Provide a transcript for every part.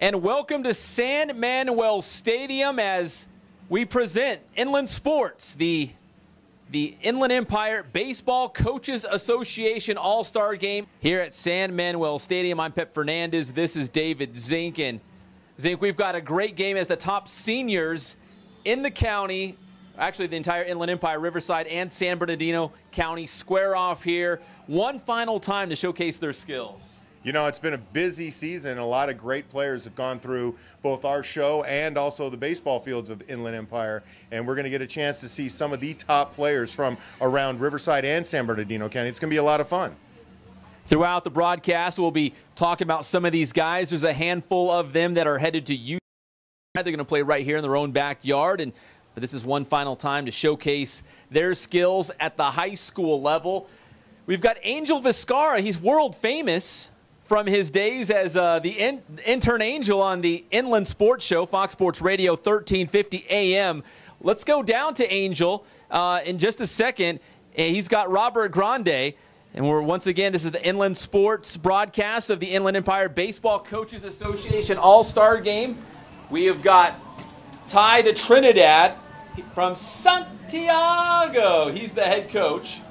And welcome to San Manuel Stadium as we present Inland Sports, the Inland Empire Baseball Coaches Association All-Star Game here at San Manuel Stadium. I'm Pep Fernandez. This is David Zink. And Zink, we've got a great game as the top seniors in the county, actually the entire Inland Empire, Riverside, and San Bernardino County square off here one final time to showcase their skills. You know, it's been a busy season. A lot of great players have gone through both our show and also the baseball fields of Inland Empire. And we're going to get a chance to see some of the top players from around Riverside and San Bernardino County. It's going to be a lot of fun. Throughout the broadcast, we'll be talking about some of these guys. There's a handful of them that are headed to Utah. They're going to play right here in their own backyard. And this is one final time to showcase their skills at the high school level. We've got Angel Vizcarra. He's world famous from his days as the intern angel on the Inland Sports Show, Fox Sports Radio, 1350 AM. Let's go down to Angel in just a second. He's got Robert Grande. And once again, this is the Inland Sports broadcast of the Inland Empire Baseball Coaches Association All-Star Game. We have got Ty de Trinidad from Santiago. He's the head coach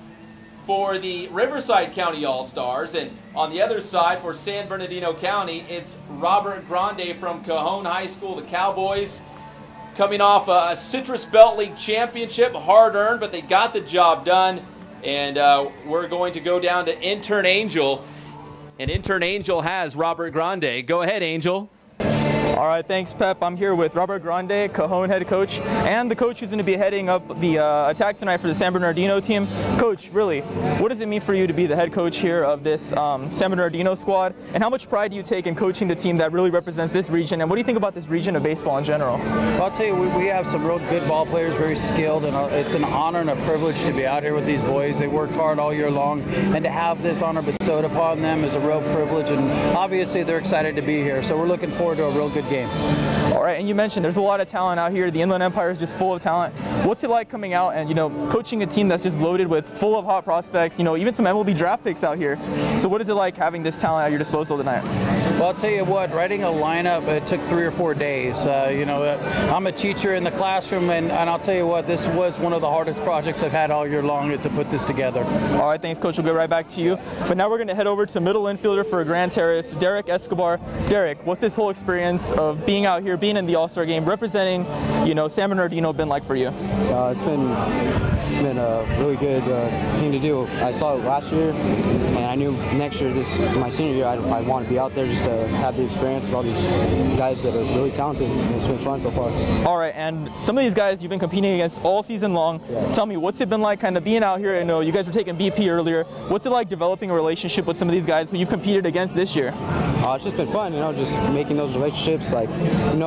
for the Riverside County All-Stars. And on the other side, for San Bernardino County, it's Robert Grande from Cajon High School, the Cowboys, coming off a Citrus Belt League championship, hard-earned, but they got the job done. And we're going to go down to Intern Angel. And Intern Angel has Robert Grande. Go ahead, Angel. All right, thanks, Pep. I'm here with Robert Grande, Cajon head coach, and the coach who's going to be heading up the attack tonight for the San Bernardino team. Coach, really, what does it mean for you to be the head coach here of this San Bernardino squad, and how much pride do you take in coaching the team that really represents this region, and what do you think about this region of baseball in general? Well, I'll tell you, we have some real good ball players, very skilled, and it's an honor and a privilege to be out here with these boys. They worked hard all year long, and to have this honor bestowed upon them is a real privilege, and obviously they're excited to be here, so we're looking forward to a real good game. All right, and you mentioned there's a lot of talent out here. The Inland Empire is just full of talent. What's it like coming out and, coaching a team that's just loaded with full of hot prospects, even some MLB draft picks out here? So what is it like having this talent at your disposal tonight? Well, I'll tell you what, writing a lineup, it took 3 or 4 days. I'm a teacher in the classroom, and I'll tell you what, this was one of the hardest projects I've had all year long is to put this together. All right, thanks, Coach. We'll get right back to you. But now we're going to head over to middle infielder for Grand Terrace, Derek Escobar. Derek, what's this whole experience of being out here, being in the All-Star Game, representing, San Bernardino been like for you? It's been a really good thing to do. I saw it last year, and I knew next year, my senior year, I want to be out there just to have the experience with all these guys that are really talented. And it's been fun so far. All right, and some of these guys you've been competing against all season long. Yeah. Tell me, what's it been like kind of being out here? I know you guys were taking BP earlier. What's it like developing a relationship with some of these guys who you've competed against this year? It's just been fun, just making those relationships. Like, we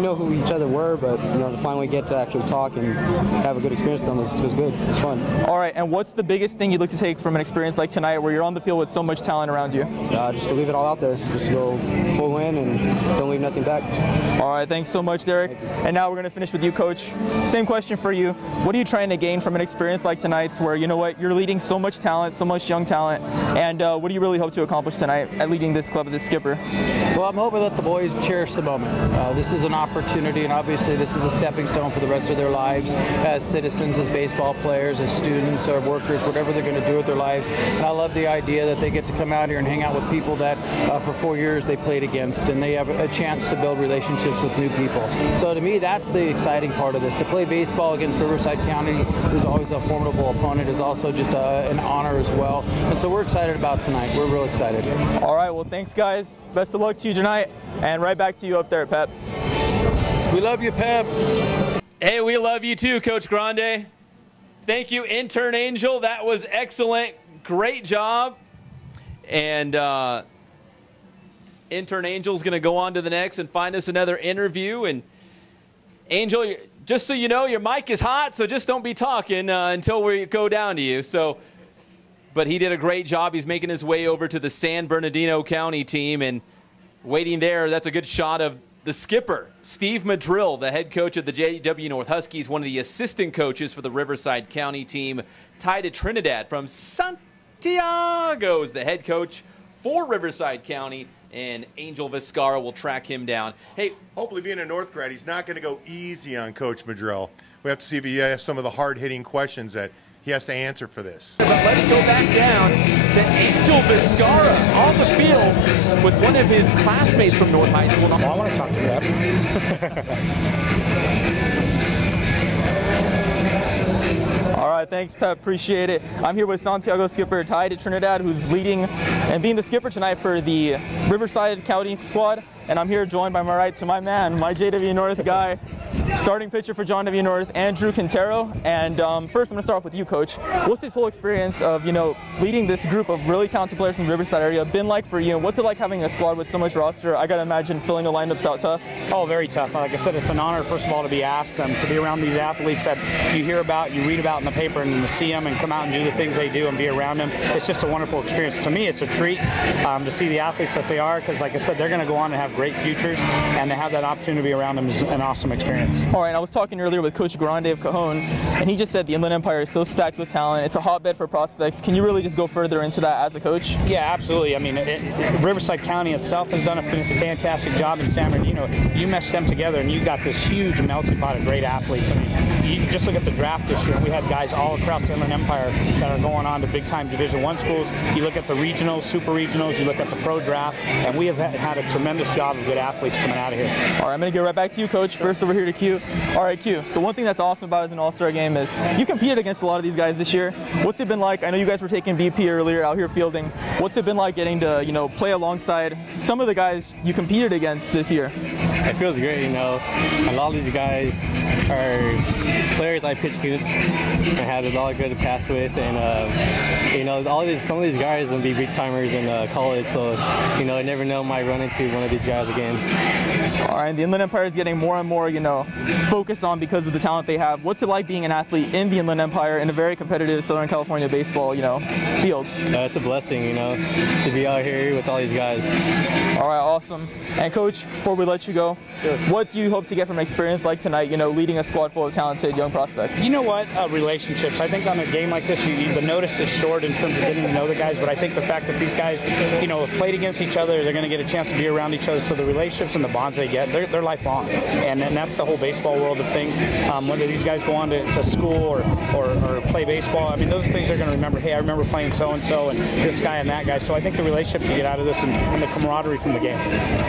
know who each other were, but to finally get to actually talk and have a good experience with them was good. It's fun. All right, and what's the biggest thing you'd look to take from an experience like tonight where you're on the field with so much talent around you? Just to leave it all out there. Just to go full in and don't leave nothing back. All right, thanks so much, Derek. And now we're going to finish with you, Coach. Same question for you. What are you trying to gain from an experience like tonight's where, you're leading so much talent, so much young talent, and what do you really hope to accomplish tonight at leading this club as its skipper? Well, I'm hoping that the boys cherish the moment. This is an opportunity, and obviously this is a stepping stone for the rest of their lives as citizens, as baseball players, as students or workers, whatever they're going to do with their lives. And I love the idea that they get to come out here and hang out with people that for 4 years they played against, and they have a chance to build relationships with new people. So to me, that's the exciting part of this. To play baseball against Riverside County, who's always a formidable opponent, is also just an honor as well. And so we're excited about tonight. We're real excited. All right, well, thanks, guys. Best of luck to you tonight, and right back to you up there, Pep. We love you, Pep. Hey, we love you too, Coach Grande. Thank you, Intern Angel. That was excellent. Great job. And Intern Angel's going to go on to the next and find us another interview. And Angel, just so you know, your mic is hot, so just don't be talking until we go down to you. But he did a great job. He's making his way over to the San Bernardino County team, and waiting there, that's a good shot of the skipper, Steve Madrill, the head coach of the JW North Huskies, one of the assistant coaches for the Riverside County team. Ty de Trinidad from Santiago is the head coach for Riverside County. and Angel Vizcarra will track him down. Hey, hopefully being a North grad, he's not going to go easy on Coach Madrell. We have to see if he has some of the hard-hitting questions that he has to answer for this. But let's go back down to Angel Vizcarra on the field with one of his classmates from North High School. Well, I want to talk to Pep. All right, thanks, Pep. Appreciate it. I'm here with Santiago skipper Ty de Trinidad, who's leading and being the skipper tonight for the Riverside County squad. And I'm here joined by my right to my man, my JW North guy, starting pitcher for John W. North, Andrew Quintero. And first, I'm going to start off with you, Coach. What's this whole experience of, leading this group of really talented players from the Riverside area been like for you? And what's it like having a squad with so much roster? I got to imagine filling the lineups out tough. Oh, very tough. Like I said, it's an honor, first of all, to be asked to be around these athletes that you hear about, you read about in the paper, and to see them and come out and do the things they do and be around them. It's just a wonderful experience. To me, it's a treat to see the athletes that they are, because like I said, they're going to go on and have great futures, and to have that opportunity to be around them is an awesome experience. All right, I was talking earlier with Coach Grande of Cajon, and he just said the Inland Empire is so stacked with talent. It's a hotbed for prospects. Can you really just go further into that as a coach? Yeah, absolutely. I mean, Riverside County itself has done a fantastic job in San Bernardino. You mesh them together, and you got this huge melting pot of great athletes. I mean, you just look at the draft this year. We had guys all across the Inland Empire that are going on to big-time Division I schools. You look at the regionals, super regionals, you look at the pro draft, and we have had a tremendous job of good athletes coming out of here. All right, I'm going to get right back to you, Coach. First over here to Q. All right, Q, the one thing that's awesome about it as an all-star game is you competed against a lot of these guys this year. What's it been like? I know you guys were taking BP earlier out here fielding. What's it been like getting to, play alongside some of the guys you competed against this year? It feels great, a lot of these guys are players I pitched against and had a lot of good to pass with, and some of these guys will be big timers in college, so I never know might run into one of these guys again. All right, the Inland Empire is getting more and more, focused on because of the talent they have. What's it like being an athlete in the Inland Empire in a very competitive Southern California baseball, field? It's a blessing, to be out here with all these guys. All right, awesome. And Coach, before we let you go, sure, what do you hope to get from an experience like tonight, leading a squad full of talented young prospects? You know what? Relationships. I think on a game like this, the notice is short in terms of getting to know the guys, but I think the fact that these guys, have played against each other, they're going to get a chance to be around each other, so the relationships and the bonds they get, they're lifelong. And that's the whole baseball world of things. Whether these guys go on to school or play baseball, I mean, those are things they're going to remember. Hey, I remember playing so-and-so and this guy and that guy. So I think the relationships you get out of this and the camaraderie from the game.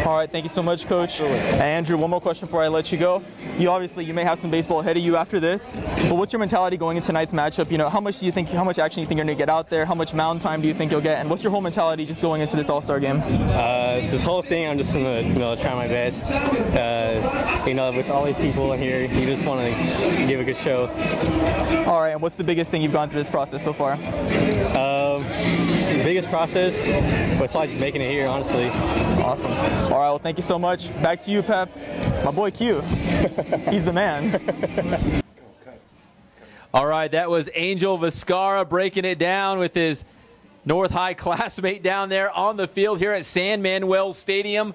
All right, thank you so much, Coach. Absolutely. And Andrew, one more question before I let you go. You may have some baseball ahead of you after this, but what's your mentality going into tonight's matchup? How much action do you think you're going to get out there? How much mound time do you think you'll get? And what's your whole mentality just going into this All-Star game? This whole thing, I'm just going to try my best. With all these people in here, you just want to give a good show. All right, and what's the biggest thing you've gone through this process so far? The biggest process was probably just making it here, honestly. Awesome. All right, well, thank you so much. Back to you, Pep. My boy Q. He's the man. All right, that was Angel Vizcarra breaking it down with his North High classmate down there on the field here at San Manuel Stadium.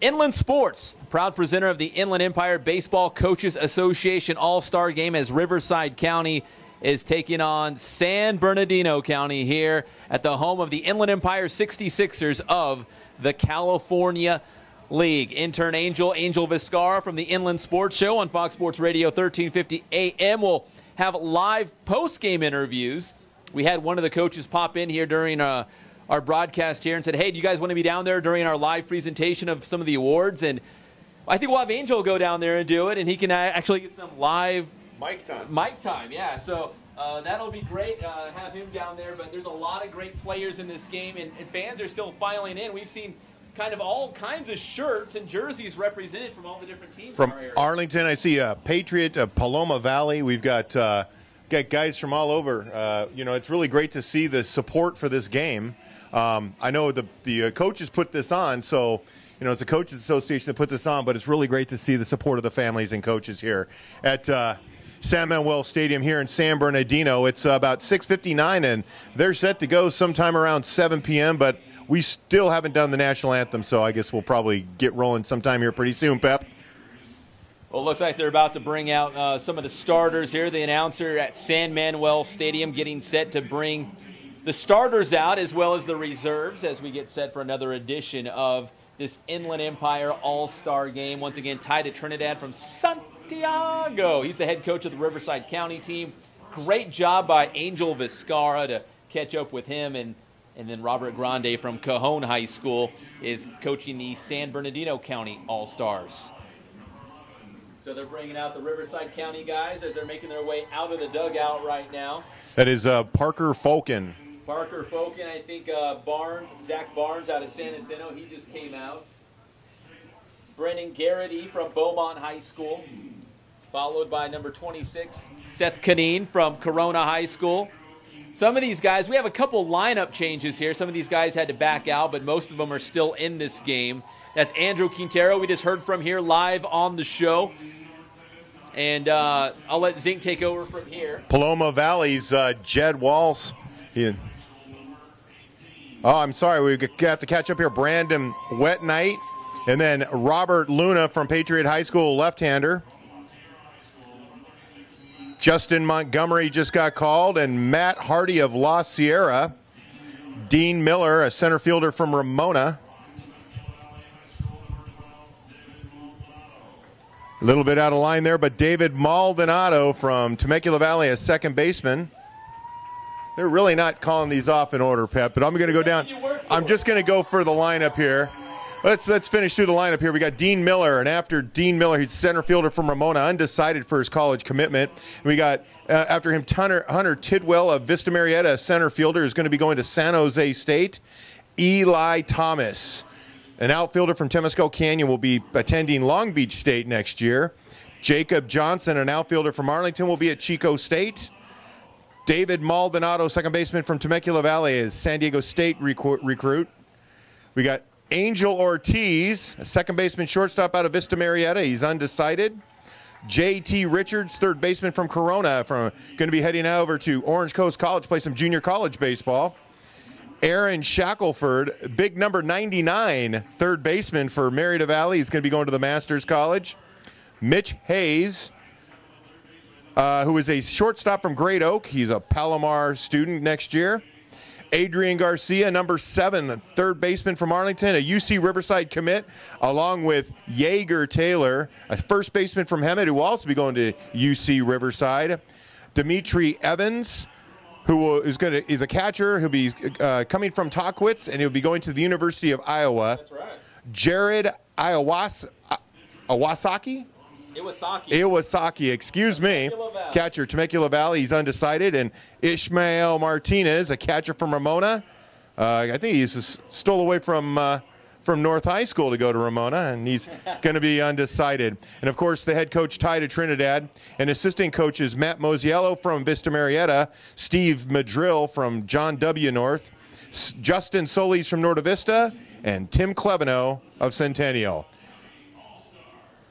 Inland Sports, the proud presenter of the Inland Empire Baseball Coaches Association All-Star Game, as Riverside County is taking on San Bernardino County here at the home of the Inland Empire 66ers of the California League. Intern Angel Vizcarra from the Inland Sports Show on Fox Sports Radio 1350 AM will have live post-game interviews. We had one of the coaches pop in here during our broadcast here and said, hey, do you guys want to be down there during our live presentation of some of the awards? And I think we'll have Angel go down there and do it, and he can actually get some live mic time, yeah. So that'll be great, have him down there. But there's a lot of great players in this game, and fans are still filing in. We've seen kind of all kinds of shirts and jerseys represented from all the different teams from in our area. Arlington, I see Patriot, Paloma Valley. We've got guys from all over. It's really great to see the support for this game. I know the coaches put this on, so it's a coaches association that puts this on, but it's really great to see the support of the families and coaches here at San Manuel Stadium here in San Bernardino. It's about 6:59, and they're set to go sometime around 7 p.m., but we still haven't done the national anthem, so I guess we'll probably get rolling sometime here pretty soon, Pep. Well, it looks like they're about to bring out some of the starters here. The announcer at San Manuel Stadium getting set to bring the starters out as well as the reserves as we get set for another edition of this Inland Empire All-Star Game. Once again, tied to Trinidad from Santiago. He's the head coach of the Riverside County team. Great job by Angel Vizcarra to catch up with him. And then Robert Grande from Cajon High School is coaching the San Bernardino County All-Stars. So they're bringing out the Riverside County guys as they're making their way out of the dugout right now. That is Parker Folkin. Parker Folkin, I think Zach Barnes out of San Jacinto, he just came out. Brennan Garrity from Beaumont High School, followed by number 26, Seth Canine from Corona High School. Some of these guys, we have a couple lineup changes here. Some of these guys had to back out, but most of them are still in this game. That's Andrew Quintero, we just heard from here live on the show. And I'll let Zink take over from here. Paloma Valley's Jed Walls. Oh, I'm sorry. We have to catch up here. Brandon Wet Knight. And then Robert Luna from Patriot High School, left-hander. Justin Montgomery just got called. And Matt Hardy of La Sierra. Dean Miller, a center fielder from Ramona. A little bit out of line there, but David Maldonado from Temecula Valley, a second baseman. They're really not calling these off in order, Pep, but I'm going to go down. I'm just going to go for the lineup here. Let's finish through the lineup here. We got Dean Miller, and after Dean Miller, he's center fielder from Ramona, undecided for his college commitment. And we got, after him, Hunter Tidwell of Vista Marietta, a center fielder, is going to be going to San Jose State. Eli Thomas, an outfielder from Temescal Canyon, will be attending Long Beach State next year. Jacob Johnson, an outfielder from Arlington, will be at Chico State. David Maldonado, second baseman from Temecula Valley, is San Diego State recruit. We got Angel Ortiz, a second baseman shortstop out of Vista Marietta. He's undecided. J.T. Richards, third baseman from Corona, going to be heading over to Orange Coast College, play some junior college baseball. Aaron Shackelford, big number 99, third baseman for Marietta Valley. He's going to be going to the Masters College. Mitch Hayes, who is a shortstop from Great Oak. He's a Palomar student next year. Adrian Garcia, number 7, third baseman from Arlington, a UC Riverside commit, along with Yeager Taylor, a first baseman from Hemet, who will also be going to UC Riverside. Dimitri Evans, is a catcher. He'll be coming from Tockwitz, and he'll be going to the University of Iowa. That's right. Jared Iwasaki, excuse me. Catcher, Temecula Valley, he's undecided. And Ishmael Martinez, a catcher from Ramona. I think he's stole away from North High School to go to Ramona, and he's going to be undecided. And, of course, the head coach tied to Trinidad, and assistant coaches Matt Mosiello from Vista Marietta, Steve Madrill from John W. North, Justin Solis from Norte Vista, and Tim Cleveno of Centennial.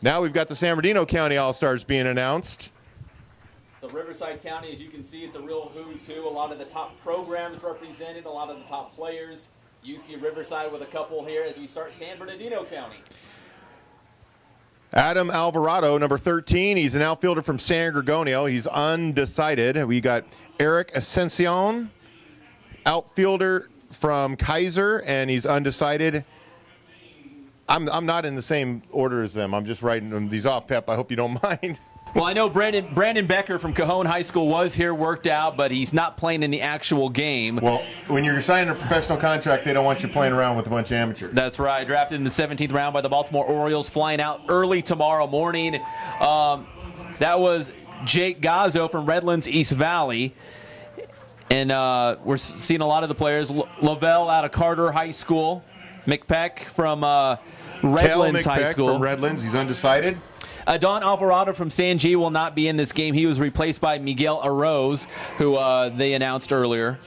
Now we've got the San Bernardino County All-Stars being announced. So Riverside County, as you can see, it's a real who's who. A lot of the top programs represented, a lot of the top players. UC Riverside with a couple here as we start San Bernardino County. Adam Alvarado, number 13. He's an outfielder from San Gregonio. He's undecided. We got Eric Ascension, outfielder from Kaiser, and he's undecided. I'm not in the same order as them. I'm just writing these off, Pep. I hope you don't mind. Well, I know Brandon Becker from Cajon High School was here, worked out, but he's not playing in the actual game. Well, when you're signing a professional contract, they don't want you playing around with a bunch of amateurs. That's right. Drafted in the 17th round by the Baltimore Orioles, flying out early tomorrow morning. That was Jake Gazzo from Redlands East Valley. And we're seeing a lot of the players. Lavelle out of Carter High School. McPeck from Redlands High School. From Redlands, he's undecided. Don Alvarado from San G will not be in this game. He was replaced by Miguel Arroz, who they announced earlier.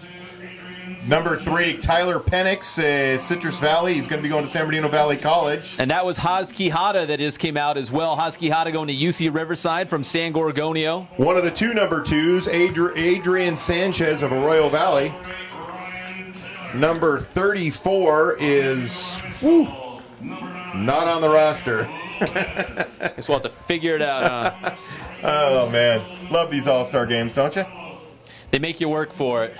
Number 3, Tyler Penix, Citrus Valley. He's going to be going to San Bernardino Valley College. And that was Haz Quijada that just came out as well. Haz Quijada going to UC Riverside from San Gorgonio. One of the 2 number 2s, Adrian Sanchez of Arroyo Valley. Number 34 is not on the roster. Guess we'll have to figure it out, huh? Oh, man. Love these All-Star games, don't you? They make you work for it.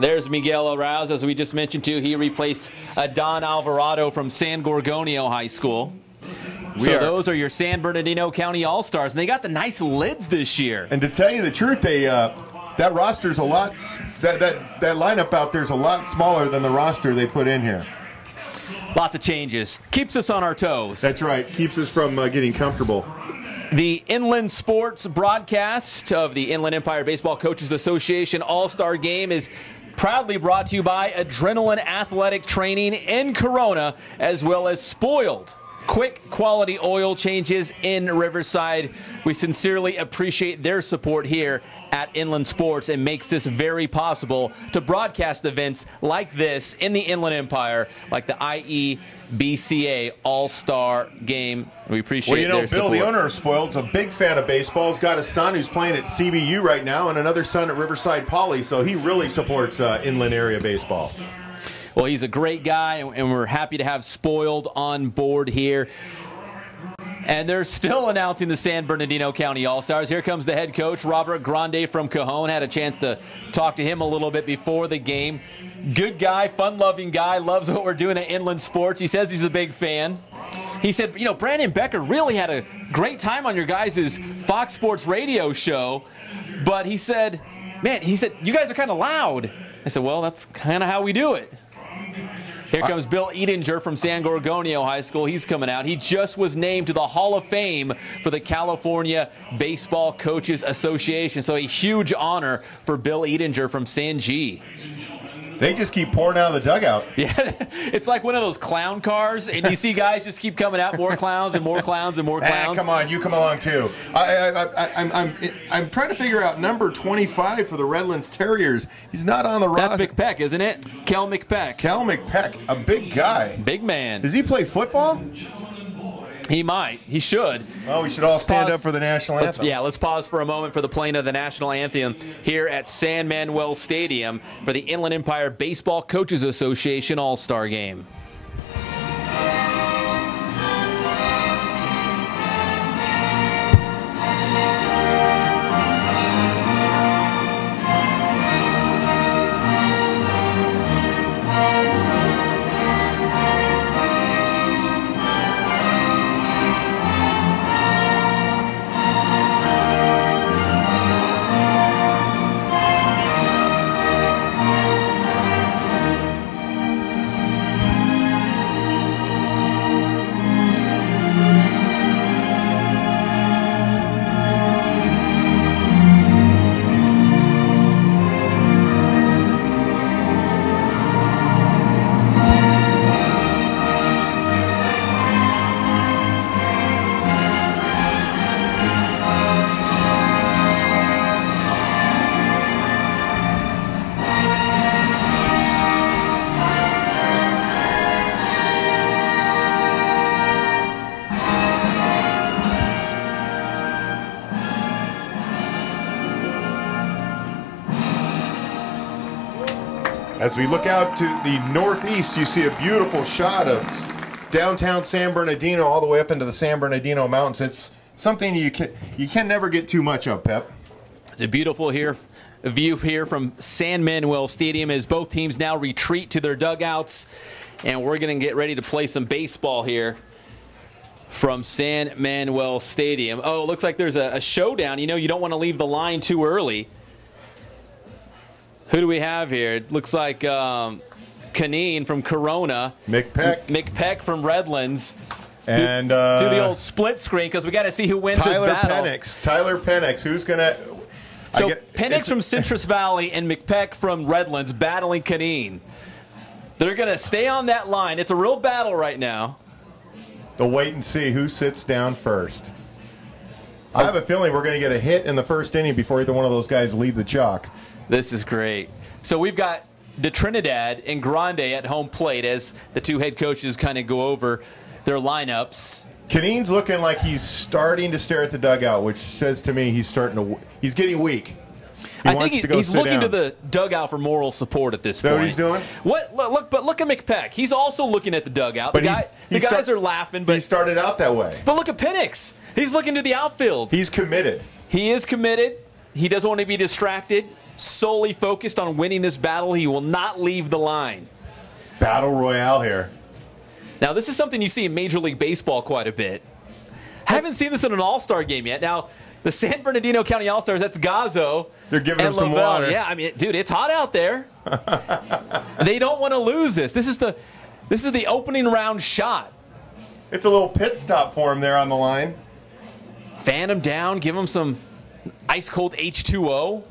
There's Miguel Arauz, as we just mentioned, too. He replaced Don Alvarado from San Gorgonio High School. So those are your San Bernardino County All-Stars, and they got the nice lids this year. And to tell you the truth, they that roster's a lot, that lineup out there is a lot smaller than the roster they put in here. Lots of changes. Keeps us on our toes. That's right. Keeps us from getting comfortable. The Inland Sports broadcast of the Inland Empire Baseball Coaches Association All-Star Game is proudly brought to you by Adrenaline Athletic Training in Corona, as well as Spoiled quick quality oil changes in Riverside. We sincerely appreciate their support here at Inland Sports and makes this very possible to broadcast events like this in the Inland Empire, like the Iebca All-Star Game. We appreciate their support. Bill, the owner of Spoiled's a big fan of baseball. He's got a son who's playing at CBU right now and another son at Riverside Poly, so he really supports inland area baseball. Well, he's a great guy, and we're happy to have Spoiled on board here. And they're still announcing the San Bernardino County All-Stars. Here comes the head coach, Robert Grande from Cajon. Had a chance to talk to him a little bit before the game. Good guy, fun-loving guy, loves what we're doing at Inland Sports. He says he's a big fan. He said, you know, Brandon Becker really had a great time on your guys' Fox Sports radio show. But he said, man, you guys are kind of loud. I said, well, that's kind of how we do it. Here comes Bill Edinger from San Gorgonio High School. He's coming out. He just was named to the Hall of Fame for the California Baseball Coaches Association. So a huge honor for Bill Edinger from San G. They just keep pouring out of the dugout. Yeah, it's like one of those clown cars, and you see guys just keep coming out, more clowns and more clowns and more clowns. Come on, you come along too. I'm trying to figure out number 25 for the Redlands Terriers. He's not on the roster. That's McPeck, isn't it? Kel McPeck. Kel McPeck, a big guy. Big man. Does he play football? He might. He should. Well, we should all stand up for the national anthem. Let's pause for a moment for the playing of the national anthem here at San Manuel Stadium for the Inland Empire Baseball Coaches Association All-Star Game. As we look out to the northeast, you see a beautiful shot of downtown San Bernardino all the way up into the San Bernardino Mountains. It's something you can never get too much of, Pep. It's a beautiful view here from San Manuel Stadium as both teams now retreat to their dugouts. And we're going to get ready to play some baseball here from San Manuel Stadium. Oh, it looks like there's a showdown. You know, you don't want to leave the line too early. Who do we have here? It looks like Canine from Corona. McPeck from Redlands. And do the old split screen because we got to see who wins this battle. Tyler Penix. Who's going to... So Penix from Citrus Valley and McPeck from Redlands battling Canine. They're going to stay on that line. It's a real battle right now. They'll wait and see who sits down first. I have a feeling we're going to get a hit in the first inning before either one of those guys leave the chalk. This is great. So we've got De Trinidad and Grande at home plate as the two head coaches kind of go over their lineups. Canine's looking like he's starting to stare at the dugout, which says to me he's getting weak. I think he's looking to the dugout for moral support at this point. Is that what he's doing? Look at McPeck. He's also looking at the dugout. The guys are laughing. But he started out that way. But look at Penix. He's looking to the outfield. He's committed. He is committed. He doesn't want to be distracted. solely focused on winning this battle. He will not leave the line. Battle Royale here. Now, this is something you see in Major League Baseball quite a bit. Haven't seen this in an All-Star game yet. Now, the San Bernardino County All-Stars, that's Gazzo. They're giving him some water. Yeah, I mean, dude, it's hot out there. They don't want to lose this. This is the opening round shot. It's a little pit stop for him there on the line. Fan him down, give him some ice-cold H2O.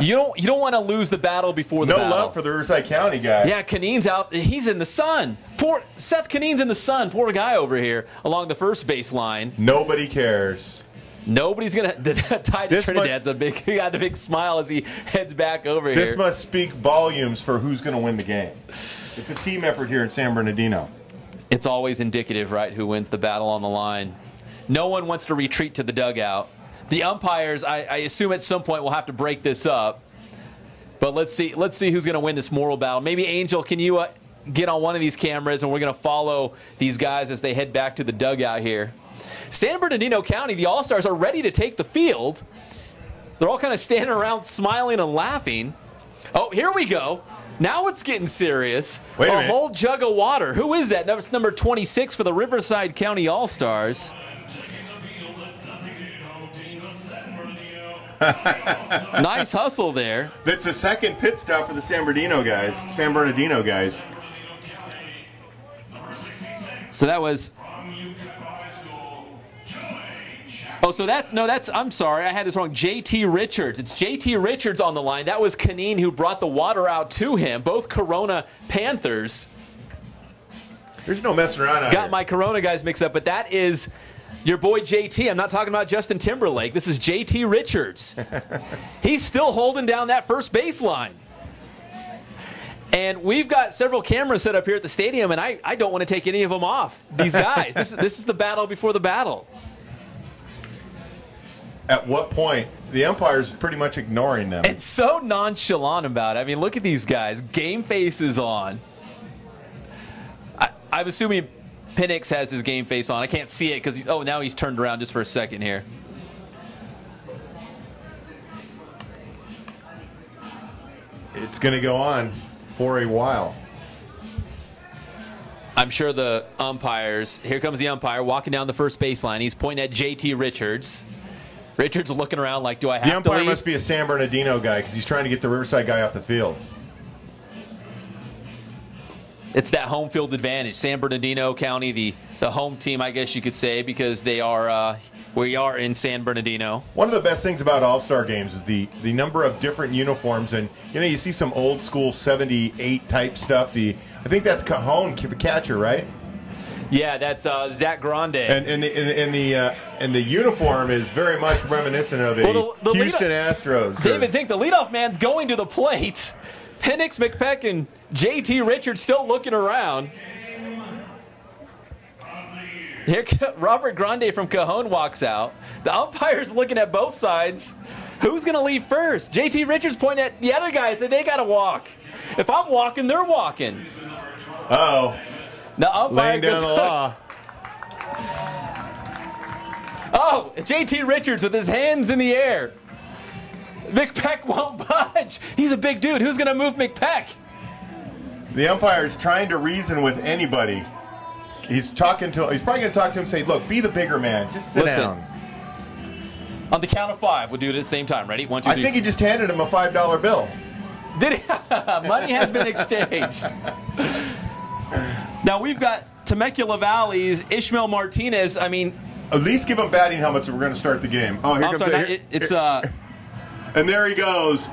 You don't want to lose the battle before the battle. No love for the Riverside County guy. Yeah, Kaneen's out. He's in the sun. Poor Seth Kaneen's in the sun. Poor guy over here along the first base line. Nobody cares. Nobody's gonna tie to Trinidad's he got a big smile as he heads back over here. This must speak volumes for who's going to win the game. It's a team effort here in San Bernardino. It's always indicative, right, who wins the battle on the line. No one wants to retreat to the dugout. The umpires, I assume at some point will have to break this up. But let's see who's going to win this moral battle. Maybe Angel, can you get on one of these cameras, and we're going to follow these guys as they head back to the dugout here. San Bernardino County, the All-Stars are ready to take the field. They're all kind of standing around smiling and laughing. Oh, here we go. Now it's getting serious. Wait a minute. Whole jug of water. Who is that? That's number 26 for the Riverside County All-Stars. Nice hustle there. That's a second pit stop for the San Bernardino guys. So that was... Oh, so I'm sorry, I had this wrong. J.T. Richards. It's J.T. Richards on the line. That was Kaneen who brought the water out to him. Both Corona Panthers. There's no messing around out Got here. my Corona guys mixed up, but that is your boy J.T. I'm not talking about Justin Timberlake. This is J.T. Richards. He's still holding down that first baseline. And we've got several cameras set up here at the stadium, and I don't want to take any of them off. These guys. This is the battle before the battle. At what point? The umpire's pretty much ignoring them. It's so nonchalant about it. I mean, look at these guys. Game face is on. I'm assuming Penix has his game face on. I can't see it because now he's turned around just for a second here. It's going to go on for a while. I'm sure the umpires, here comes the umpire walking down the first baseline. He's pointing at J.T. Richards. Richards looking around like, do I have to leave? The umpire must be a San Bernardino guy because he's trying to get the Riverside guy off the field. It's that home field advantage. San Bernardino County, the home team, I guess you could say, because we are in San Bernardino. One of the best things about All-Star games is the number of different uniforms. And, you see some old school 78 type stuff. I think that's Cajon, catcher, right? Yeah, that's Zach Grande. And the uniform is very much reminiscent of a Houston Astros. David Zink, the leadoff man's going to the plate. Penix, McPeck, and J.T. Richards still looking around. Here, Robert Grande from Cajon walks out. The umpire's looking at both sides. Who's going to leave first? J.T. Richards pointing at the other guy, said they got to walk. If I'm walking, they're walking. Uh-oh. The umpire laying down the law. Oh, J.T. Richards with his hands in the air. McPeck won't budge. He's a big dude. Who's going to move McPeck? The umpire's trying to reason with anybody. He's probably going to talk to him and say, look, be the bigger man. Just sit down. On the count of 5, we'll do it at the same time. Ready? 1, 2, 3. I think he just handed him a $5 bill. Did he? Money has been exchanged. Now we've got Temecula Valley's Ishmael Martinez. I mean, at least give him batting helmets if we're going to start the game. Oh, here comes and there he goes.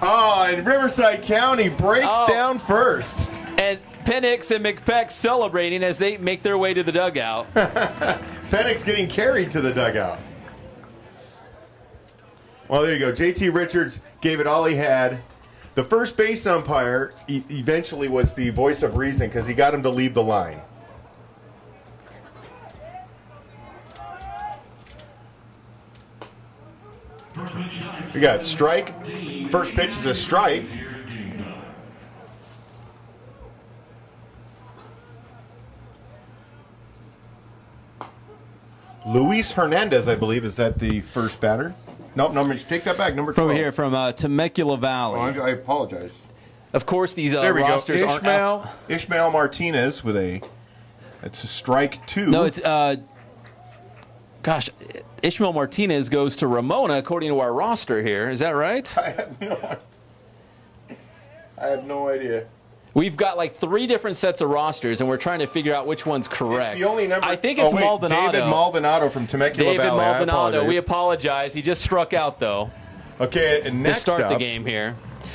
Oh, and Riverside County breaks down first. And Penix and McPeck celebrating as they make their way to the dugout. Penix getting carried to the dugout. Well, there you go. J.T. Richards gave it all he had. The first base umpire eventually was the voice of reason because he got him to leave the line. We got strike. First pitch is a strike. Luis Hernandez, I believe, is that the first batter? Nope, take that back. Number 12. From here, from Temecula Valley. Oh, I apologize. Of course, these there we rosters go. aren't... Ishmael Martinez with it's a strike 2. No, it's... gosh, Ishmael Martinez goes to Ramona, according to our roster here. Is that right? I have no idea. We've got like 3 different sets of rosters, and we're trying to figure out which one's correct. It's the only number. I think it's Maldonado. David Maldonado from Temecula Valley. David Maldonado. We apologize. He just struck out, though. Okay, and next to start up, the game here.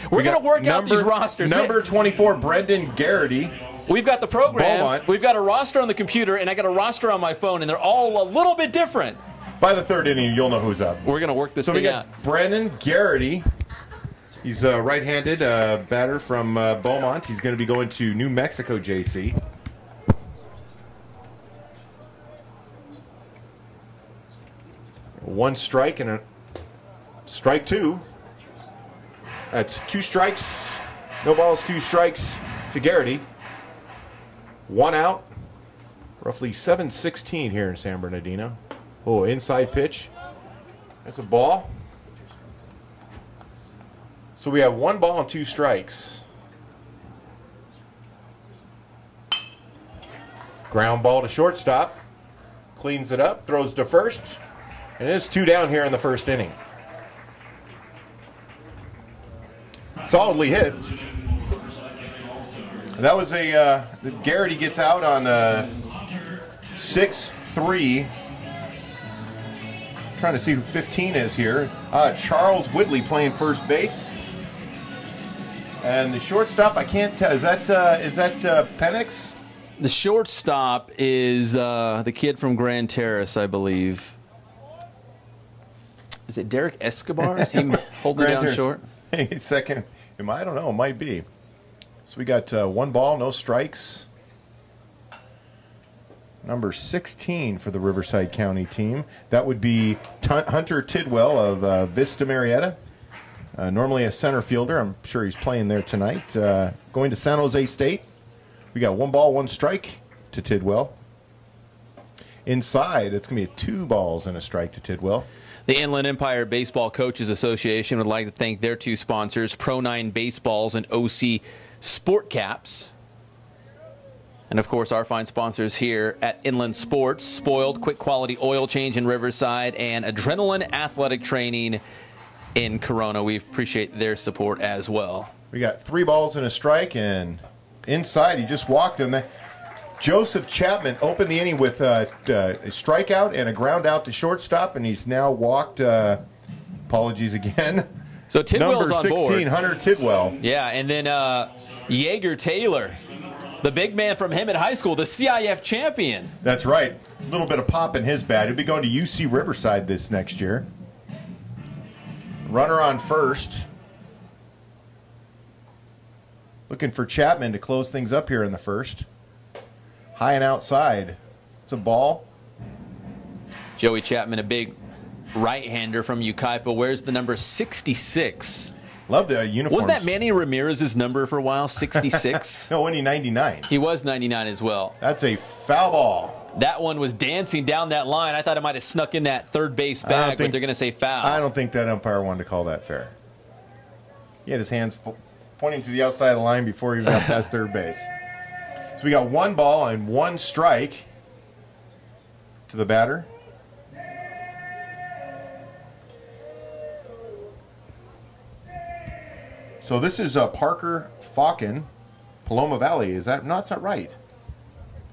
We're going to work out these rosters. Number 24, Brendan Garrity. We've got the program. Beaumont. We've got a roster on the computer, and I got a roster on my phone, and they're all a little bit different. By the 3rd inning, you'll know who's up. We're going to work this thing out. So we got Brendan Garrity. He's a right-handed batter from Beaumont. He's going to be going to New Mexico JC. One strike and a strike 2. That's 2 strikes. No balls, 2 strikes to Garrity. 1 out. Roughly 7:16 here in San Bernardino. Oh, inside pitch. That's a ball. So we have 1 ball and 2 strikes. Ground ball to shortstop. Cleans it up, throws to first. And it's 2 down here in the 1st inning. Solidly hit. That was Garrity gets out on 6-3. Trying to see who 15 is here. Charles Whitley playing first base. And the shortstop, I can't tell. Is that Penix? The shortstop is the kid from Grand Terrace, I believe. Is it Derek Escobar? Is he holding down Terrace. short? Hey, second. I don't know. It might be. So we got 1 ball, no strikes. Number 16 for the Riverside County team. That would be Hunter Tidwell of Vista Marietta. Normally a center fielder. I'm sure he's playing there tonight. Going to San Jose State. We got 1 ball, 1 strike to Tidwell. Inside, it's going to be 2 balls and a strike to Tidwell. The Inland Empire Baseball Coaches Association would like to thank their 2 sponsors, Pro9 Baseballs and OC Sport Caps. And, of course, our fine sponsors here at Inland Sports, Spoiled, quick quality oil change in Riverside, and Adrenaline Athletic Training in Corona. We appreciate their support as well. We got 3 balls and a strike, and inside he just walked him. Joseph Chapman opened the inning with a strikeout and a ground out to shortstop, and he's now walked. Apologies again. So Tidwell's on board. Number 16, Hunter Tidwell. Yeah, and then Yeager Taylor, the big man from Hemet High School, the CIF champion. That's right. A little bit of pop in his bat. He'll be going to UC Riverside this next year. Runner on first. Looking for Chapman to close things up here in the 1st. High and outside. It's a ball. Joey Chapman, a big right-hander from Iebca, wears the number 66. Love the uniforms. Wasn't that Manny Ramirez's number for a while, 66? No, only 99. He was 99 as well. That's a foul ball. That one was dancing down that line. I thought it might have snuck in that 3rd base bag, but they're going to say foul. I don't think that umpire wanted to call that fair. He had his hands pointing to the outside of the line before he got past 3rd base. So we got 1 ball and 1 strike to the batter. So this is Parker Falcon, Paloma Valley. Is that? No, that's not right.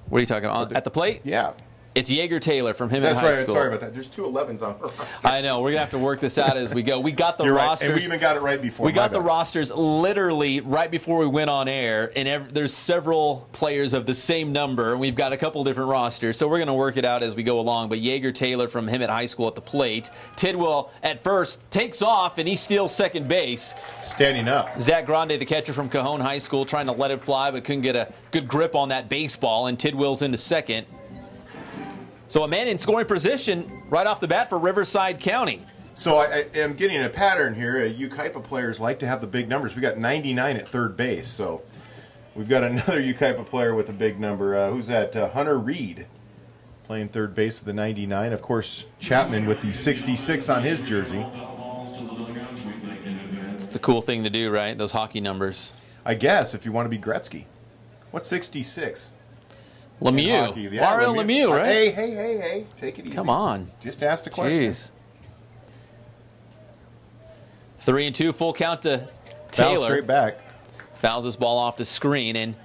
What are you talking about? At the plate? Yeah. It's Yeager Taylor from Hemet That's High right. School. Sorry about that. There's 2 11s on her roster. I know. We're going to have to work this out as we go. We got the You're rosters. Right. And we even got it right before. We got the rosters literally right before we went on air, and there's several players of the same number, and we've got a couple different rosters, so we're going to work it out as we go along. But Yeager Taylor from Hemet High School at the plate. Tidwell at first takes off, and he steals 2nd base. Standing up. Zach Grande, the catcher from Cajon High School, trying to let it fly, but couldn't get a good grip on that baseball, and Tidwell's into 2nd. So a man in scoring position right off the bat for Riverside County. So I am getting a pattern here. Iebca players like to have the big numbers. We got 99 at 3rd base. So we've got another Iebca player with a big number. Who's that? Hunter Reed playing 3rd base with the 99. Of course, Chapman with the 66 on his jersey. It's a cool thing to do, right? Those hockey numbers. I guess, if you want to be Gretzky. What's 66? Lemieux. Yeah, Mario Lemieux, right? Hey. Take it easy. Come on. Just ask the question. Jeez. 3-2, full count to Foul Taylor. straight back. Fouls this ball off the screen and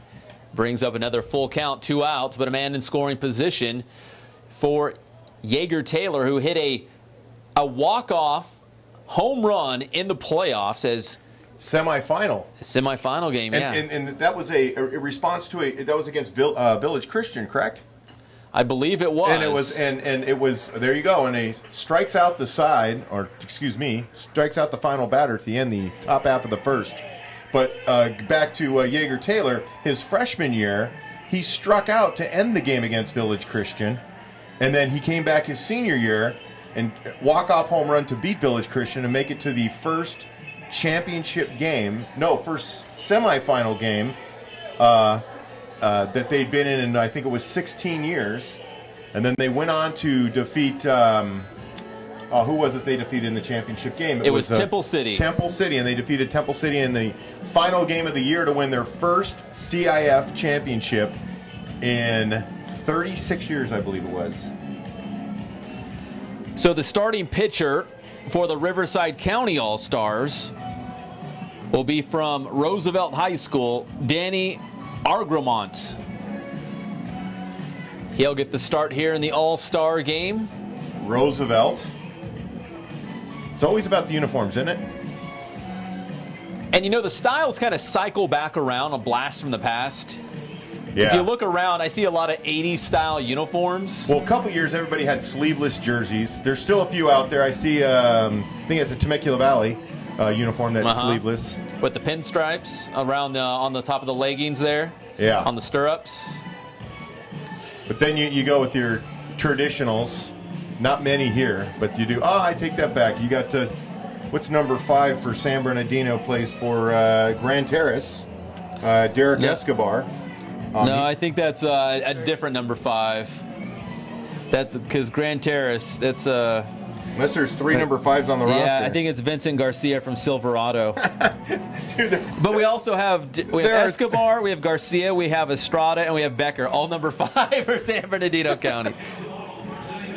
brings up another full count, 2 outs, but a man in scoring position for Jaeger Taylor, who hit a walk-off home run in the playoffs as semifinal game, and that was a response to that was against Village Christian, correct? I believe it was. And it was there you go, and he strikes out the side, or excuse me, strikes out the final batter at the end, the top half of the first. But back to Jaeger Taylor, his freshman year, he struck out to end the game against Village Christian, and then he came back his senior year and walk-off home run to beat Village Christian and make it to the first championship game, first semifinal game that they'd been in I think it was 16 years. And then they went on to defeat, who was it they defeated in the championship game? It was Temple City. Temple City, and they defeated Temple City in the final game of the year to win their first CIF championship in 36 years, I believe it was. So the starting pitcher for the Riverside County All-Stars will be from Roosevelt High School, Danny Argramont. He'll get the start here in the All-Star game. Roosevelt. It's always about the uniforms, isn't it? And you know, the styles kind of cycle back around, a blast from the past. Yeah. If you look around, I see a lot of 80s style uniforms. Well, a couple years everybody had sleeveless jerseys. There's still a few out there. I see, I think it's a Temecula Valley uniform that's sleeveless. With the pinstripes around on the top of the leggings there. Yeah. On the stirrups. But then you go with your traditionals. Not many here, but you do. Oh, I take that back. You got what's number 5 for San Bernardino, plays for Grand Terrace, Derek Escobar. No, I think that's a different number 5. That's because Grand Terrace, that's unless there's 3 number 5s on the roster. Yeah, I think it's Vincent Garcia from Silverado. But we also have Escobar, we have Garcia, we have Estrada, and we have Becker, all number 5 for San Bernardino County.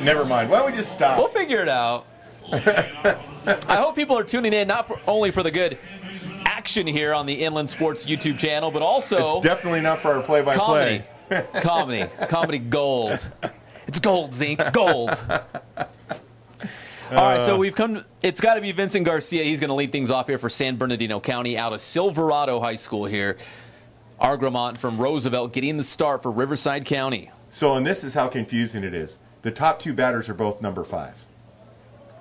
Never mind. Why don't we just stop? We'll figure it out. I hope people are tuning in not only for the good action here on the Inland Sports YouTube channel, but also it's definitely not for our play-by-play. Comedy gold. It's gold, Zink, gold. All right, so we've come. It's got to be Vincent Garcia. He's going to lead things off here for San Bernardino County out of Silverado High School here. Argramont from Roosevelt getting the start for Riverside County. So, and this is how confusing it is. The top 2 batters are both number 5.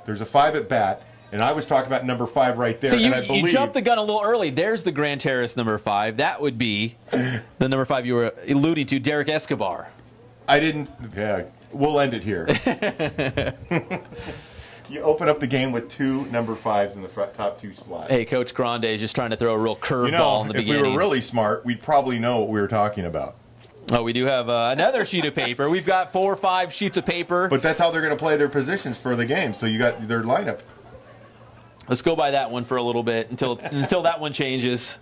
There's a 5 at bat, and I was talking about number 5 right there. So you, and I believe, you jumped the gun a little early. There's the Grand Terrace number 5. That would be the number 5 you were alluding to, Derek Escobar. I didn't. Yeah, we'll end it here. You open up the game with 2 number 5s in the top 2 spots. Hey, Coach Grande is just trying to throw a real curveball in the beginning. If we were really smart, we'd probably know what we were talking about. Oh, we do have another sheet of paper. We've got 4 or 5 sheets of paper. But that's how they're going to play their positions for the game. So you got their lineup. Let's go by that one for a little bit until that one changes.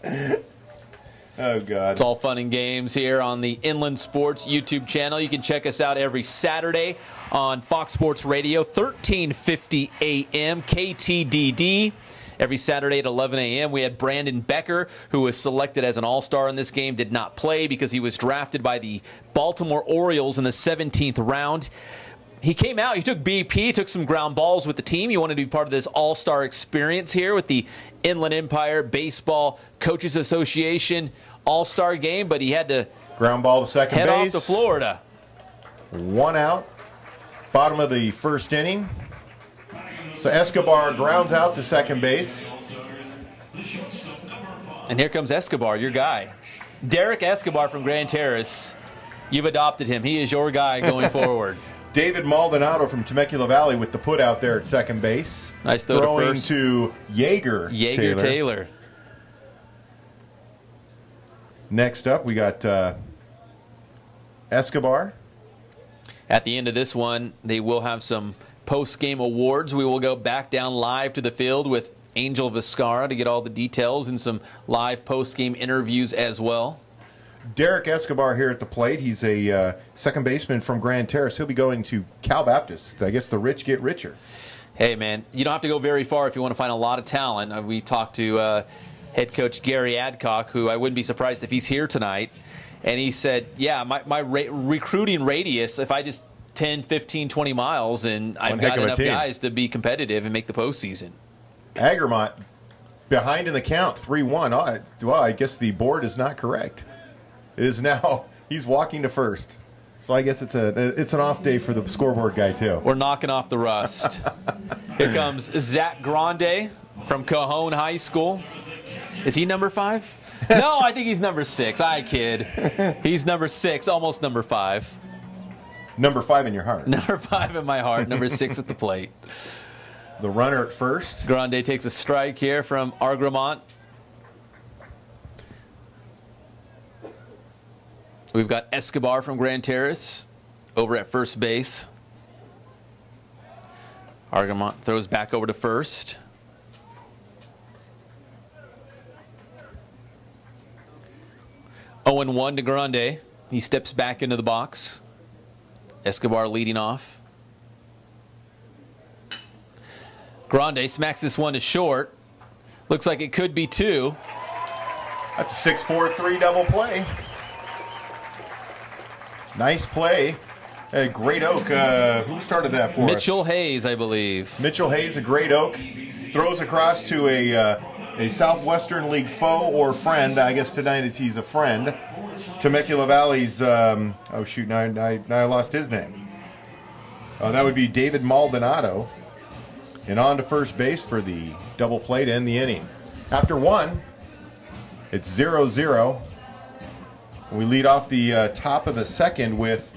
Oh, God. It's all fun and games here on the Inland Sports YouTube channel. You can check us out every Saturday on Fox Sports Radio, 1350 AM, KTDD. Every Saturday at 11 a.m. we had Brandon Becker, who was selected as an all-star in this game, did not play because he was drafted by the Baltimore Orioles in the 17th round. He came out, he took BP, took some ground balls with the team. He wanted to be part of this all-star experience here with the Inland Empire Baseball Coaches Association all-star game, but he had to ground ball to second head base. Off to Florida. 1 out, bottom of the first inning. So Escobar grounds out to second base. And here comes Escobar, your guy. Derek Escobar from Grand Terrace. You've adopted him. He is your guy going forward. David Maldonado from Temecula Valley with the put out there at second base. Nice throw throwing to first. To Jaeger Taylor. Next up, we got Escobar. At the end of this one, they will have some post-game awards. We will go back down live to the field with Angel Vizcarra to get all the details and some live post-game interviews as well. Derek Escobar here at the plate. He's a second baseman from Grand Terrace. He'll be going to Cal Baptist. I guess the rich get richer. Hey, man, you don't have to go very far if you want to find a lot of talent. We talked to head coach Gary Adcock, who I wouldn't be surprised if he's here tonight. And he said, yeah, my recruiting radius, if I just 10, 15, 20 miles, and I've got enough guys to be competitive and make the postseason. Agermont behind in the count, 3-1. Well, I guess the board is not correct. It is now, he's walking to first. So I guess it's an off day for the scoreboard guy, too. We're knocking off the rust. Here comes Zach Grande from Cajon High School. Is he number 5? No, I think he's number 6. I kid. He's number 6, almost number 5. Number 5 in your heart. Number 5 in my heart, number 6 at the plate. The runner at first. Grande takes a strike here from Argramont. We've got Escobar from Grand Terrace over at first base. Argramont throws back over to first. Oh and 1 to Grande. He steps back into the box. Escobar leading off. Grande smacks this one to short. Looks like it could be 2. That's a 6-4-3 double play. Nice play. Great Oak. Who started that for us? Mitchell Hayes, I believe. Mitchell Hayes, a Great Oak. Throws across to a Southwestern League foe or friend. I guess tonight he's a friend. Temecula Valley's, oh shoot, now I lost his name. That would be David Maldonado. And on to first base for the double play to end the inning. After 1, it's 0-0. We lead off the top of the second with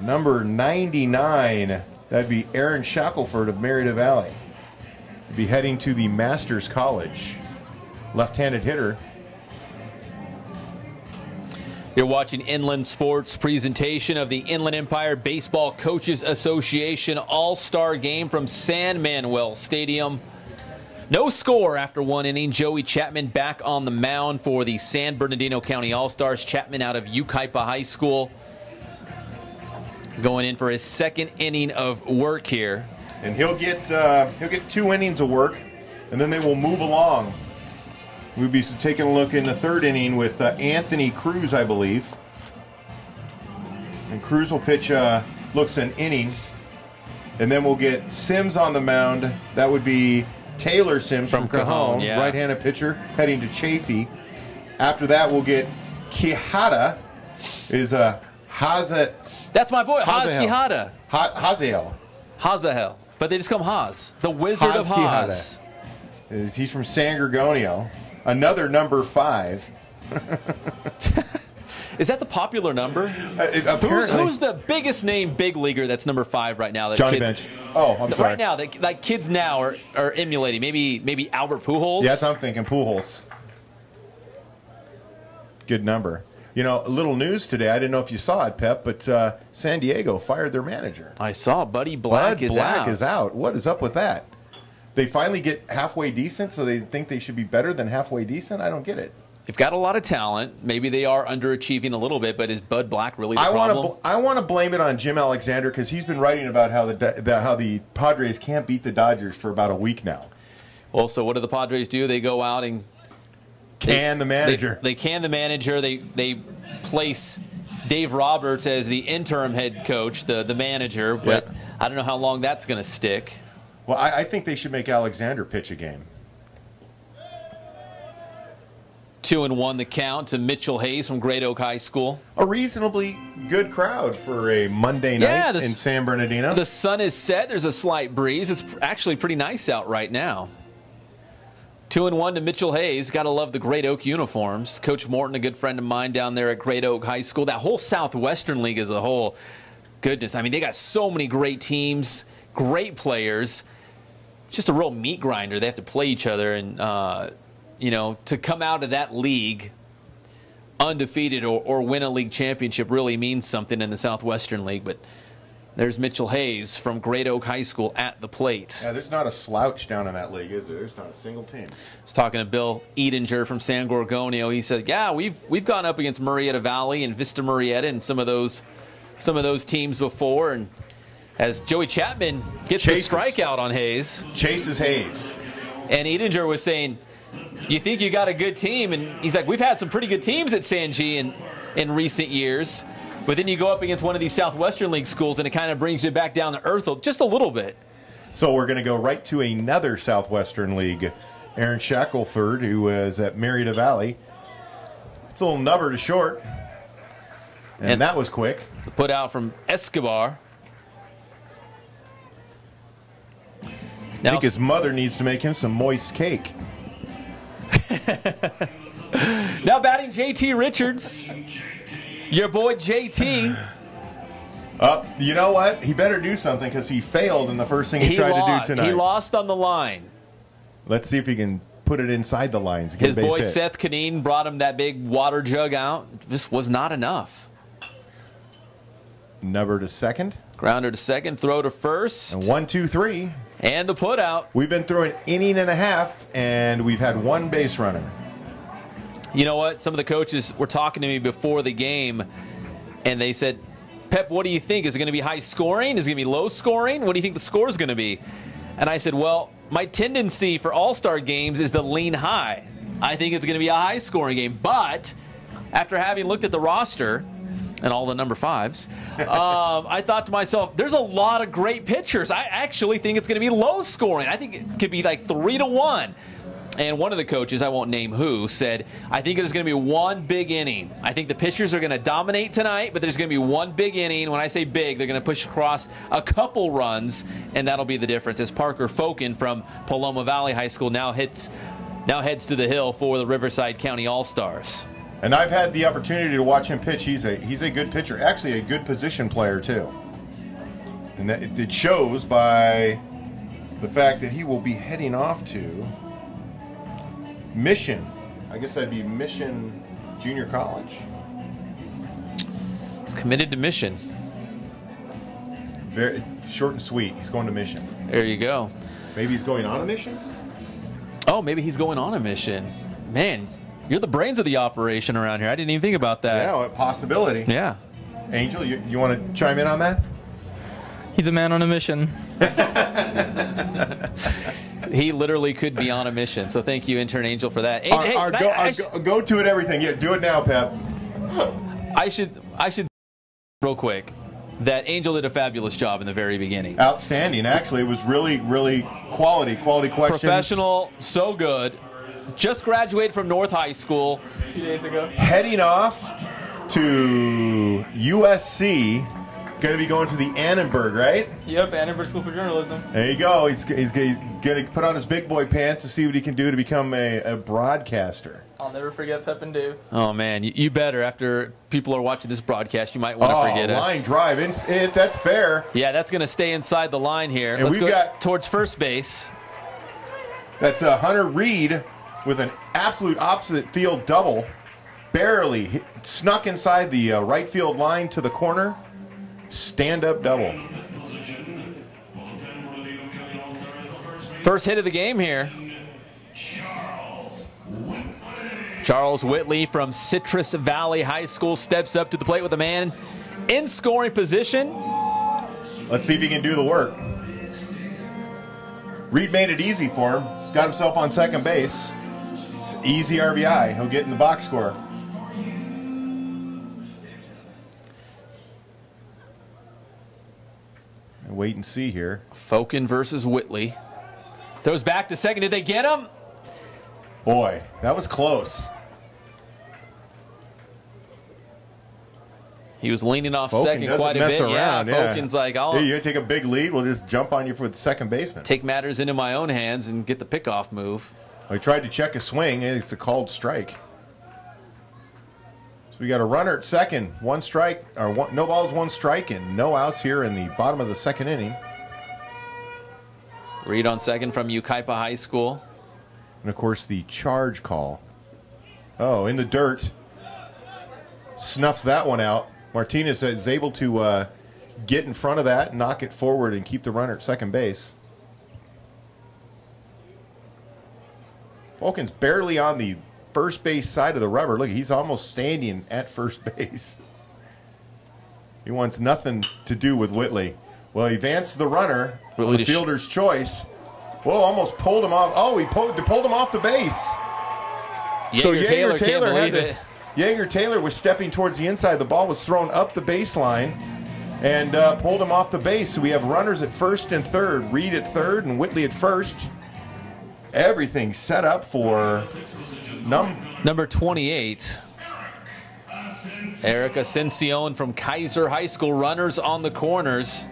number 99. That'd be Aaron Shackelford of Merida Valley. He'd be heading to the Masters College. Left-handed hitter. You're watching Inland Sports presentation of the Inland Empire Baseball Coaches Association All-Star Game from San Manuel Stadium. No score after 1 inning. Joey Chapman back on the mound for the San Bernardino County All-Stars. Chapman out of Iebca High School. Going in for his second inning of work here. And he'll get 2 innings of work, and then they will move along. We'll be taking a look in the 3rd inning with Anthony Cruz, I believe. And Cruz will pitch, looks an inning. And then we'll get Sims on the mound. That would be Taylor Sims from Cajon, yeah. Right-handed pitcher, heading to Chaffee. After that, we'll get Quijada. Is Haza. That's my boy, Haz Quijada. Hazael. Hazahel. But they just call him Haz. The Wizard of Haz. He's from San Gregorio. Another number 5. Is that the popular number? Who's the biggest name big leaguer that's number 5 right now? That Johnny kids, Bench. Oh, I'm sorry. Right now, that like kids now are emulating. Maybe Albert Pujols. Yeah, that's what I'm thinking. Pujols. Good number. You know, a little news today. I didn't know if you saw it, Pep, but San Diego fired their manager. I saw. Buddy Black is out. What is up with that? They finally get halfway decent, so they think they should be better than halfway decent? I don't get it. They've got a lot of talent. Maybe they are underachieving a little bit, but is Bud Black really the problem? I want to blame it on Jim Alexander because he's been writing about how the Padres can't beat the Dodgers for about a week now. Well, so what do the Padres do? They go out and can the manager. They can the manager. They place Dave Roberts as the interim head coach, the manager, but Yep. I don't know how long that's going to stick. Well, I think they should make Alexander pitch a game. 2-1 the count to Mitchell Hayes from Great Oak High School. A reasonably good crowd for a Monday night in San Bernardino. The sun is set. There's a slight breeze. It's actually pretty nice out right now. 2-1 to Mitchell Hayes. Got to love the Great Oak uniforms. Coach Morton, a good friend of mine down there at Great Oak High School. That whole Southwestern League as a whole, goodness. I mean, they got so many great teams, great players. It's just a real meat grinder. They have to play each other, and you know, to come out of that league undefeated or win a league championship really means something in the Southwestern League. But There's Mitchell Hayes from Great Oak High School at the plate. Yeah, there's not a slouch down in that league, is there? There's not a single team. I was talking to Bill Edinger from San Gorgonio. He said, yeah, we've gone up against Murrieta Valley and Vista Murrieta and some of those teams before. And as Joey Chapman gets the strikeout on Hayes. Chases Hayes. And Edinger was saying, you think you got a good team? And he's like, we've had some pretty good teams at San G in recent years. But then you go up against one of these Southwestern League schools, and it kind of brings you back down to earth just a little bit. So we're going to go right to another Southwestern League. Aaron Shackelford, who was at Murrieta Valley. It's a little nubber to short. And that was quick. The put out from Escobar. I think his mother needs to make him some moist cake. Now batting JT Richards. Your boy JT. You know what? He better do something because he failed in the first thing he tried to do tonight. He lost on the line. Let's see if he can put it inside the lines. His boy Seth Canine brought him that big water jug out. This was not enough. Number to second. Grounder to second. Throw to first. And 1, 2, 3. And the put out. We've been through an inning and a half, and we've had one base runner. You know what? Some of the coaches were talking to me before the game, and they said, Pep, what do you think? Is it going to be high scoring? Is it going to be low scoring? What do you think the score is going to be? And I said, well, my tendency for all-star games is to lean high. I think it's going to be a high-scoring game. But after having looked at the roster and all the number 5s, I thought to myself, there's a lot of great pitchers. I actually think it's going to be low-scoring. I think it could be like 3-1. And one of the coaches, I won't name who, said, I think it is going to be one big inning. I think the pitchers are going to dominate tonight, but there's going to be one big inning. When I say big, they're going to push across a couple runs, and that'll be the difference. As Parker Fokin from Paloma Valley High School now heads to the hill for the Riverside County All-Stars. And I've had the opportunity to watch him pitch. He's a good pitcher, actually a good position player too. And it shows by the fact that he will be heading off to Mission. I guess that'd be Mission Junior College. He's committed to Mission. Very short and sweet. He's going to Mission. There you go. Maybe he's going on a mission? Oh, maybe he's going on a mission. Man, you're the brains of the operation around here. I didn't even think about that. Yeah, a possibility. Yeah. Angel, you want to chime in on that? He's a man on a mission. He literally could be on a mission. So thank you, Intern Angel, for that. Go to it, everything. Yeah, do it now, Pep. I should real quick that Angel did a fabulous job in the very beginning. Outstanding. Actually, it was really, really quality questions. Professional, so good. Just graduated from North High School 2 days ago. Heading off to USC. Going to be going to the Annenberg, right? Yep, Annenberg School for Journalism. There you go. He's going to put on his big boy pants to see what he can do to become a broadcaster. I'll never forget Pep and Dave. Oh, man. You better. After people are watching this broadcast, you might want to forget us. Line drive. That's fair. Yeah, that's going to stay inside the line here. And Let's we've got towards first base. That's Hunter Reed with an absolute opposite field double. Barely snuck inside the right field line to the corner. Stand-up double. First hit of the game here. Charles Whitley from Citrus Valley High School steps up to the plate with a man in scoring position. Let's see if he can do the work. Reed made it easy for him. He's got himself on second base. It's easy RBI. He'll get in the box score. Wait and see here. Fokin versus Whitley. Throws back to second. Did they get him? Boy, that was close. He was leaning off Fokin second quite a bit. Around, yeah, Fokin's like, hey, you take a big lead, we'll just jump on you for the second baseman. Take matters into my own hands and get the pickoff move. I tried to check a swing, and it's a called strike. So we got a runner at second, one strike, or no balls, one strike, and no outs here in the bottom of the second inning. Reed on second from Yucaipa High School. And of course the charge call. Oh, in the dirt. Snuffs that one out. Martinez is able to get in front of that, knock it forward, and keep the runner at second base. Fulkin's barely on the first base side of the rubber. Look, he's almost standing at first base. He wants nothing to do with Whitley. Well, he advanced the runner, the fielder's choice. Whoa, almost pulled him off. Oh, he pulled him off the base. Yeager Taylor was stepping towards the inside. The ball was thrown up the baseline and pulled him off the base. So we have runners at first and third, Reed at third and Whitley at first. Everything set up for number 28. Eric Ascension from Kaiser High School. Runners on the corners.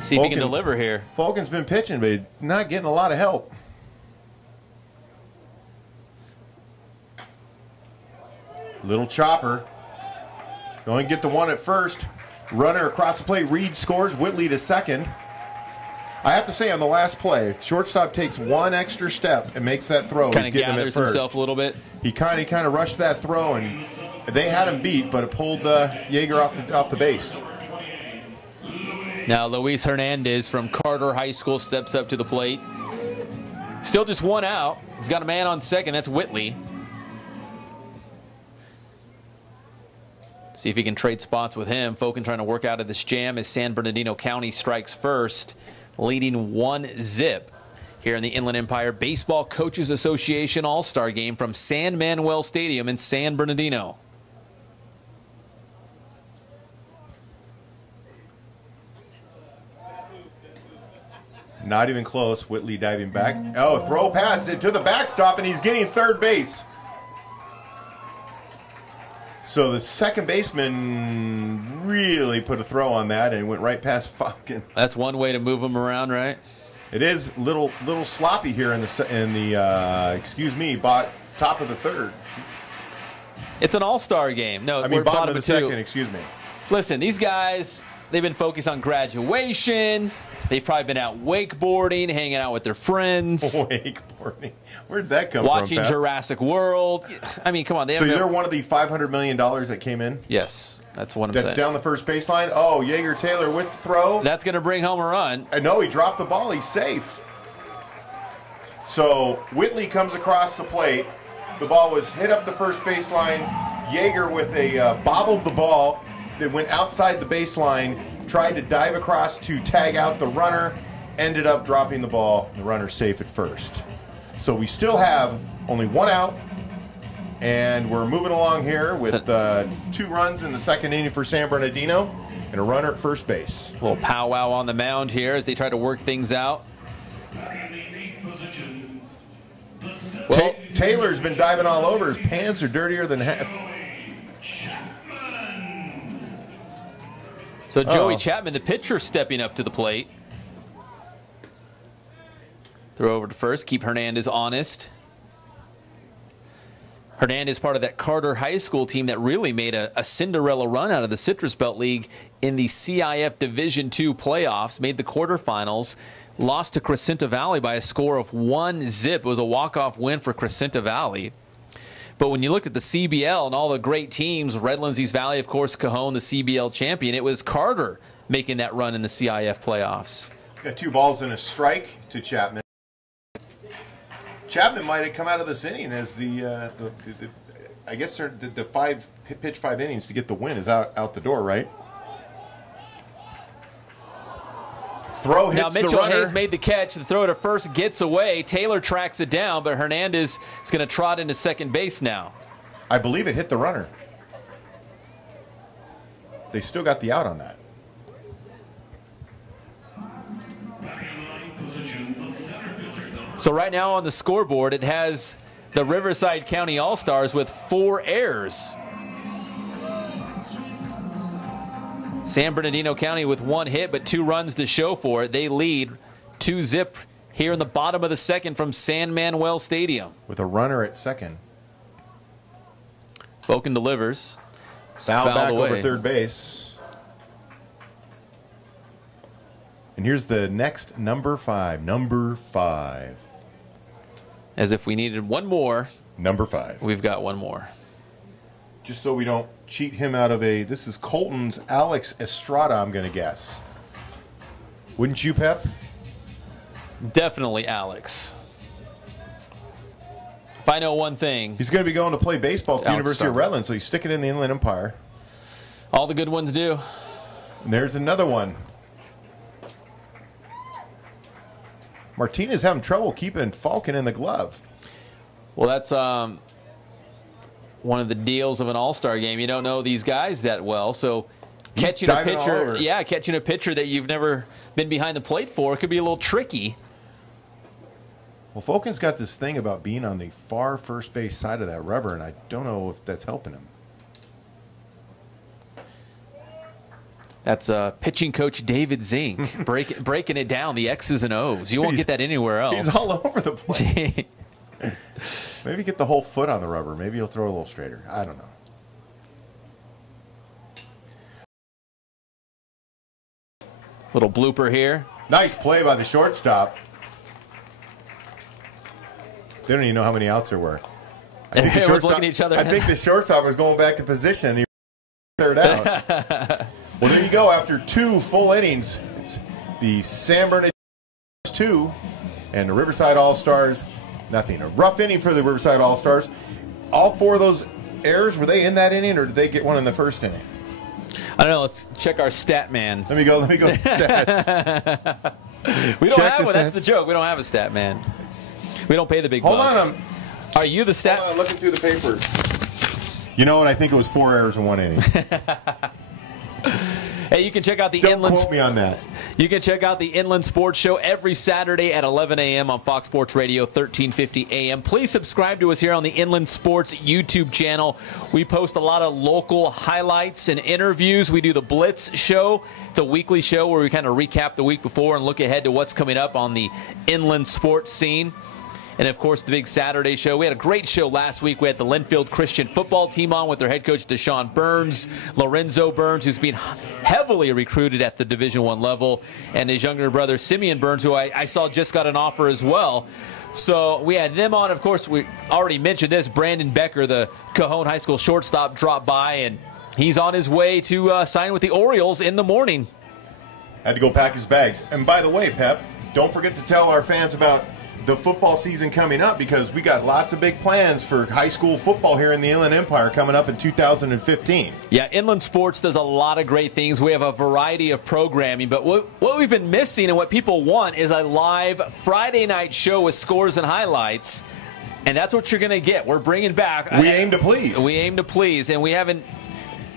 See if he can deliver here. Fulkin's been pitching, but not getting a lot of help. Little chopper. Going to get the one at first. Runner across the plate. Reed scores. Whitley to second. I have to say, on the last play, if the shortstop takes one extra step and makes that throw, kind of gathers himself a little bit. He kind of rushed that throw, and they had him beat, but it pulled Yeager off the base. Now Luis Hernandez from Carter High School steps up to the plate. Still just one out. He's got a man on second. That's Whitley. See if he can trade spots with him. Fulkin trying to work out of this jam as San Bernardino County strikes first, leading 1-0 here in the Inland Empire Baseball Coaches Association All-Star Game from San Manuel Stadium in San Bernardino. Not even close. Whitley diving back. Oh, throw past it to the backstop, and he's getting third base. So the second baseman really put a throw on that and went right past Fulkin. That's one way to move him around, right? It is little sloppy here in the excuse me, top of the third. It's an all-star game. No, I mean we're bottom of the two. second. Excuse me. Listen, these guys, they've been focused on graduation. They've probably been out wakeboarding, hanging out with their friends. Wakeboarding. Where'd that come from, watching Pat? Jurassic World. I mean, come on. So you're one of the $500 million that came in? Yes, that's what I'm saying. That's down the first baseline. Oh, Yeager Taylor with the throw. That's going to bring home a run. No, he dropped the ball. He's safe. So Whitley comes across the plate. The ball was hit up the first baseline. Yeager with a bobbled the ball that went outside the baseline, tried to dive across to tag out the runner, ended up dropping the ball. The runner safe at first. So we still have only one out, and we're moving along here with 2 runs in the second inning for San Bernardino and a runner at first base. A little powwow on the mound here as they try to work things out. Well, Taylor's been diving all over. His pants are dirtier than half. So Joey Chapman, the pitcher, stepping up to the plate. Throw over to first, keep Hernandez honest. Hernandez part of that Carter High School team that really made a Cinderella run out of the Citrus Belt League in the CIF Division II playoffs, made the quarterfinals, lost to Crescenta Valley by a score of 1-0. It was a walk-off win for Crescenta Valley. But when you looked at the CBL and all the great teams, Redlands, East Valley, of course, Cajon, the CBL champion, it was Carter making that run in the CIF playoffs. Got 2 balls and a strike to Chapman. Chapman might have come out of this inning as I guess the pitch 5 innings to get the win is out the door, right? Throw hits now Mitchell the runner. Hayes made the catch. The throw to first gets away. Taylor tracks it down, but Hernandez is going to trot into second base now. I believe it hit the runner. They still got the out on that. So right now on the scoreboard, it has the Riverside County All-Stars with 4 errors. San Bernardino County with 1 hit, but 2 runs to show for it. They lead 2-0 here in the bottom of the second from San Manuel Stadium. With a runner at second. Fulkin delivers. Foul back over third base. And here's the next number 5. Number 5. As if we needed one more. Number 5. We've got one more. just so we don't cheat him out of a, this is Colton's Alex Estrada, I'm going to guess. Wouldn't you, Pep? Definitely Alex. If I know one thing. He's going to be going to play baseball at the University of Redlands, so he's sticking in the Inland Empire. All the good ones do. And there's another one. Martinez having trouble keeping Falcon in the glove. Well, that's one of the deals of an all-star game. You don't know these guys that well, so catching a pitcher, catching a pitcher that you've never been behind the plate for could be a little tricky. Well, Falcon's got this thing about being on the far first base side of that rubber, and I don't know if that's helping him. That's pitching coach David Zink breaking it down, the X's and O's. You won't get that anywhere else. He's all over the place. Maybe get the whole foot on the rubber. Maybe he'll throw a little straighter. I don't know. Little blooper here. Nice play by the shortstop. They don't even know how many outs there were. I think Everyone's looking at each other. I think the shortstop was going back to position. He third out. Well, there you go. After 2 full innings, it's the San Bernardino 2 and the Riverside All-Stars nothing. A rough inning for the Riverside All-Stars. All 4 of those errors, were they in that inning, or did they get one in the first inning? I don't know. Let's check our stat man. Let me go to stats. We don't have one. That's the joke. We don't have a stat man. We don't pay the big bucks. Hold on. Are you the stat? Hold on, looking through the papers. You know what? I think it was 4 errors in 1 inning. Hey, you can check out the Don't Inland. quote me on that. You can check out the Inland Sports Show every Saturday at 11 a.m. on Fox Sports Radio, 1350 a.m. Please subscribe to us here on the Inland Sports YouTube channel. We post a lot of local highlights and interviews. We do the Blitz Show. It's a weekly show where we kind of recap the week before and look ahead to what's coming up on the inland sports scene. And, of course, the big Saturday show. We had a great show last week. We had the Linfield Christian football team on with their head coach, Deshaun Burns, Lorenzo Burns, who's been heavily recruited at the Division I level, and his younger brother, Simeon Burns, who I saw just got an offer as well. So we had them on. Of course, we already mentioned this. Brandon Becker, the Cajon High School shortstop, dropped by, and he's on his way to sign with the Orioles in the morning. Had to go pack his bags. And by the way, Pep, don't forget to tell our fans about the football season coming up, because we got lots of big plans for high school football here in the Inland Empire coming up in 2015. Yeah, Inland Sports does a lot of great things. We have a variety of programming, but what we've been missing and what people want is a live Friday night show with scores and highlights, and that's what you're going to get. We're bringing back. We aim to please. We aim to please, and we haven't,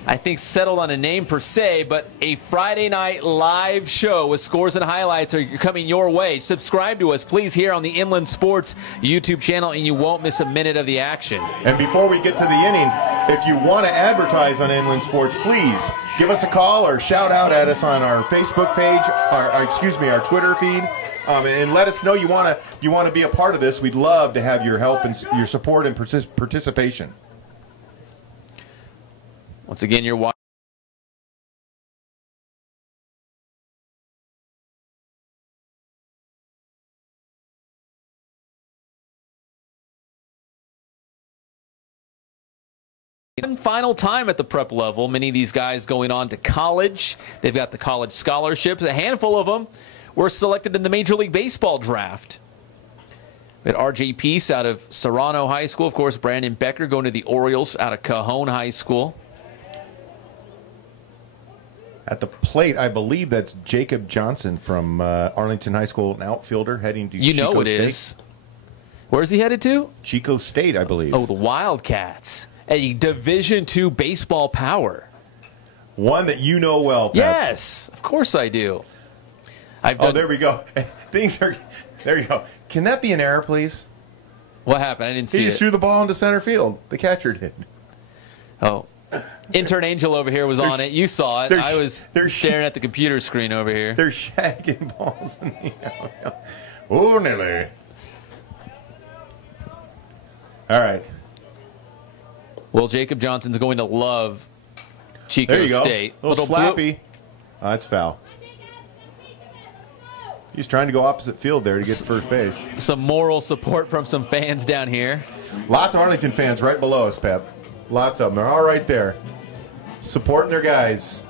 I think, settled on a name per se, but a Friday night live show with scores and highlights are coming your way. Subscribe to us, please, here on the Inland Sports YouTube channel, and you won't miss a minute of the action. And before we get to the inning, if you want to advertise on Inland Sports, please give us a call or shout out at us on our Facebook page, our Twitter feed, and let us know you want to be a part of this. We'd love to have your help and your support and participation. Once again, you're watching. Final time at the prep level. Many of these guys going on to college. They've got the college scholarships. A handful of them were selected in the Major League Baseball draft. We had R.J. Peace out of Serrano High School. Of course, Brandon Becker going to the Orioles out of Cajon High School. At the plate, I believe that's Jacob Johnson from Arlington High School, an outfielder heading to Chico State. You know it is. Where's he headed to? Chico State, I believe. Oh, the Wildcats. A Division II baseball power. One that you know well, Pep. Yes, of course I do. Oh, there we go. Things are... There you go. Can that be an error, please? What happened? I didn't see it. He just threw the ball into center field. The catcher did. Oh. Intern Angel over here was on it. You saw it. I was staring at the computer screen over here. They're shagging balls in the outfield. Oh, Nelly. All right. Well, Jacob Johnson's going to love Chico State. A little slappy. Oh, that's foul. He's trying to go opposite field there to get to first base. Some moral support from some fans down here. Lots of Arlington fans right below us, Pep. Lots of them. They're all right there, supporting their guys.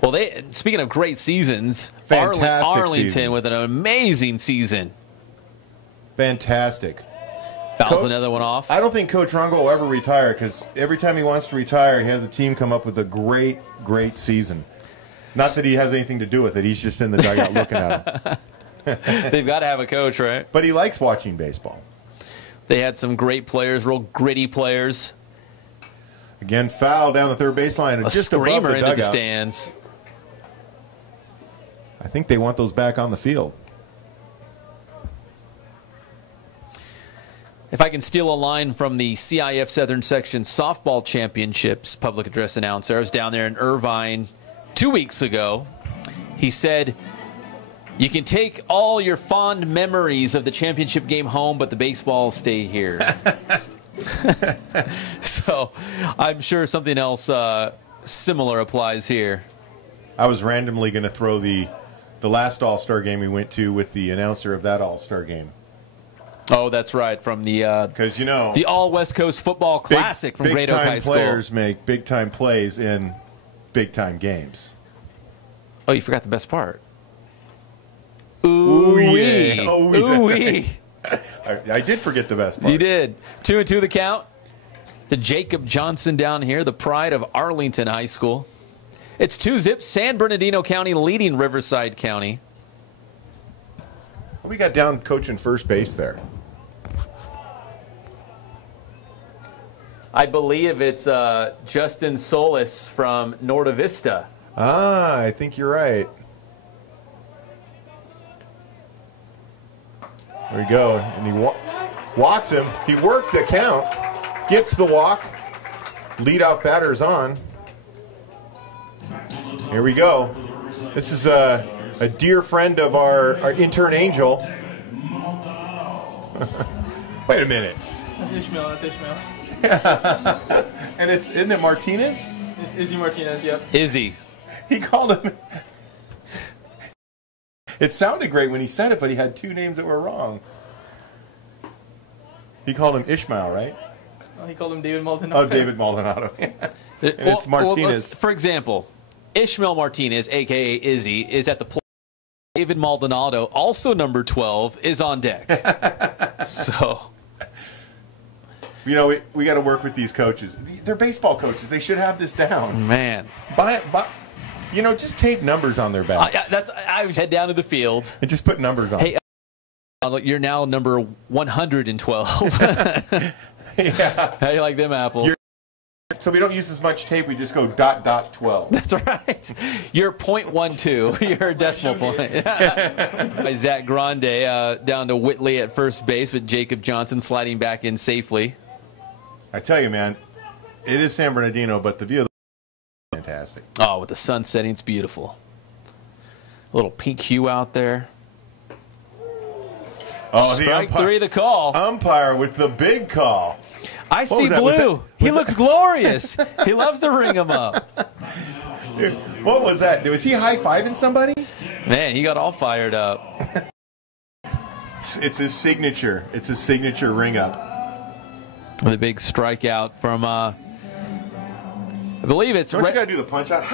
Well, speaking of great seasons, Fantastic Arlington season. with an amazing season. Fantastic. Fouls another one off. I don't think Coach Rungo will ever retire because every time he wants to retire, he has a team come up with a great, great season. Not that he has anything to do with it. He's just in the dugout looking at him. They've got to have a coach, right? But he likes watching baseball. They had some great players, real gritty players. Again, foul down the third baseline, A just above screamer the into the dugout. stands. I think they want those back on the field. If I can steal a line from the CIF Southern Section Softball Championships public address announcer, I was down there in Irvine 2 weeks ago. He said, "You can take all your fond memories of the championship game home, but the baseball stay here." So I'm sure something else similar applies here. I was randomly going to throw the last All-Star game we went to with the announcer of that All-Star game. Oh, that's right, from the Because, you know, the All West Coast Football Classic from Great Oak High School. Big-time players make big-time plays in big-time games. Oh, you forgot the best part. Ooh, Ooh-wee. yeah. Ooh-wee. Ooh-wee. I did forget the best part. You did. 2-2 the count. The Jacob Johnson down here, the pride of Arlington High School. It's 2-zip. San Bernardino County leading Riverside County. We got down coaching first base there. I believe it's Justin Solis from Norta Vista. Ah, I think you're right. There we go. And he walks him. He worked the count. Gets the walk. Leadoff batter's on. Here we go. This is a dear friend of our intern Angel. Wait a minute. That's Ishmael. That's Ishmael. And isn't it Martinez? It's Izzy Martinez, yep. Izzy. He called him. It sounded great when he said it, but he had two names that were wrong. He called him Ishmael, right? Oh, he called him David Maldonado. Oh, David Maldonado. And it's Martinez. For example, Ishmael Martinez, a.k.a. Izzy, is at the plate. David Maldonado, also number 12, is on deck. So, You know, we got to work with these coaches. They're baseball coaches. They should have this down. man. You know, just tape numbers on their backs. I was head down to the field. And just put numbers on. Hey, you're now number 112. Yeah. How you like them apples? So we don't use as much tape. We just go ... 12. That's right. You're .12. You're a decimal point. Zach Grande down to Whitley at first base with Jacob Johnson sliding back in safely. I tell you, man, it is San Bernardino, but the view of the fantastic. Oh, with the sun setting, it's beautiful. A little pink hue out there. Oh, Strike three, the call. Umpire with the big call. I see blue. He looks glorious. He loves to ring him up. Dude, what was that? Was he high-fiving somebody? Man, he got all fired up. It's his signature. It's his signature ring up. With a big strikeout from, I believe it's... Don't you got to do the punch out?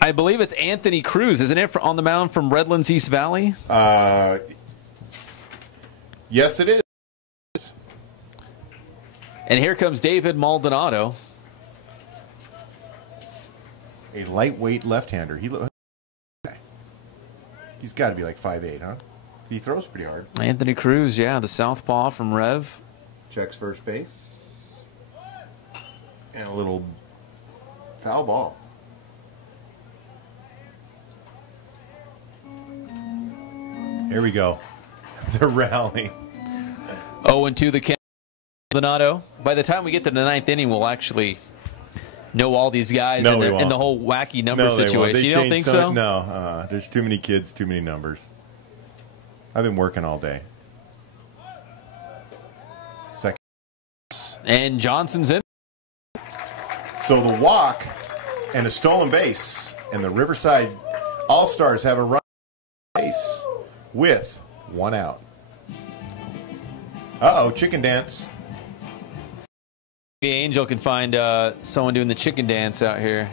I believe it's Anthony Cruz, isn't it, on the mound from Redlands East Valley? Yes, it is. And here comes David Maldonado. A lightweight left-hander. He's got to be like 5'8", huh? He throws pretty hard. Anthony Cruz, yeah, the southpaw from Rev. Checks first base. And a little foul ball. Here we go. The rally. 0-2 the count. Maldonado. By the time we get to the ninth inning, we'll actually know all these guys and the whole wacky number situation. You don't think so? No. There's too many kids, too many numbers. I've been working all day. Second. And Johnson's in. So the walk and a stolen base, and the Riverside All-Stars have a run base with one out. Uh-oh, chicken dance. The Angel can find someone doing the chicken dance out here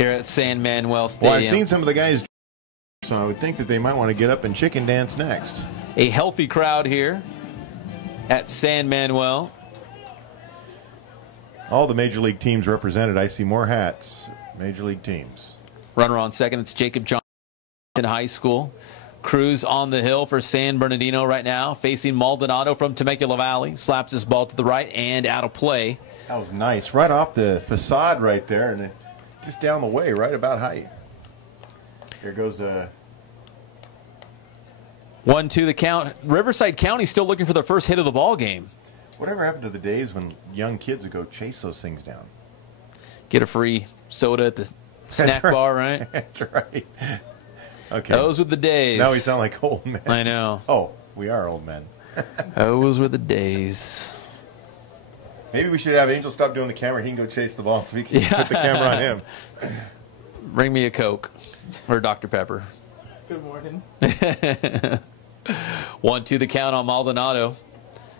at San Manuel Stadium. Well, I've seen some of the guys, so I would think that they might want to get up and chicken dance next. A healthy crowd here at San Manuel. All the Major League teams represented. I see more hats. Major League teams. Runner on second. It's Jacob Johnson in high school. Cruz on the hill for San Bernardino right now, facing Maldonado from Temecula Valley. Slaps his ball to the right and out of play. That was nice. Right off the facade right there, and just down the way, right about height. Here goes 1-2 the count. Riverside County still looking for their first hit of the ball game. Whatever happened to the days when young kids would go chase those things down? Get a free soda at the snack bar, right? That's right. Okay. Those were the days. Now we sound like old men. I know. Oh, we are old men. Those were the days. Maybe we should have Angel stop doing the camera. He can go chase the ball so we can put the camera on him. Bring me a Coke or Dr. Pepper. Good morning. 1-2 the count on Maldonado.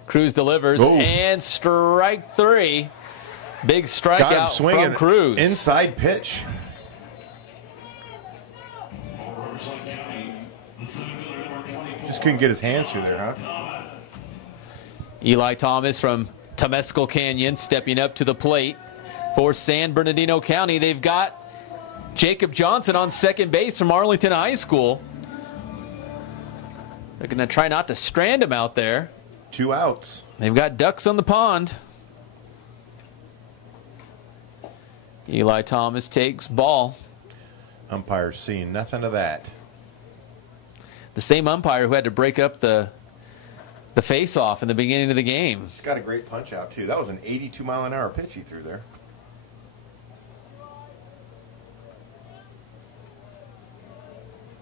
Cruz delivers, and strike three. Big strikeout from Cruz. Inside pitch. Just couldn't get his hands through there, huh? Eli Thomas from Temescal Canyon stepping up to the plate for San Bernardino County. They've got Jacob Johnson on second base from Arlington High School. They're going to try not to strand him out there. 2 outs. They've got ducks on the pond. Eli Thomas takes ball. Umpire's seeing nothing of that. The same umpire who had to break up the face-off in the beginning of the game. He's got a great punch-out, too. That was an 82-mile-an-hour pitch he threw there.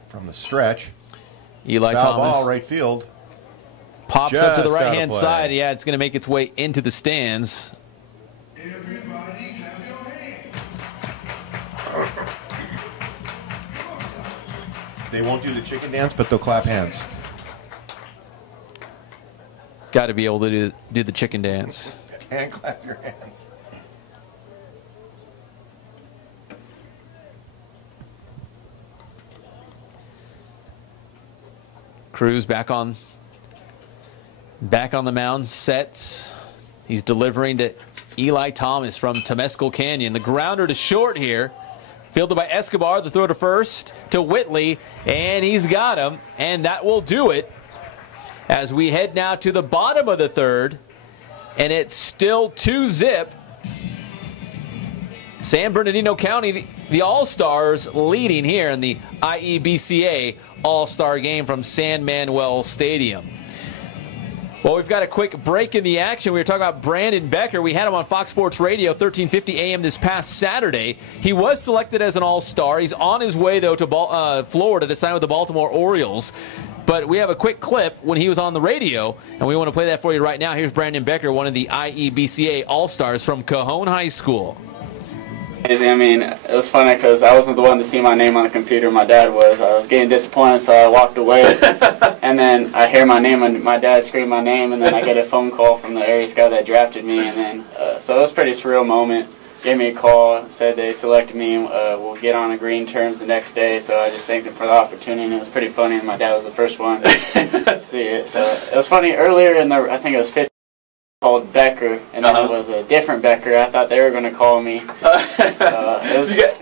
From the stretch. Eli Foul Thomas. ball, right field. Pops up to the right-hand side. Yeah, it's going to make its way into the stands. They won't do the chicken dance, but they'll clap hands. Got to be able to do the chicken dance. And clap your hands. Cruz back on the mound, sets. He's delivering to Eli Thomas from Temescal Canyon. The grounder to short here. Fielded by Escobar, the throw to first to Whitley, and he's got him, and that will do it as we head now to the bottom of the third, and it's still 2-0. San Bernardino County, the All-Stars, leading here in the Iebca All-Star game from San Manuel Stadium. Well, we've got a quick break in the action. We were talking about Brandon Becker. We had him on Fox Sports Radio, 1350 AM this past Saturday. He was selected as an All-Star. He's on his way, though, to Florida to sign with the Baltimore Orioles. But we have a quick clip when he was on the radio, and we want to play that for you right now. Here's Brandon Becker, one of the Iebca All-Stars from Cajon High School. I mean, it was funny because I wasn't the one to see my name on the computer. My dad was. I was getting disappointed, so I walked away. And then I hear my name, and my dad scream my name, and then I get a phone call from the area scout that drafted me. And then, so it was a pretty surreal moment. Gave me a call, said they selected me. We'll get on agreeing terms the next day. So I just thanked them for the opportunity. And it was pretty funny. And my dad was the first one to see it. So it was funny earlier in the, I think it was 15. Called Becker, and then it was a different Becker. I thought they were going to call me. So it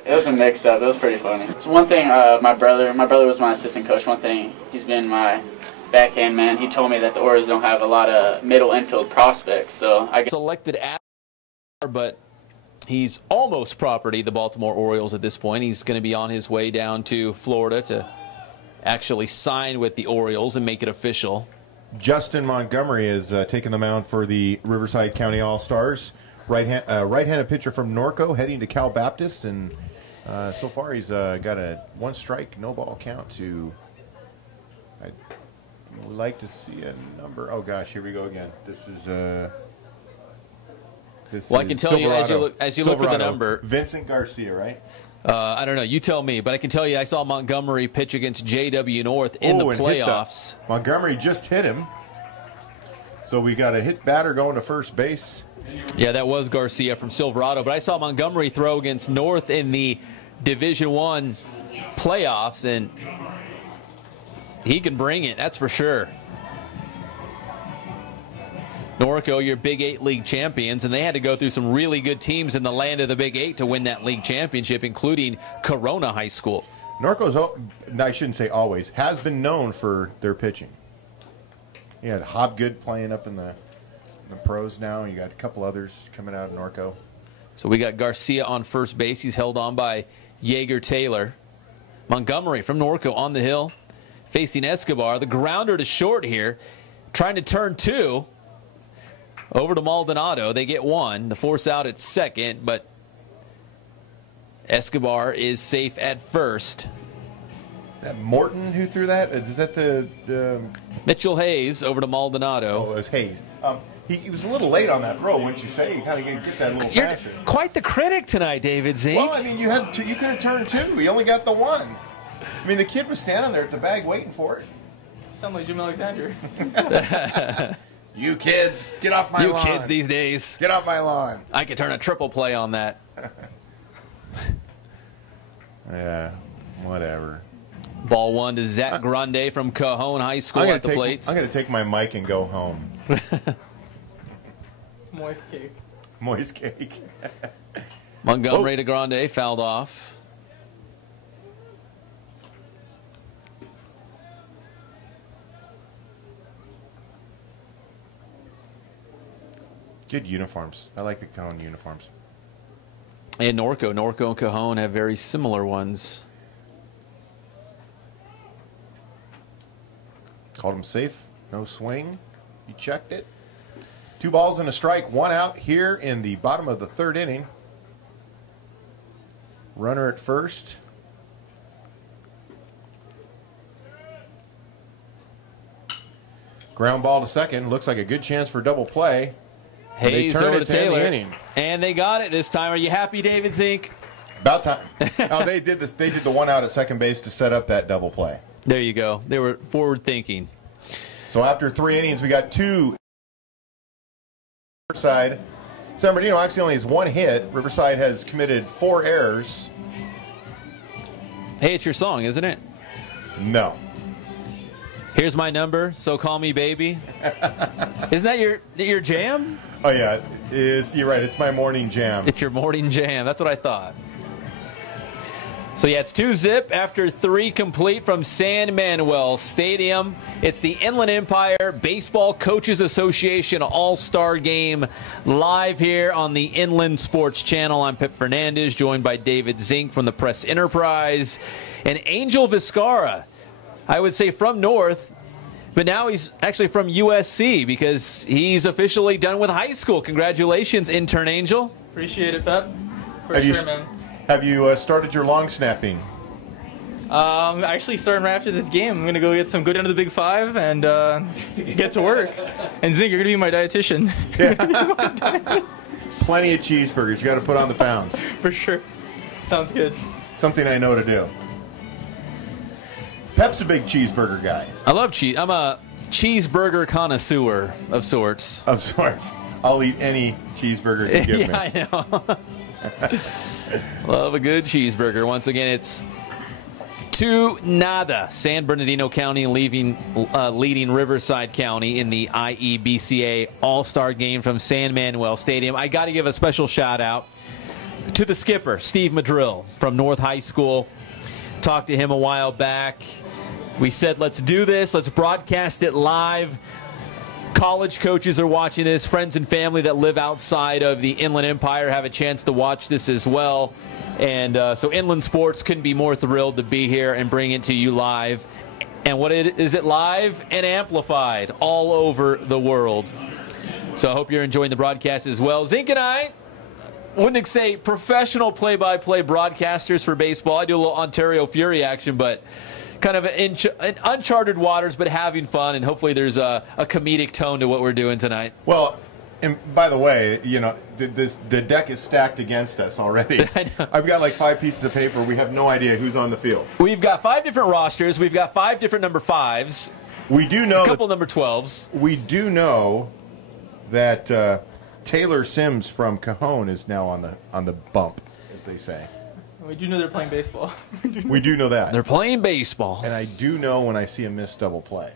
was a mix-up. It was pretty funny. So one thing, my brother was my assistant coach. One thing, he's been my backhand man. He told me that the Orioles don't have a lot of middle infield prospects. So I selected but he's almost property, the Baltimore Orioles at this point. He's going to be on his way down to Florida to actually sign with the Orioles and make it official. Justin Montgomery is taking the mound for the Riverside County All-Stars. Right-handed pitcher from Norco, heading to Cal Baptist, and so far he's got a 1-strike, no-ball count to. I'd like to see a number. Oh gosh, here we go again. This is. Well, I can tell you as you look for the number. Vincent Garcia, right? I don't know. You tell me. But I can tell you I saw Montgomery pitch against J.W. North in the playoffs. Montgomery just hit him. So we got a hit batter going to first base. Yeah, that was Garcia from Silverado, but I saw Montgomery throw against North in the Division I playoffs, and he can bring it, that's for sure. Norco, your Big 8 league champions, and they had to go through some really good teams in the land of the Big 8 to win that league championship, including Corona High School. Norco's, I shouldn't say always, has been known for their pitching. You had Hobgood playing up in the pros now, and you got a couple others coming out of Norco. So we got Garcia on first base. He's held on by Yeager Taylor. Montgomery from Norco on the hill, facing Escobar. The grounder to short here, trying to turn two. Over to Maldonado. They get one. The force out at second, but Escobar is safe at first. Is that Morton who threw that? Is that the... Mitchell Hayes over to Maldonado. Oh, it was Hayes. He was a little late on that throw, wouldn't you say? You kind of get that a little faster. Quite the critic tonight, David Zink. Well, I mean, you could have turned two. You only got the one. I mean, the kid was standing there at the bag waiting for it. Sound like Jim Alexander. You kids, get off my lawn. You kids these days. Get off my lawn. I could turn a triple play on that. Yeah, whatever. Ball one to Zach Grande from Cajon High School at the plate. I'm going to take my mic and go home. Moist cake. Moist cake. Montgomery to Grande, fouled off. Good uniforms. I like the Cajon uniforms. And Norco and Cajon have very similar ones. Called him safe. No swing. He checked it. 2 balls and a strike. 1 out here in the bottom of the 3rd inning. Runner at first. Ground ball to second. Looks like a good chance for double play. Hayes over to Taylor, and they got it this time. Are you happy, David Zink? About time. Oh, they did this. They did the 1 out at second base to set up that double play. There you go. They were forward thinking. So after 3 innings, we got 2. Riverside. San Bernardino actually only has 1 hit. Riverside has committed 4 errors. Hey, it's your song, isn't it? No. Here's my number, so call me baby. Isn't that your jam? Oh yeah, it is. You're right. It's my morning jam. It's your morning jam. That's what I thought. So yeah, it's 2-zip after 3 complete from San Manuel Stadium. It's the Inland Empire Baseball Coaches Association All-Star Game live here on the Inland Sports Channel. I'm Pep Fernandez, joined by David Zink from the Press Enterprise and Angel Vizcarra. I would say from North, but now he's actually from USC because he's officially done with high school. Congratulations, intern Angel. Appreciate it, Pep. For sure, man. Have you started your long snapping? Actually starting right after this game. I'm going to go get some good into the Big 5 and get to work. And Zink, you're going to be my dietitian. Yeah. Plenty of cheeseburgers. You got to put on the pounds. For sure. Sounds good. Something I know to do. Pep's a big cheeseburger guy. I love cheese. I'm a cheeseburger connoisseur of sorts. Of sorts. I'll eat any cheeseburger you give me. Yeah, I know. Love a good cheeseburger. Once again, it's 2-0. San Bernardino County leading Riverside County in the IEBCA All-Star Game from San Manuel Stadium. I got to give a special shout-out to the skipper, Steve Madrill from North High School. Talked to him a while back. We said, let's do this. Let's broadcast it live. College coaches are watching this. Friends and family that live outside of the Inland Empire have a chance to watch this as well. And so Inland Sports couldn't be more thrilled to be here and bring it to you live. And is it live and amplified all over the world. So I hope you're enjoying the broadcast as well. Zink and I wouldn't say professional play-by-play broadcasters for baseball. I do a little Ontario Fury action, but kind of in uncharted waters, but having fun, and hopefully there's a comedic tone to what we're doing tonight. Well, and by the way, you know, the deck is stacked against us already. I've got like 5 pieces of paper. We have no idea who's on the field. We've got 5 different rosters. We've got 5 different number 5s. We do know a couple number 12s. We do know that Taylor Sims from Cajon is now on the bump, as they say. We do know they're playing baseball. We do know that. They're playing baseball. And I do know when I see a missed double play.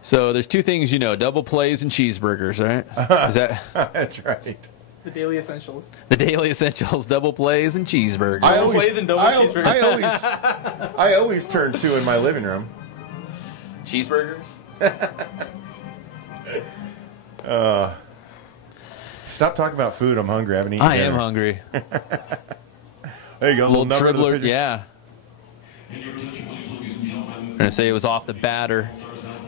So there's two things you know, double plays and cheeseburgers, right? Is that That's right. The daily essentials. the daily essentials, double plays and cheeseburgers? Double plays and double cheeseburgers. I always turn 2 in my living room. Cheeseburgers? Stop talking about food. I'm hungry. I haven't eaten I dinner. am hungry. There you go. Little number of the dribbler, pitcher. yeah. I'm going to say it was off the batter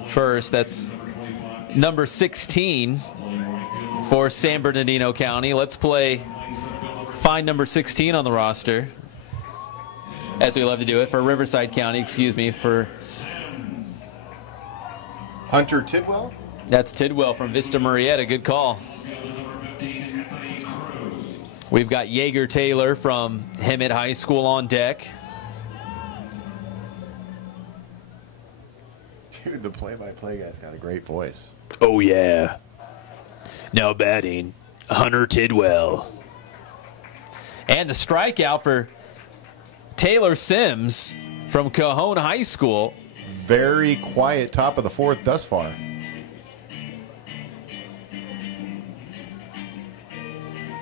first. That's number 16 for San Bernardino County. Let's find number 16 on the roster, as we love to do it, for Riverside County, for Hunter Tidwell? that's Tidwell from Vista Marietta. Good call. We've got Yeager Taylor from Hemet High School on deck. Dude, the play-by-play guy's got a great voice. Oh, yeah. Now batting, Hunter Tidwell. And the strikeout for Taylor Sims from Cajon High School. Very quiet top of the 4th thus far.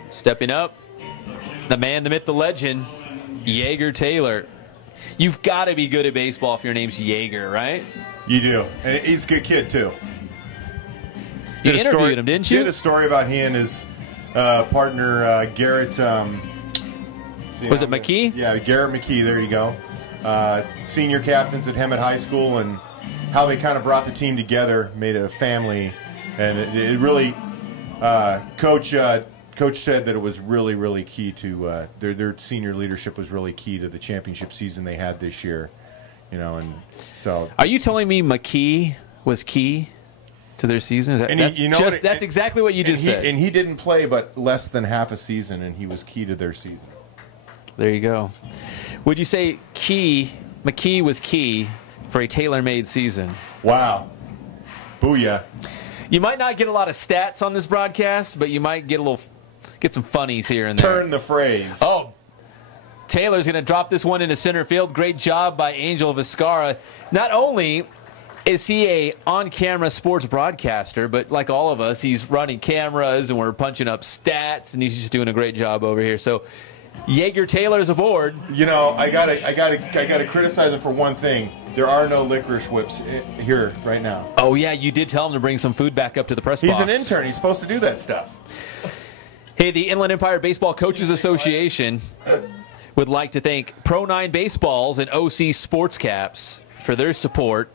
Stepping up, the man, the myth, the legend, Yeager Taylor. You've got to be good at baseball if your name's Yeager, right? You do. And he's a good kid, too. You interviewed him, didn't you? Did a story about he and his partner, Garrett. Was it McKee? Yeah, Garrett McKee. There you go. Senior captains at Hemet High School, and how they kind of brought the team together, made it a family. And it really, Coach said that it was really, really key to their senior leadership was really key to the championship season they had this year. You know, and so. Are you telling me McKee was key to their season? Is that, And that's exactly what you just said. And he didn't play but less than half a season, and he was key to their season. There you go. Would you say McKee was key for a tailor-made season? Wow. Booyah. You might not get a lot of stats on this broadcast, but you might get some funnies here and there. Turn the phrase. Oh, Taylor's going to drop this one into center field. Great job by Angel Vizcarra. Not only is he a on-camera sports broadcaster, but like all of us, he's running cameras and we're punching up stats, and he's just doing a great job over here. So Yeager Taylor's aboard. You know, I gotta criticize him for one thing. There are no licorice whips here right now. Oh yeah, you did tell him to bring some food back up to the press box. He's an intern. He's supposed to do that stuff. Hey, the Inland Empire Baseball Coaches Association would like to thank Pro 9 Baseballs and OC Sports Caps for their support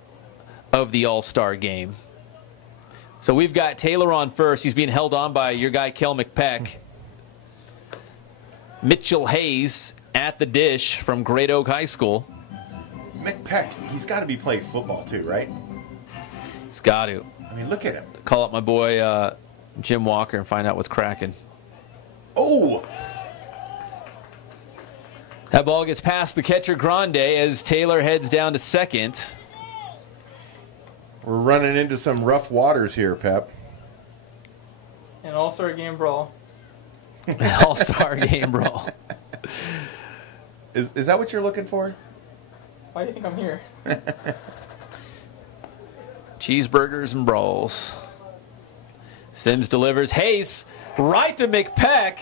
of the All-Star Game. So we've got Taylor on first. He's being held on by your guy, Kel McPeck. Mitchell Hayes at the dish from Great Oak High School. McPeck, he's got to be playing football too, right? He's got to. I mean, look at him. Call up my boy Jim Walker and find out what's cracking. Oh! That ball gets past the catcher Grande as Taylor heads down to second. We're running into some rough waters here, Pep. An all-star game brawl. All-star game brawl. Is that what you're looking for? Why do you think I'm here? Cheeseburgers and brawls. Sims delivers. Hayes right to McPeck.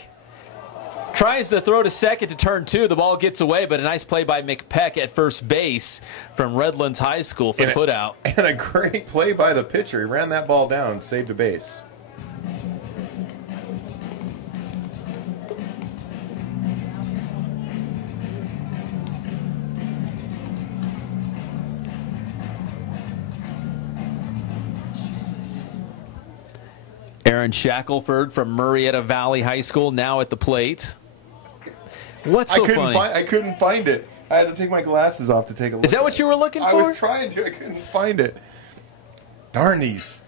Tries to throw to second to turn 2. The ball gets away, but a nice play by McPeck at first base from Redlands High School for put out. And a great play by the pitcher. He ran that ball down, saved a base. Aaron Shackelford from Murrieta Valley High School now at the plate. What's so funny? I couldn't find it. I had to take my glasses off to take a look. Is that what you were looking for? I was trying to. I couldn't find it. Darn these.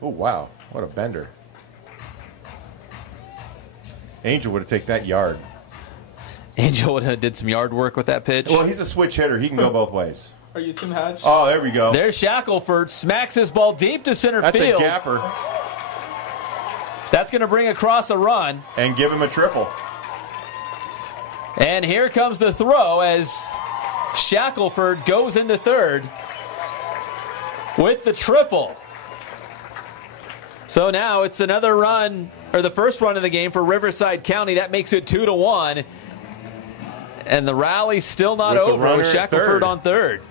Oh, wow. What a bender. Angel would have taken that yard. Angel would have did some yard work with that pitch. Well, he's a switch hitter. He can go both ways. Are you Tim Hatch? Oh, there we go. There's Shackelford. Smacks his ball deep to center field. That's a gapper. That's going to bring across a run. And give him a triple. And here comes the throw as Shackelford goes into third with the triple. So now it's another run, or the first run of the game for Riverside County. That makes it 2-1. And the rally's still not over with Shackelford on third.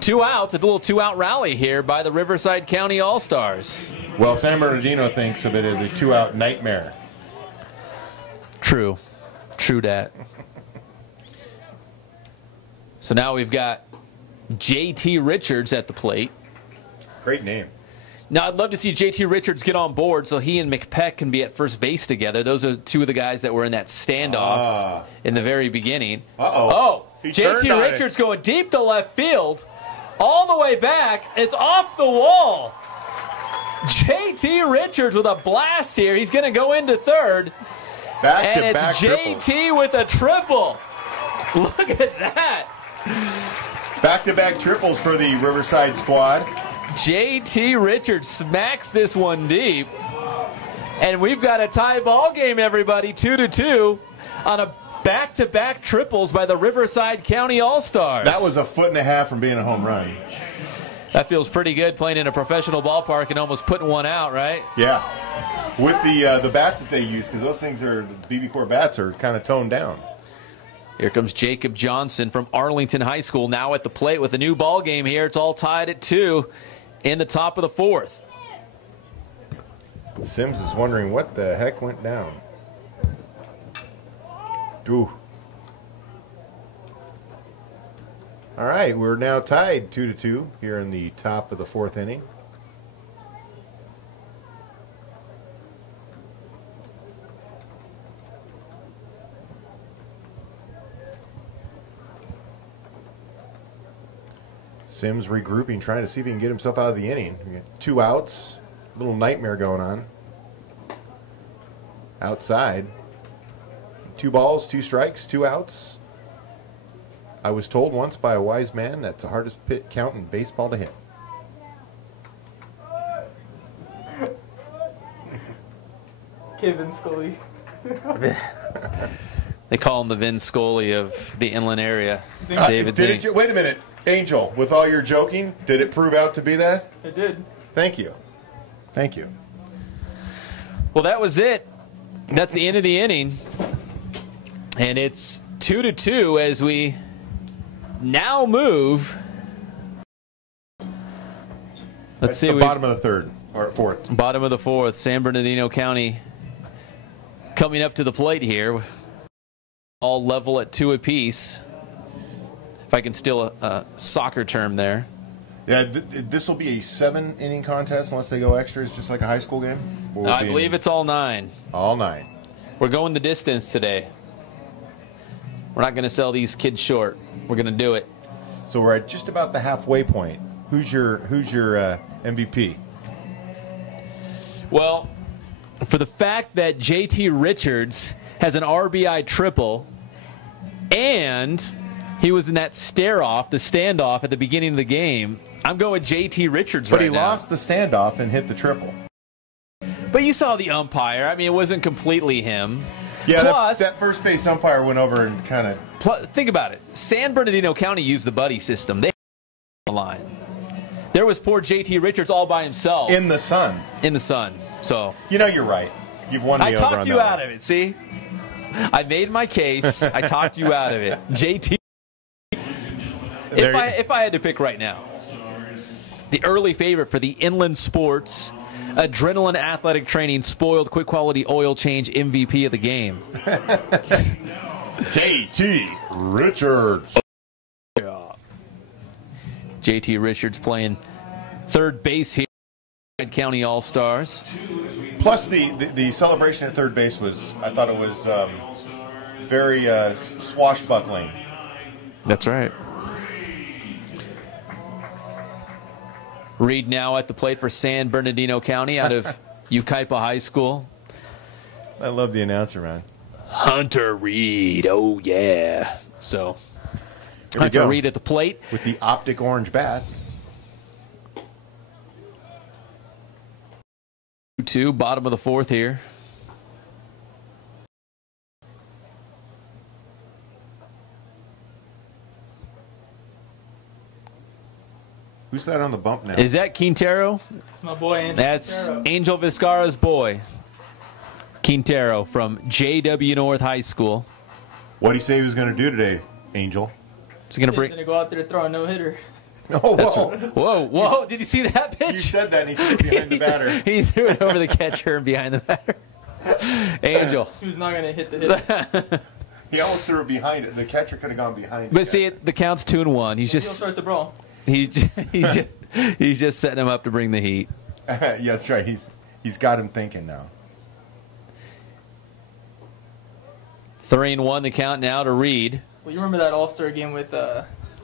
2 outs, a little 2-out rally here by the Riverside County All-Stars. Well, San Bernardino thinks of it as a 2-out nightmare. True. True that. So now we've got J.T. Richards at the plate. Great name. Now, I'd love to see J.T. Richards get on board so he and McPeck can be at first base together. Those are two of the guys that were in that standoff in the very beginning. Oh, J.T. Richards going deep to left field, all the way back. It's off the wall. J.T. Richards with a blast here. He's going to go into third. And it's J.T. with a triple. Look at that. Back-to-back triples for the Riverside squad. J.T. Richards smacks this one deep. And we've got a tie ball game, everybody, 2-2 on a back-to-back triples by the Riverside County All-Stars. That was a 1.5 from being a home run. That feels pretty good playing in a professional ballpark and almost putting one out, right? Yeah. With the bats that they use, because those things are, the BB Core bats are kind of toned down. Here comes Jacob Johnson from Arlington High School now at the plate with a new ball game here. It's all tied at 2 in the top of the 4th. Sims is wondering what the heck went down. Ooh. All right, we're now tied 2-2 here in the top of the 4th inning. Sims regrouping, trying to see if he can get himself out of the inning. We got 2 outs, little nightmare going on. Outside. 2 balls, 2 strikes, 2 outs. I was told once by a wise man that's the hardest pit count in baseball to hit. Kevin Scully. They call him the Vin Scully of the inland area. David Zink. Wait a minute, Angel, with all your joking, did it prove out to be that? It did. Thank you. Thank you. Well, that was it. That's the end of the inning. And it's 2-2 as we now move. Let's see. The bottom of the 3rd or 4th. Bottom of the 4th. San Bernardino County coming up to the plate here. All level at 2 apiece. If I can steal a soccer term there. Yeah, this will be a 7-inning contest unless they go extras, just like a high school game? I believe it's all 9. All 9. We're going the distance today. We're not going to sell these kids short. We're going to do it. So we're at just about the halfway point. Who's your MVP? Well, for the fact that J.T. Richards has an RBI triple and he was in that stare-off, the standoff at the beginning of the game, I'm going J.T. Richards right now. But he lost the standoff and hit the triple. But you saw the umpire. I mean, it wasn't completely him. Yeah, Plus, that first base umpire went over and kind of... Think about it. San Bernardino County used the buddy system. They had the line. There was poor J.T. Richards all by himself. In the sun. In the sun. So you know you're right. You've won me over on that. I talked you out of it, see? I made my case. I talked you out of it. J.T. If I had to pick right now, the early favorite for the Inland Sports Adrenaline Athletic Training Spoiled Quick Quality Oil Change MVP of the game. J.T. Richards. Yeah. J.T. Richards playing third base here at County All-Stars. Plus the celebration at third base was, I thought it was very swashbuckling. That's right. Reed now at the plate for San Bernardino County out of Iebca High School. I love the announcer, man. Hunter Reed, oh yeah. So, Hunter Reed at the plate. With the optic orange bat. 2-2, bottom of the fourth here. Who's that on the bump now? Is that Quintero? My boy, Angel. That's Quintero. Angel Vizcarra's boy, Quintero from JW North High School. What did he say he was going to do today, Angel? He's going to He's bring. gonna go out there and throw a no-hitter. Oh, That's whoa. Whoa, whoa! Did you see that pitch? You said that and he threw it behind the batter. He threw it over the catcher and behind the batter. Angel. He was not gonna hit the hitter. He almost threw it behind it. The catcher could have gone behind it. But see, the count's 2-1. He's He'll just start the brawl. he's just setting him up to bring the heat. Yeah, that's right. He's got him thinking now. 3-1 the count now to Reed. Well, you remember that All-Star game with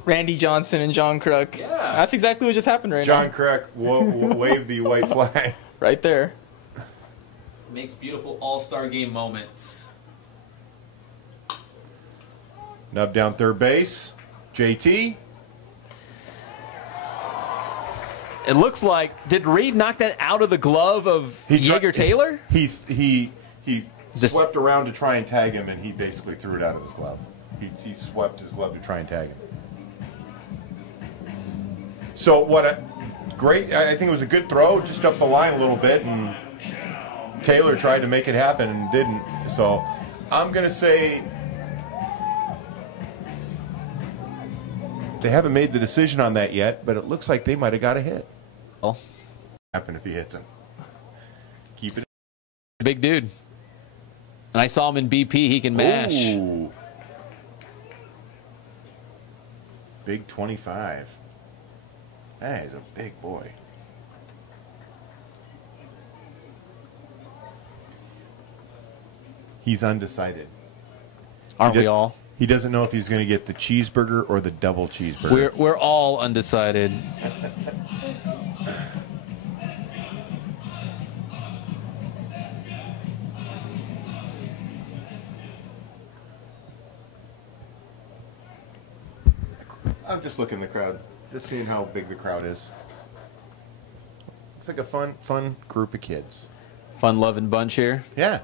Randy Johnson and John Kruk? Yeah. That's exactly what just happened right John now. Kruk waved the white flag. Right there. Makes beautiful all-star game moments. Nub down third base. JT. It looks like, did Reed knock that out of the glove of Jaeger Taylor? He This- swept around to try and tag him, and he basically threw it out of his glove. He swept his glove to try and tag him. So great! I think it was a good throw, just up the line a little bit, and Taylor tried to make it happen and didn't. So I'm gonna say they haven't made the decision on that yet, but it looks like they might have got a hit. Oh. Happen if he hits him. Keep it. Big dude. And I saw him in BP. He can mash. Ooh. Big 25. That is a big boy. He's undecided. Aren't we all? He doesn't know if he's going to get the cheeseburger or the double cheeseburger. We're all undecided. I'm just looking at the crowd, just seeing how big the crowd is. It's like a fun group of kids. Fun-loving bunch here. Yeah,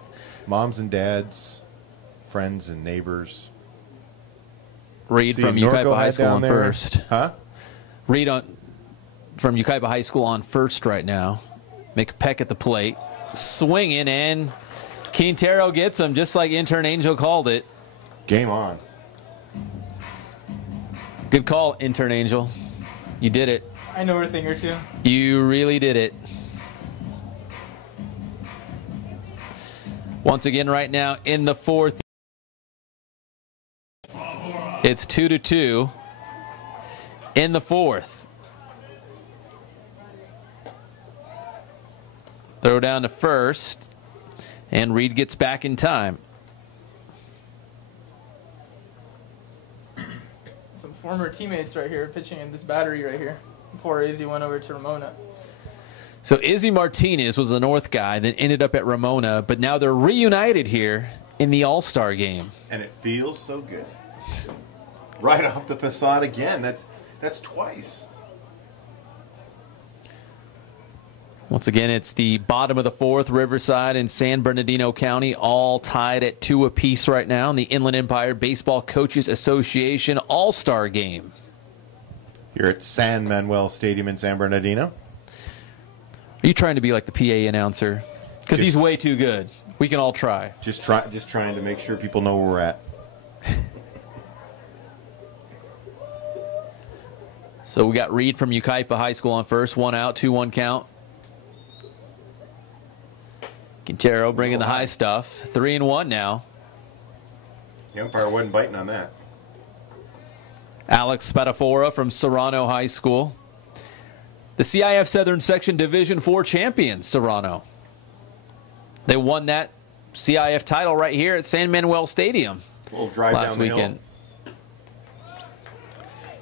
moms and dads, friends and neighbors. Reed See from Norco Ukaipa High had School down on there. first. Huh? Reed from Ukaipa High School on first right now. Make a peck at the plate. Swinging, and Quintero gets him just like intern Angel called it. Game on. Good call, intern Angel. You did it. I know a thing or two. You really did it. Once again right now in the fourth. It's 2-2 in the fourth. Throw down to first, and Reed gets back in time. Some former teammates right here pitching in this battery right here before Izzy went over to Ramona. So Izzy Martinez was a North guy that ended up at Ramona, but now they're reunited here in the All-Star game. And it feels so good. Right off the facade again. That's twice. Once again, it's the bottom of the fourth. Riverside and San Bernardino County all tied at 2 apiece right now in the Inland Empire Baseball Coaches Association All-Star Game. Here at San Manuel Stadium in San Bernardino. Are you trying to be like the PA announcer? Because he's way too good. We can all try. Just trying to make sure people know where we're at. So we got Reed from Ukaipa High School on first. 1 out, 2-1 count. Quintero bringing the high stuff. 3-1 now. The umpire wasn't biting on that. Alex Spadafora from Serrano High School. The CIF Southern Section Division IV champions, Serrano. They won that CIF title right here at San Manuel Stadium Little drive last down the weekend. Hill.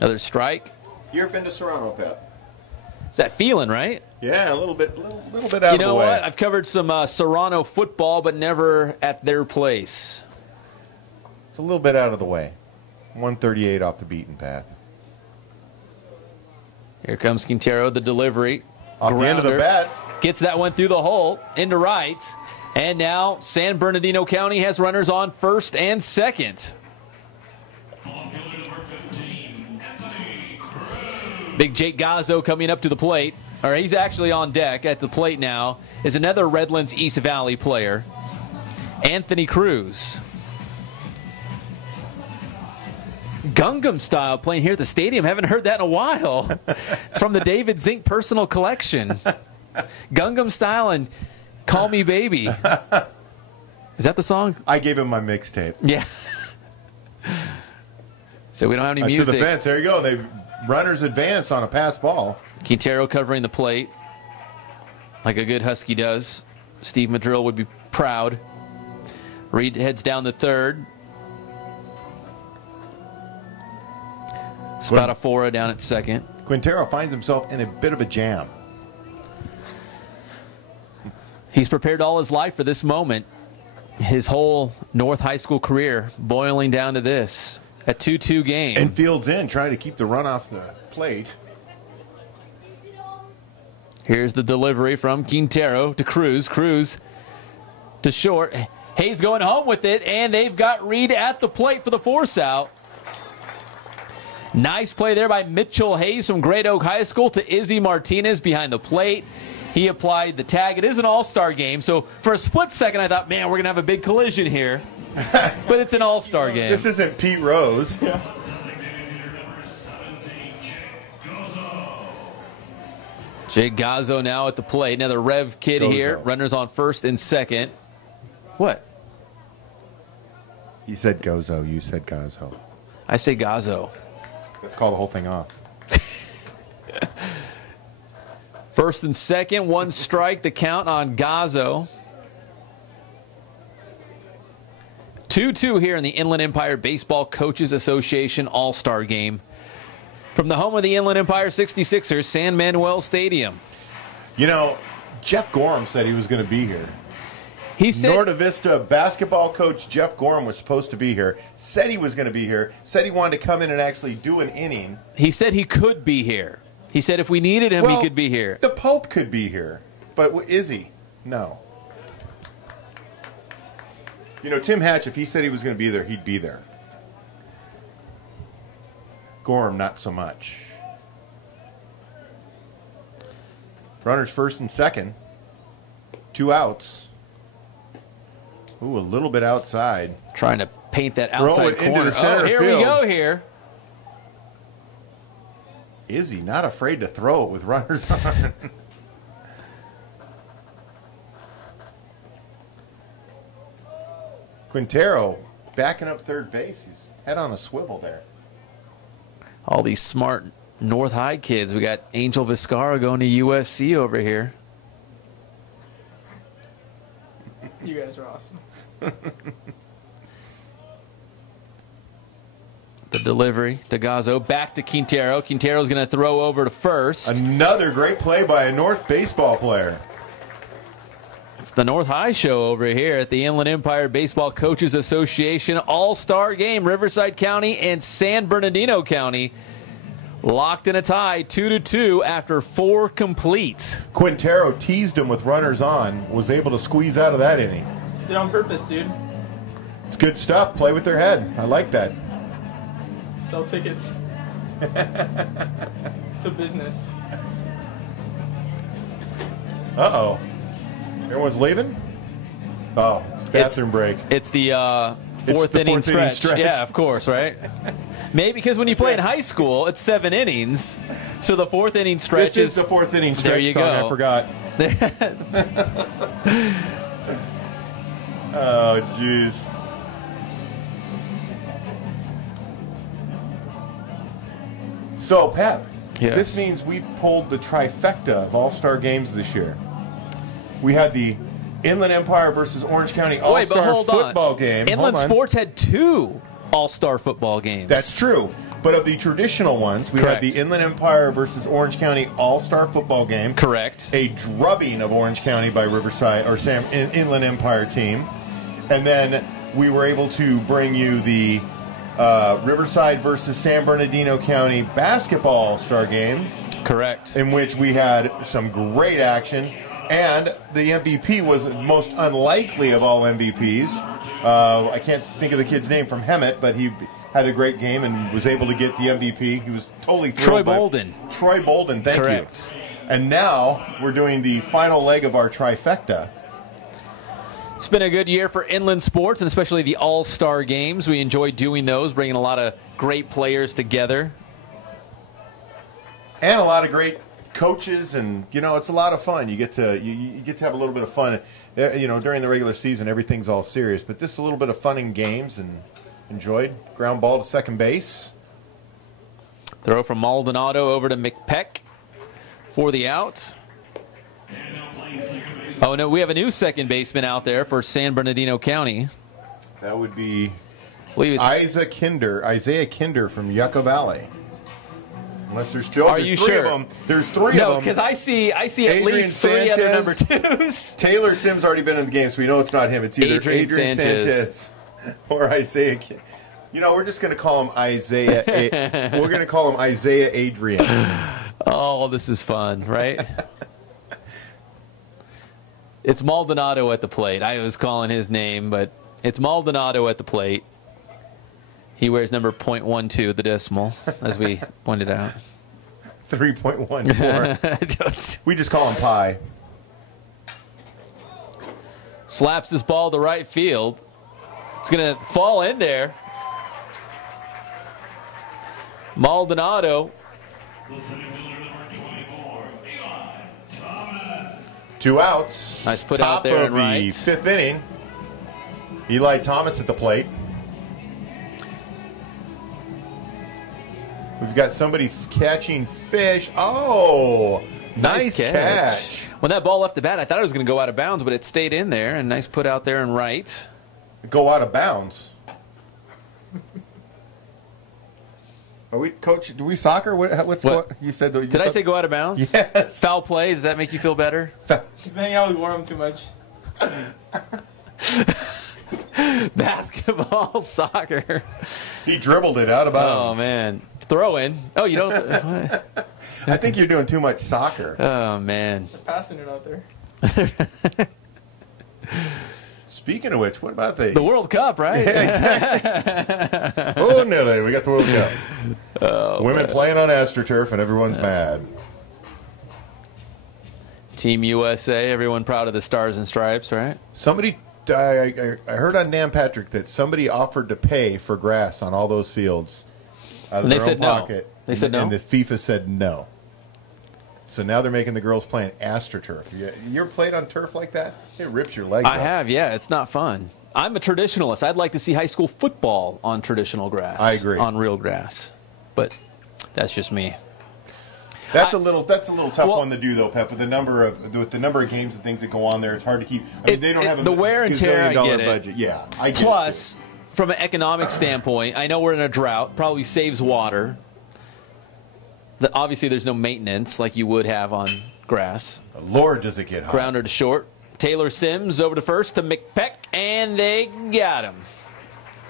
Another strike. You ever been to Serrano, Pep? It's that feeling, right? Yeah, a little bit out You of the know way. what? I've covered some Serrano football, but never at their place. It's a little bit out of the way. 138 off the beaten path. Here comes Quintero, the delivery. Off the end of the bat. Gets that one through the hole into right. And now San Bernardino County has runners on first and second. Big Jake Gazzo coming up to the plate. Or he's actually on deck at the plate now. Is another Redlands East Valley player, Anthony Cruz. Gangnam Style playing here at the stadium. Haven't heard that in a while. It's from the David Zink personal collection. Gangnam Style and Call Me Baby. Is that the song? I gave him my mixtape. Yeah. So we don't have any music. To the fence. There you go. They runners advance on a pass ball. Quintero covering the plate like a good Husky does. Steve Madrill would be proud. Reed heads down the third. Spadafora down at second. Quintero finds himself in a bit of a jam. He's prepared all his life for this moment. His whole North High School career boiling down to this. A 2-2 game. And fields in, trying to keep the run off the plate. Here's the delivery from Quintero to Cruz. Cruz to short. Hayes going home with it, and they've got Reed at the plate for the force out. Nice play there by Mitchell Hayes from Great Oak High School to Izzy Martinez behind the plate. He applied the tag. It is an all-star game, so for a split second I thought, man, we're going to have a big collision here. But it's an all-star game. This isn't Pete Rose. Yeah. Jake Gazzo now at the plate. Another Rev kid Gozo. here. Runners on first and second. What? He said Gozo. You said Gazzo. I say Gazzo. Let's call the whole thing off. First and second, one strike, the count on Gazzo. 2-2 here in the Inland Empire Baseball Coaches Association All-Star Game. From the home of the Inland Empire 66ers, San Manuel Stadium. You know, Jeff Gorham said he was going to be here. He said Norte Vista basketball coach Jeff Gorham was supposed to be here. Said he was going to be here. Said he wanted to come in and actually do an inning. He said he could be here. He said if we needed him, he could be here. The Pope could be here. But is he? No. You know, Tim Hatch, if he said he was going to be there, he'd be there. Gorham, not so much. Runners first and second. 2 outs. Ooh, a little bit outside. Trying to paint that outside corner. Into the center here field. we go here. Izzy not afraid to throw it with runners on. Quintero backing up third base. He's head on a swivel there. All these smart North High kids. We got Angel Vizcarra going to USC over here. You guys are awesome. The delivery to Gazzo. Back to Quintero. Quintero's going to throw over to first. Another great play by a North baseball player. It's the North High Show over here at the Inland Empire Baseball Coaches Association All-Star Game. Riverside County and San Bernardino County locked in a tie, 2-2 after 4 complete. Quintero teased him with runners on, was able to squeeze out of that inning. Did it on purpose, dude. It's good stuff. Play with their head. I like that. Sell tickets. It's a business. Uh-oh. Everyone's leaving? Oh, it's bathroom break. It's the fourth inning stretch. Yeah, of course, right? Maybe because when you play in high school, it's 7 innings. So the 4th inning stretch is the 4th inning stretch. There you song, go. I forgot. Oh, jeez. So, Pep, yes. This means we pulled the trifecta of All-Star games this year. We had the Inland Empire versus Orange County All-Star football game. Inland Sports had 2 All-Star football games. That's true. But of the traditional ones, we had the Inland Empire versus Orange County All-Star football game. Correct. A drubbing of Orange County by Riverside or Inland Empire team. And then we were able to bring you the Riverside versus San Bernardino County basketball All-Star game. Correct. in which we had some great action, and the MVP was most unlikely of all MVPs. I can't think of the kid's name from Hemet, but he had a great game and was able to get the MVP. He was totally thrilled. Troy Bolden. Troy Bolden, thank Correct. you. And now we're doing the final leg of our trifecta. It's been a good year for inland sports, and especially the all-star games. We enjoy doing those, bringing a lot of great players together. And a lot of great coaches, and it's a lot of fun. You get to you get to have a little bit of fun. During the regular season, everything's all serious, but this is a little bit of fun in games, and enjoyed. Ground ball to second base. Throw from Maldonado over to McPeck for the out. Oh, no, we have a new second baseman out there for San Bernardino County. That would be Isaiah Isaiah Kinder from Yucca Valley. Unless there's three sure? of them. There's three of them. No, because I see at Adrian least three Sanchez, other number twos. Taylor Sims already been in the game, so we know it's not him. It's either Adrian Sanchez or Isaiah. We're just going to call him Isaiah. We're going to call him Isaiah Adrian. Oh, this is fun, right? It's Maldonado at the plate. I was calling his name, but it's Maldonado at the plate. He wears number .12, the decimal, as we pointed out. 3.14. We just call him Pi. Slaps this ball to right field. It's going to fall in there. Maldonado. 2 outs. Nice put out there and right. Top of the fifth inning. Eli Thomas at the plate. We've got somebody catching fish. Oh, nice catch. When that ball left the bat, I thought it was going to go out of bounds, but it stayed in there. And nice put out there and right. Go out of bounds. Are we, Coach? Do we soccer? What's what you said? Did I say go out of bounds? Yes. Foul play. Does that make you feel better? You've been hanging out with Warren too much. Basketball, soccer. He dribbled it out of bounds. Oh man, throw in. Oh, you don't. I think you're doing too much soccer. Oh man. They're passing it out there. Speaking of which, what about the World Cup, right? Yeah, exactly. Oh, Nelly, we got the World Cup. Women playing on AstroTurf, and everyone's mad. Team USA, everyone proud of the stars and stripes, right? Somebody, I heard on Dan Patrick that somebody offered to pay for grass on all those fields out of their own pocket. No. They said no? And the FIFA said no. So now they're making the girls playing AstroTurf. You ever played on turf like that? It rips your legs I up. have, yeah. It's not fun. I'm a traditionalist. I'd like to see high school football on traditional grass. I agree. On real grass. But that's just me. That's a little tough one to do though, Pep. With the number of games and things that go on there, it's hard to keep. I mean, they don't have the wear and tear. I get it. Budget. Yeah, I get Plus, from an economic standpoint, I know we're in a drought. Probably saves water. Obviously, there's no maintenance like you would have on grass. Lord, does it get hot. Grounder to short. Taylor Sims over to first to McPeck, and they got him.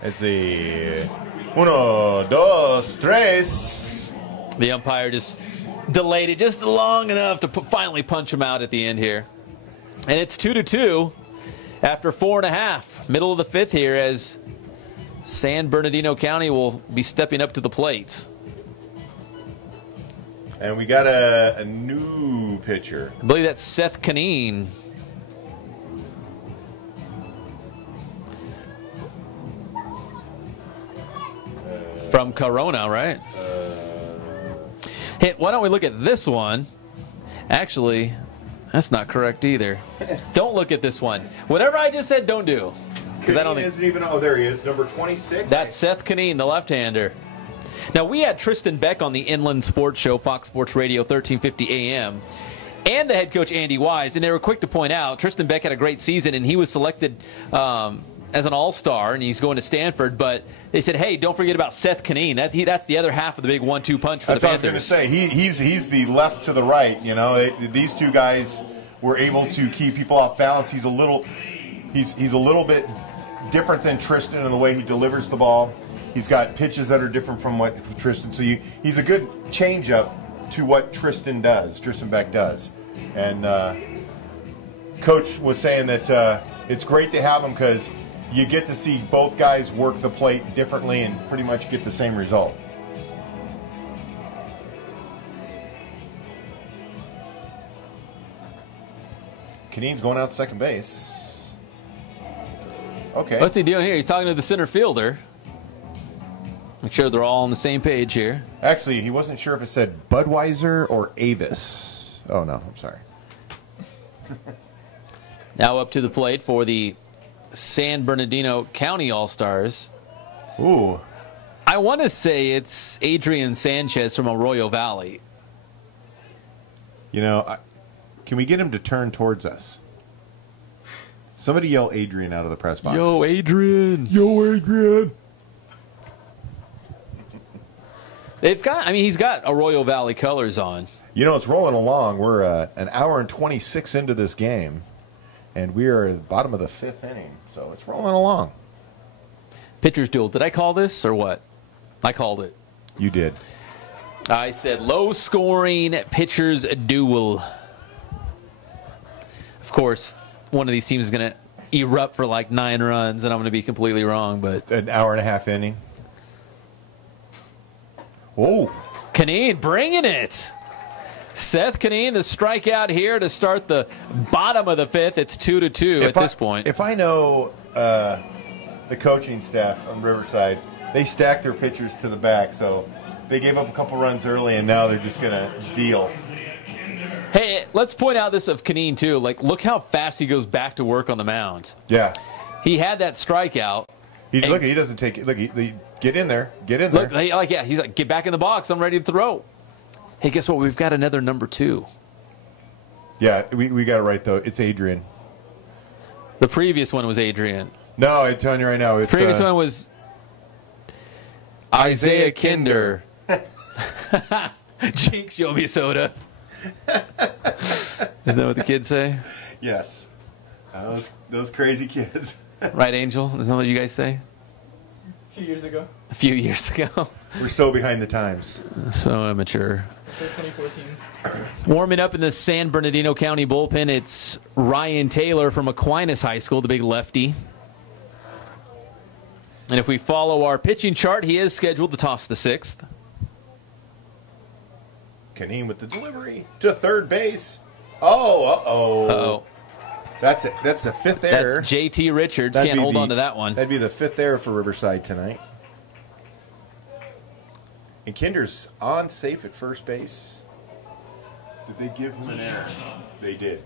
It's a 1, 2, 3. The umpire just delayed it just long enough to finally punch him out at the end here. And it's 2-2 after 4.5. Middle of the fifth here as San Bernardino County will be stepping up to the plate. And we got a new pitcher. I believe that's Seth Canine. From Corona, right? Hey, why don't we look at this one? Actually, that's not correct either. Don't look at this one. Whatever I just said, don't do. Because I don't think. Isn't even. Oh, there he is, number 26. That's Seth Canine, the left-hander. Now, we had Tristan Beck on the Inland Sports Show, Fox Sports Radio, 1350 AM, and the head coach, Andy Wise, and they were quick to point out Tristan Beck had a great season, and he was selected as an all-star, and he's going to Stanford, but they said, hey, don't forget about Seth Canine. That's the other half of the big 1-2 punch for the Panthers. That's what I was going to say. He's the left to the right. You know, these two guys were able to keep people off balance. He's a little bit different than Tristan in the way he delivers the ball. He's got pitches that are different from what Tristan. So he's a good changeup, to what Tristan Beck does. And Coach was saying that it's great to have him because you get to see both guys work the plate differently and pretty much get the same result. Kaneen's going out to second base. Okay. What's he doing here? He's talking to the center fielder. Make sure they're all on the same page here. Actually, he wasn't sure if it said Budweiser or Avis. Oh, no. I'm sorry. Now up to the plate for the San Bernardino County All-Stars. Ooh. I want to say it's Adrian Sanchez from Arroyo Valley. You know, can we get him to turn towards us? Somebody yell Adrian out of the press box. Yo, Adrian. Yo, Adrian. They've got, I mean, he's got Arroyo Valley colors on. You know, it's rolling along. We're an hour and 26 into this game, and we are at the bottom of the 5th inning, so it's rolling along. Pitcher's duel. Did I call this or what? I called it. You did. I said low-scoring pitcher's duel. Of course, one of these teams is going to erupt for like 9 runs, and I'm going to be completely wrong. But an hour and a half inning. Oh, Kaneen bringing it. Seth Kaneen, the strikeout here to start the bottom of the 5th. It's 2-2 at this point. If I know the coaching staff on Riverside, they stack their pitchers to the back, so they gave up a couple runs early, and now they're just going to deal. Hey, let's point out this of Kaneen, too. Like, look how fast he goes back to work on the mound. Yeah. He had that strikeout. Look, he doesn't take it. Look, get in there. Get in there. Look, yeah, he's like, get back in the box. I'm ready to throw. Hey, guess what? We've got another number 2. Yeah, we got it right, though. It's Adrian. The previous one was Adrian. No, I'm telling you right now. It's, the previous one was Isaiah Kinder. Jinx, you owe me a soda. Isn't that what the kids say? Yes. Those crazy kids. Right, Angel? Isn't that what you guys say? A few years ago. A few years ago. We're so behind the times. So immature. So 2014. Warming up in the San Bernardino County bullpen, it's Ryan Taylor from Aquinas High School, the big lefty. And if we follow our pitching chart, he is scheduled to toss the 6th. Kaneen with the delivery to third base. Oh, uh-oh. Uh-oh. That's it. That's the 5th error. That's J.T. Richards. Can't hold on to that one. That'd be the 5th error for Riverside tonight. And Kinder's on safe at first base. Did they give him an error? They did.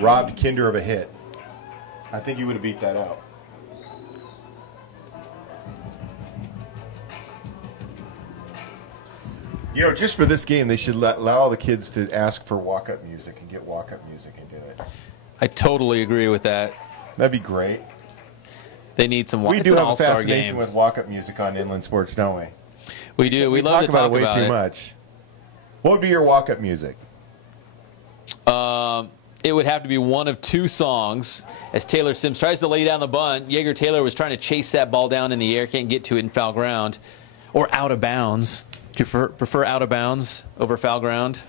Robbed Kinder of a hit. I think he would have beat that out. You know, just for this game, they should allow all the kids to ask for walk-up music and get walk-up music and do it. I totally agree with that. That'd be great. They need some. We it's do an have a all-star fascination game. with walk-up music on Inland Sports, don't we? We do. We love to talk about it way too much. What would be your walk-up music? It would have to be one of 2 songs. As Taylor Sims tries to lay down the bunt, Yeager Taylor was trying to chase that ball down in the air, can't get to it in foul ground, or out of bounds. Do you prefer out of bounds over foul ground?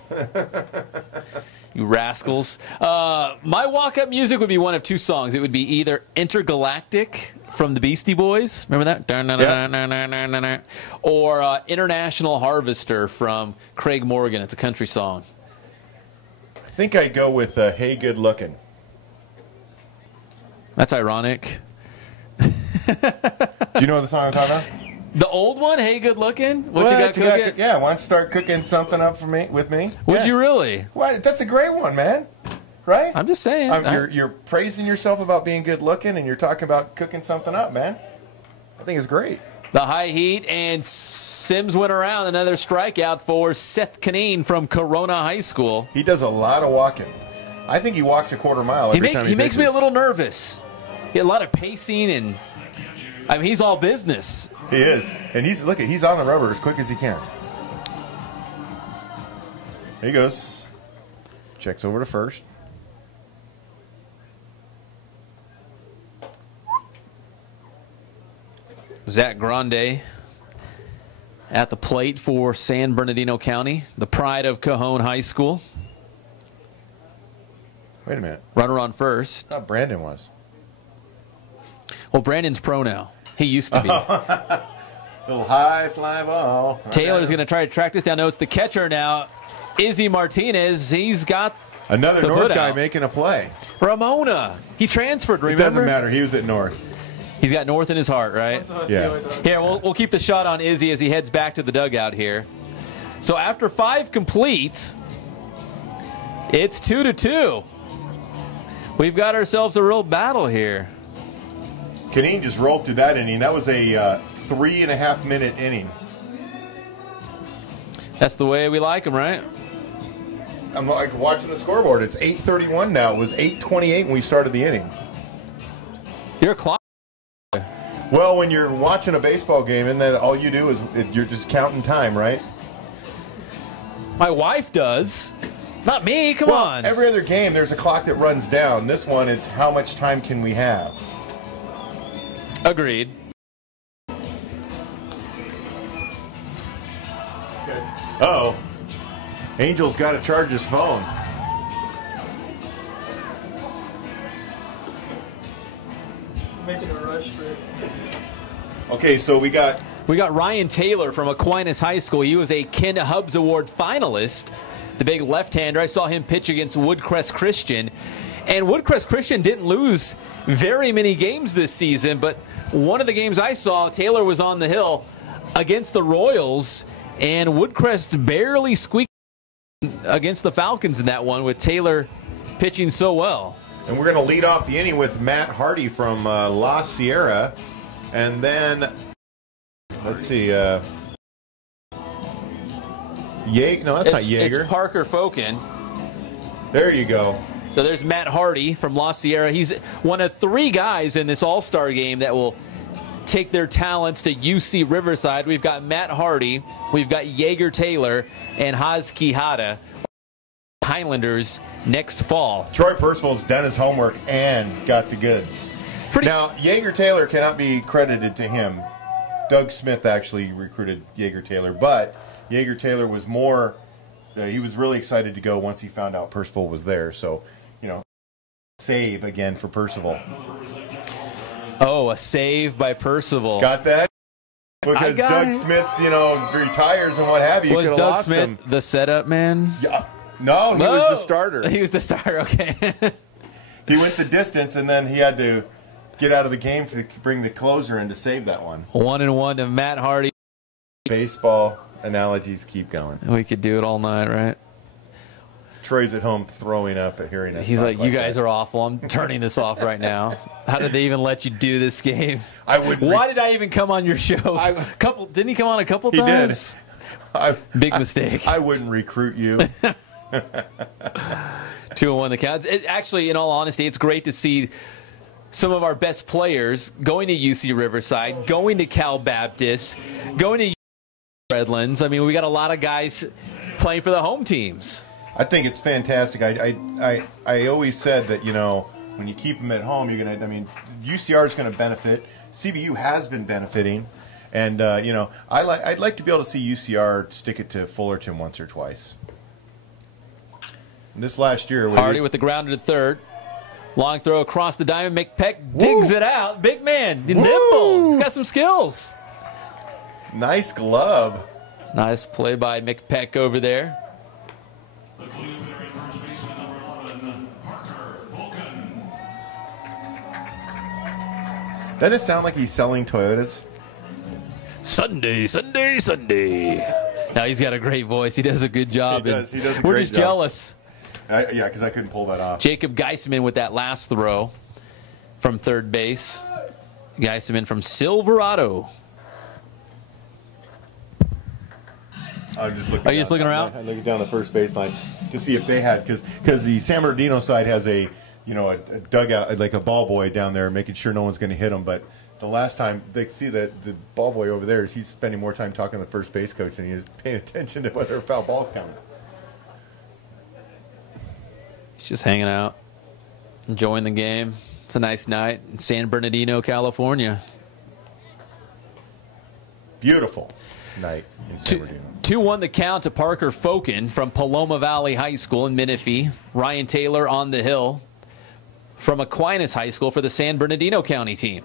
You rascals. My walk-up music would be one of 2 songs. It would be either Intergalactic from the Beastie Boys. Remember that? Yep. Or International Harvester from Craig Morgan. It's a country song. I think I'd go with Hey Good Looking. That's ironic. Do you know the song I'm talking about? The old one, Hey Good Looking? What you got cooking? Yeah, want to start cooking something up for me with me? Would you really? What? That's a great one, man. Right? I'm just saying. You're praising yourself about being good looking, and you're talking about cooking something up, man. I think it's great. The high heat, and Sims went around. Another strikeout for Seth Kaneen from Corona High School. He does a lot of walking. I think he walks a quarter mile every time he makes me a little nervous. He had a lot of pacing, and I mean, he's all business. He is. And he's on the rubber as quick as he can. There he goes. Checks over to first. Zach Grande at the plate for San Bernardino County, the pride of Cajon High School. Wait a minute. Runner on first. I thought Brandon was. Well, Brandon's pro now. He used to be. Little high fly ball. Taylor's going to try to track this down. No, it's the catcher now. Izzy Martinez. He's got another the North hood guy out. making a play. Ramona. He transferred, remember? It doesn't matter. He was at North. He's got North in his heart, right? Yeah. Here, we'll keep the shot on Izzy as he heads back to the dugout here. So after 5 complete, it's 2-2. We've got ourselves a real battle here. Canine just rolled through that inning. That was a 3.5-minute inning. That's the way we like them, right? I'm like watching the scoreboard. It's 8:31 now. It was 8:28 when we started the inning. You're a clock. Well, when you're watching a baseball game, and then all you do is you're just counting time, right? My wife does. Not me. Come Well, on. every other game, there's a clock that runs down. This one is how much time can we have? Agreed. Uh-oh. Angel's got to charge his phone. Making a rush for it. Okay, so we got Ryan Taylor from Aquinas High School. He was a Ken Hubbs Award finalist. The big left-hander. I saw him pitch against Woodcrest Christian. And Woodcrest Christian didn't lose very many games this season, but one of the games I saw, Taylor was on the hill against the Royals, and Woodcrest barely squeaked against the Falcons in that one with Taylor pitching so well. And we're going to lead off the inning with Matt Hardy from La Sierra. And then, let's see, no, that's not Yeager. It's Parker Fokin. There you go. So there's Matt Hardy from La Sierra. He's one of 3 guys in this All-Star game that will take their talents to UC Riverside. We've got Matt Hardy, we've got Yeager Taylor, and Haz Quijada. Highlanders next fall. Troy Percival's done his homework and got the goods. Now, Yeager Taylor cannot be credited to him. Doug Smith actually recruited Yeager Taylor, but Yeager Taylor was more, he was really excited to go once he found out Percival was there. So, you know, save again for Percival. Oh, a save by Percival. Got that? Because Doug Smith, you know, retires and what have you. Was Doug Doug Smith him. The setup man? Yeah. No, he was the starter. He was the starter, okay. He went the distance, and then he had to get out of the game to bring the closer in to save that one. 1-1 to Matt Hardy. Baseball analogies keep going. We could do it all night, right? Troy's at home throwing up at hearing us. He's like, you guys are awful. I'm turning this off right now. How did they even let you do this game? I wouldn't. Why did I even come on your show? Didn't he come on a couple times? He did. Big mistake. I wouldn't recruit you. 2-1 the Cats. Actually, in all honesty, it's great to see some of our best players going to UC Riverside, going to Cal Baptist, going to Redlands. I mean, we got a lot of guys playing for the home teams. I think it's fantastic. I always said that, you know, when you keep them at home, you're going to, I mean, UCR is going to benefit. CBU has been benefiting. And, you know, I'd like to be able to see UCR stick it to Fullerton once or twice. This last year, Hardy with the grounder to third. Long throw across the diamond. McPeck digs it out. Big man. Nimble. He's got some skills. Nice glove. Nice play by McPeck over there. Doesn't it sound like he's selling Toyotas? Sunday, Sunday, Sunday. Now he's got a great voice. He does a good job. He does. He does a We're great just job. jealous. Yeah, because I couldn't pull that off. Jacob Geisman with that last throw from third base. Geisman from Silverado. I'm just looking. Are you just looking around? I'm looking down the first baseline to see if they had, because the San Bernardino side has a, you know, a dugout, like a ball boy down there, making sure no one's going to hit him. But the last time they see that the ball boy over there, he's spending more time talking to the first base coach than he is paying attention to whether a foul ball's coming. He's just hanging out, enjoying the game. It's a nice night in San Bernardino, California. Beautiful. night in San Bernardino. 2-1 the count to Parker Fokin from Paloma Valley High School in Menifee. Ryan Taylor on the hill from Aquinas High School for the San Bernardino County team.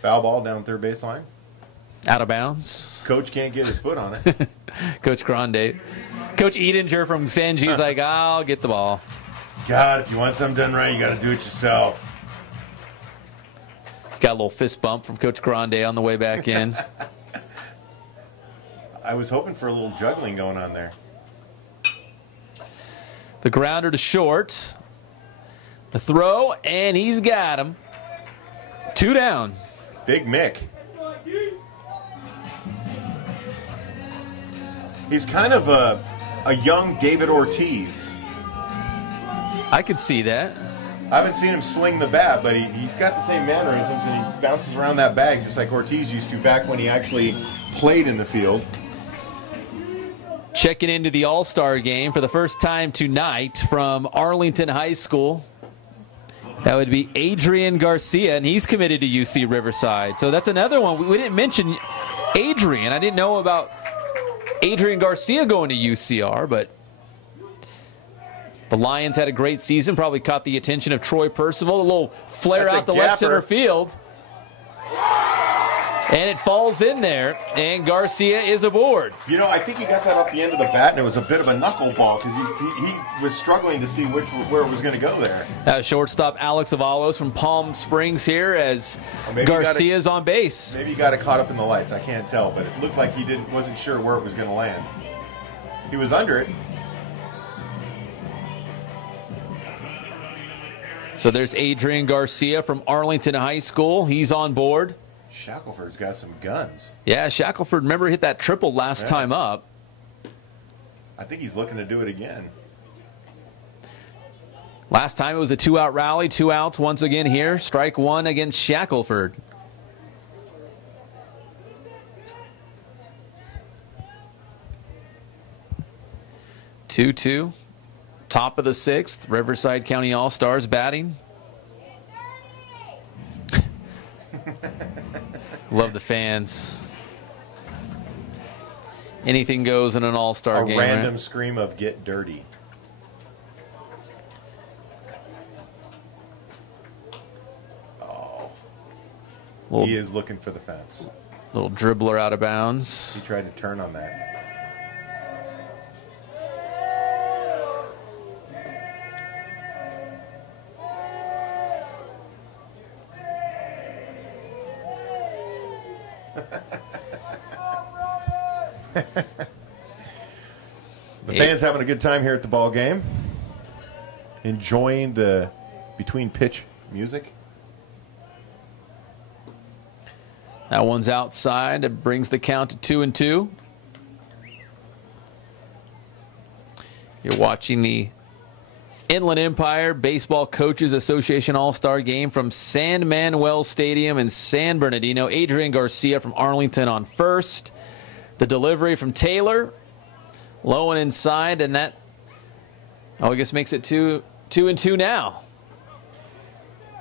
Foul ball down third baseline. Out of bounds. Coach can't get his foot on it. Coach Grande. Coach Edinger from San G's like, I'll get the ball. God, if you want something done right, you got to do it yourself. Got a little fist bump from Coach Grande on the way back in. I was hoping for a little juggling going on there. The grounder to short. The throw, and he's got him. 2 down. Big Mick. He's kind of a young David Ortiz. I could see that. I haven't seen him sling the bat, but he's got the same mannerisms, and he bounces around that bag just like Ortiz used to back when he actually played in the field. Checking into the All-Star game for the first time tonight from Arlington High School. That would be Adrian Garcia, and he's committed to UC Riverside. So that's another one. We didn't mention Adrian. I didn't know about Adrian Garcia going to UCR, but the Lions had a great season. Probably caught the attention of Troy Percival. A little flare out the left center field. And it falls in there, and Garcia is aboard. You know, I think he got that off the end of the bat, and it was a bit of a knuckleball because he was struggling to see where it was going to go there. Shortstop Alex Avalos from Palm Springs here as Garcia's on base. Maybe he got it caught up in the lights. I can't tell, but it looked like he wasn't sure where it was going to land. He was under it. So there's Adrian Garcia from Arlington High School. He's on board. Shackelford's got some guns. Yeah, Shackelford, remember, hit that triple last time up. I think he's looking to do it again. Last time it was a 2-out rally, 2 outs once again here. Strike 1 against Shackelford. Two-two. Top of the 6th. Riverside County All-Stars batting. Love the fans. Anything goes in an all-star game. A random right? scream of "get dirty." Oh. He is looking for the fence. Little dribbler out of bounds. He tried to turn on that. The fans having a good time here at the ball game, enjoying the between pitch music. That one's outside. It brings the count to 2-2. You're watching the Inland Empire Baseball Coaches Association All-Star Game from San Manuel Stadium in San Bernardino. Adrian Garcia from Arlington on first. The delivery from Taylor. Low and inside, and that, I guess, makes it 2-2 now.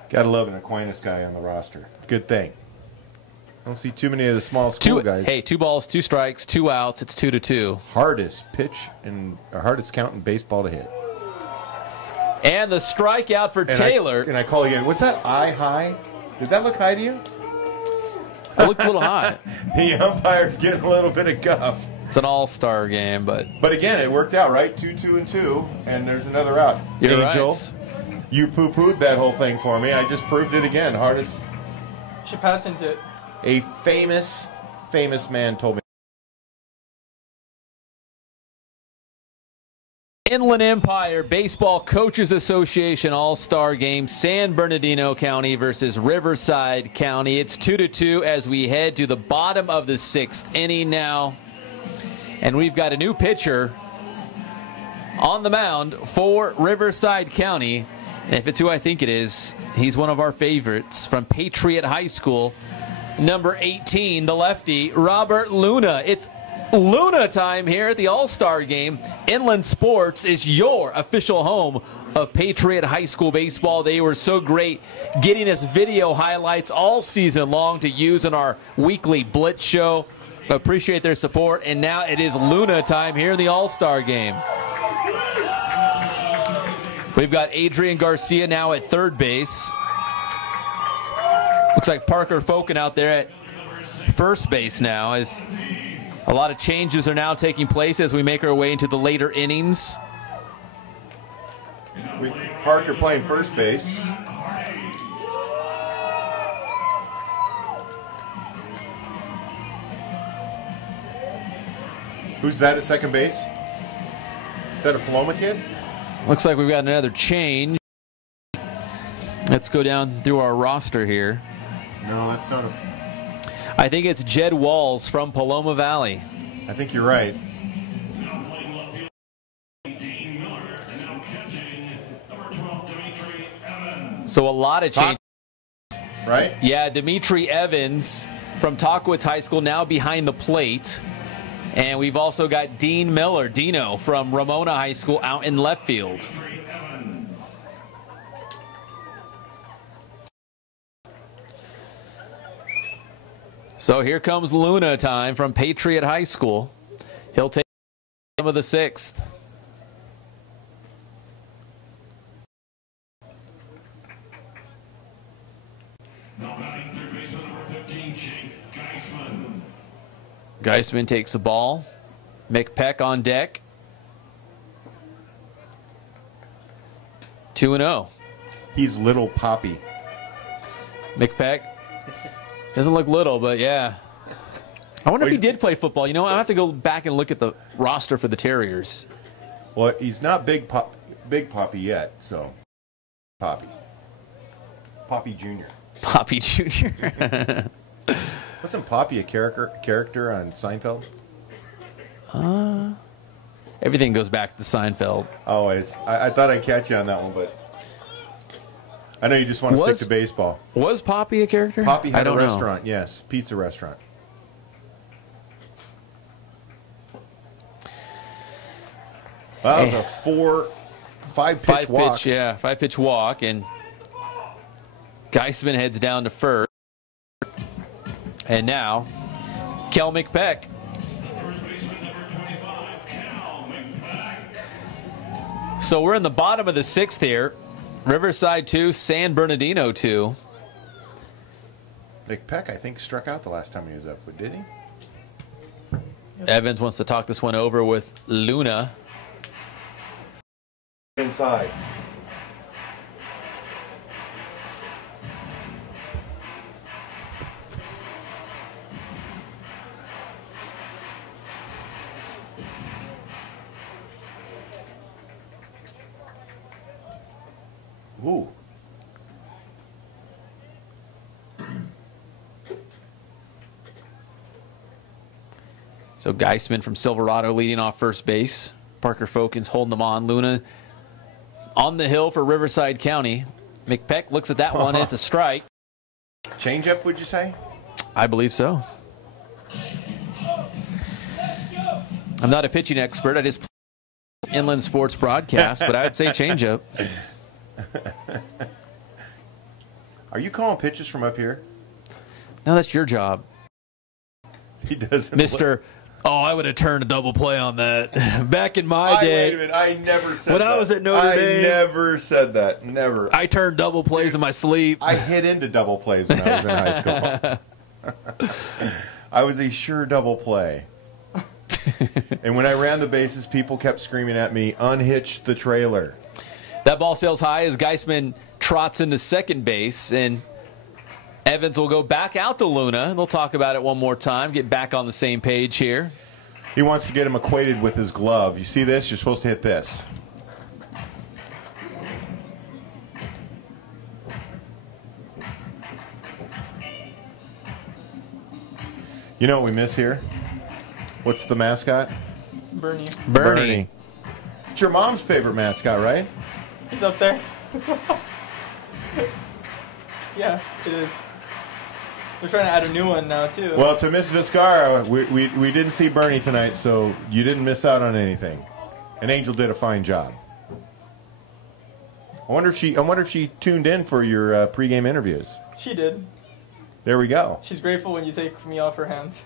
Gotta love an Aquinas guy on the roster. Good thing. I don't see too many of the small school guys. Hey, 2 balls, 2 strikes, 2 outs. It's 2-2. Hardest pitch and hardest count in baseball to hit. And the strikeout for Taylor. And I call again. What's that eye high? Did that look high to you? It looked a little high. The umpire's getting a little bit of guff. It's an all-star game, but again, it worked out, right? 2-2-2, and there's another out. You're Angel, right. You poo-pooed that whole thing for me. I just proved it again. Hardest. She patented it. A famous man told me. Inland Empire Baseball Coaches Association All-Star Game, San Bernardino County versus Riverside County. It's 2-2 as we head to the bottom of the 6th inning now. And we've got a new pitcher on the mound for Riverside County. And if it's who I think it is, he's one of our favorites from Patriot High School. Number 18, the lefty, Robert Luna. It's Luna time here at the All-Star Game. Inland Sports is your official home of Patriot High School baseball. They were so great getting us video highlights all season long to use in our weekly Blitz show. Appreciate their support, and now it is Luna time here in the All-Star game. We've got Adrian Garcia now at third base. Looks like Parker Fokin out there at first base now, as a lot of changes are now taking place as we make our way into the later innings. Parker playing first base. Who's that at second base? Is that a Paloma kid? Looks like we've got another change. Let's go down through our roster here. No, that's not a... I think it's Jed Walls from Paloma Valley. I think you're right. So a lot of change. Right? Yeah, Dimitri Evans from Talkowitz High School now behind the plate. And we've also got Dean Miller, Dino, from Ramona High School out in left field. So here comes Luna time from Patriot High School. He'll take some of the sixth. Geisman takes the ball. McPeck on deck. 2-0. He's little Poppy. McPeck doesn't look little, but yeah. I wonder if he did play football. You know, I have to go back and look at the roster for the Terriers. Well, he's not Big Poppy yet, so Poppy Jr. Poppy Jr. Wasn't Poppy a character on Seinfeld? Everything goes back to Seinfeld. Always. I thought I'd catch you on that one, but I know you just want to stick to baseball. Was Poppy a character? Poppy had a restaurant, yes. Pizza restaurant. Well, that was a five-pitch walk. Five-pitch walk, and Geisman heads down to first. And now, Kel McPeck. So we're in the bottom of the sixth here. Riverside 2, San Bernardino 2. McPeck, I think, struck out the last time he was up, did he? Evans wants to talk this one over with Luna. Inside. Ooh. So Geisman from Silverado leading off first base. Parker Fokin's holding them on. Luna on the hill for Riverside County. McPeck looks at that one. It's a strike. Changeup, would you say? I believe so. I'm not a pitching expert. I just play inland sports broadcast, but I'd say changeup. Are you calling pitches from up here? No, that's your job. He doesn't. Mr. Oh, I would have turned a double play on that. Back in my day. Wait a minute. I never said when that. I was at Notre Dame. I never said that. Never. I turned double plays in my sleep. I hit into double plays when I was in high school. I was a sure double play. And when I ran the bases, people kept screaming at me, unhitch the trailer. That ball sails high as Geisman trots into second base, and Evans will go back out to Luna, and they'll talk about it one more time, get back on the same page here. He wants to get him acquainted with his glove. You see this? You're supposed to hit this. You know what we miss here? What's the mascot? Bernie. It's your mom's favorite mascot, right? He's up there. Yeah, it is. We're trying to add a new one now, too. Well, to Miss Viscara, we didn't see Bernie tonight, so you didn't miss out on anything. And Angel did a fine job. I wonder if she tuned in for your pregame interviews. She did. There we go. She's grateful when you take me off her hands.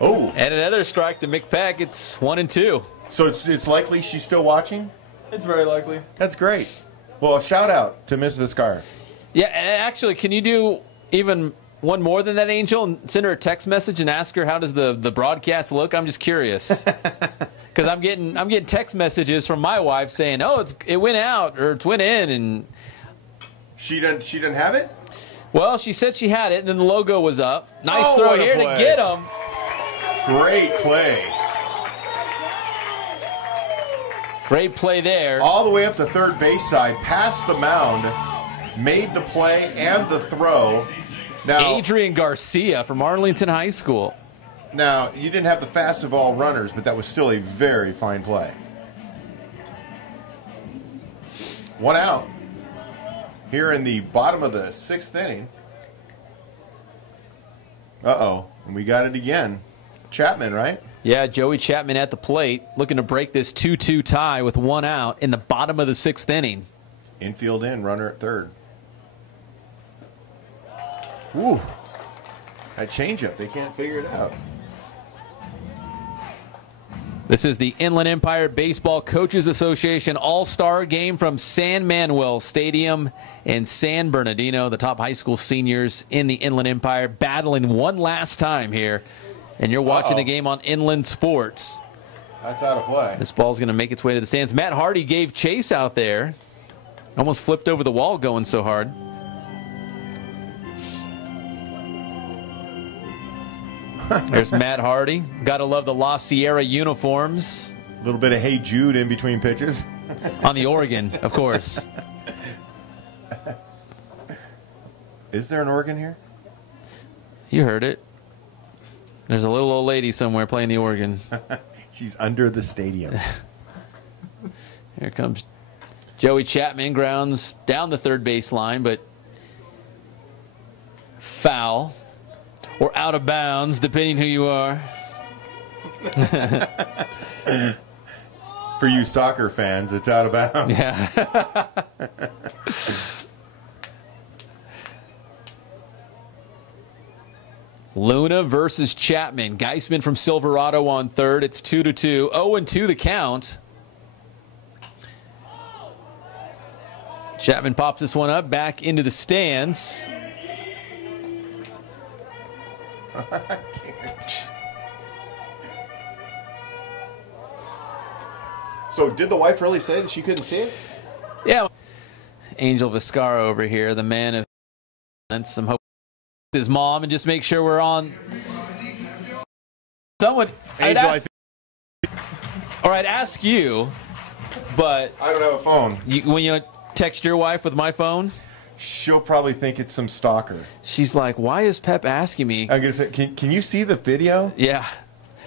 Oh. And another strike to McPeck. It's 1-2. So it's likely she's still watching? It's very likely. That's great. Well, a shout out to Ms. Vizcarra. Yeah, actually, can you do even one more than that, Angel, and send her a text message and ask her how does the broadcast look? I'm just curious. Because I'm getting text messages from my wife saying, "Oh, it went out or it went in," and she doesn't have it. Well, she said she had it, and then the logo was up. Nice throw what a here play. to get him. Great play. Great play there. All the way up to third base side, past the mound, made the play and the throw. Now, Adrian Garcia from Arlington High School. Now, you didn't have the fastest of all runners, but that was still a very fine play. 1 out here in the bottom of the 6th inning. Uh-oh, and we got it again. Chapman, right? Yeah, Joey Chapman at the plate, looking to break this 2-2 tie with 1 out in the bottom of the 6th inning. Infield in, runner at third. Woo. That changeup, they can't figure it out. This is the Inland Empire Baseball Coaches Association All-Star Game from San Manuel Stadium in San Bernardino. The top high school seniors in the Inland Empire battling one last time here. And you're watching the game on Inland Sports. That's out of play. This ball's going to make its way to the stands. Matt Hardy gave chase out there. Almost flipped over the wall going so hard. There's Matt Hardy. Gotta love the La Sierra uniforms. A little bit of Hey Jude in between pitches. On the organ, of course. Is there an organ here? You heard it. There's a little old lady somewhere playing the organ. She's under the stadium. Here comes Joey Chapman, grounds down the third base line, but foul or out of bounds, depending who you are. For you soccer fans, it's out of bounds. Yeah. Luna versus Chapman. Geisman from Silverado on third. It's 2-2. 0-2 the count. Chapman pops this one up back into the stands. So did the wife really say that she couldn't see it? Yeah. Angel Vizcarra over here, the man of some hope. His mom and just make sure we're on. Someone, I'd ask you, but I don't have a phone. When you text your wife with my phone, she'll probably think it's some stalker. She's like, "Why is Pep asking me?" I'm gonna say, can you see the video? Yeah,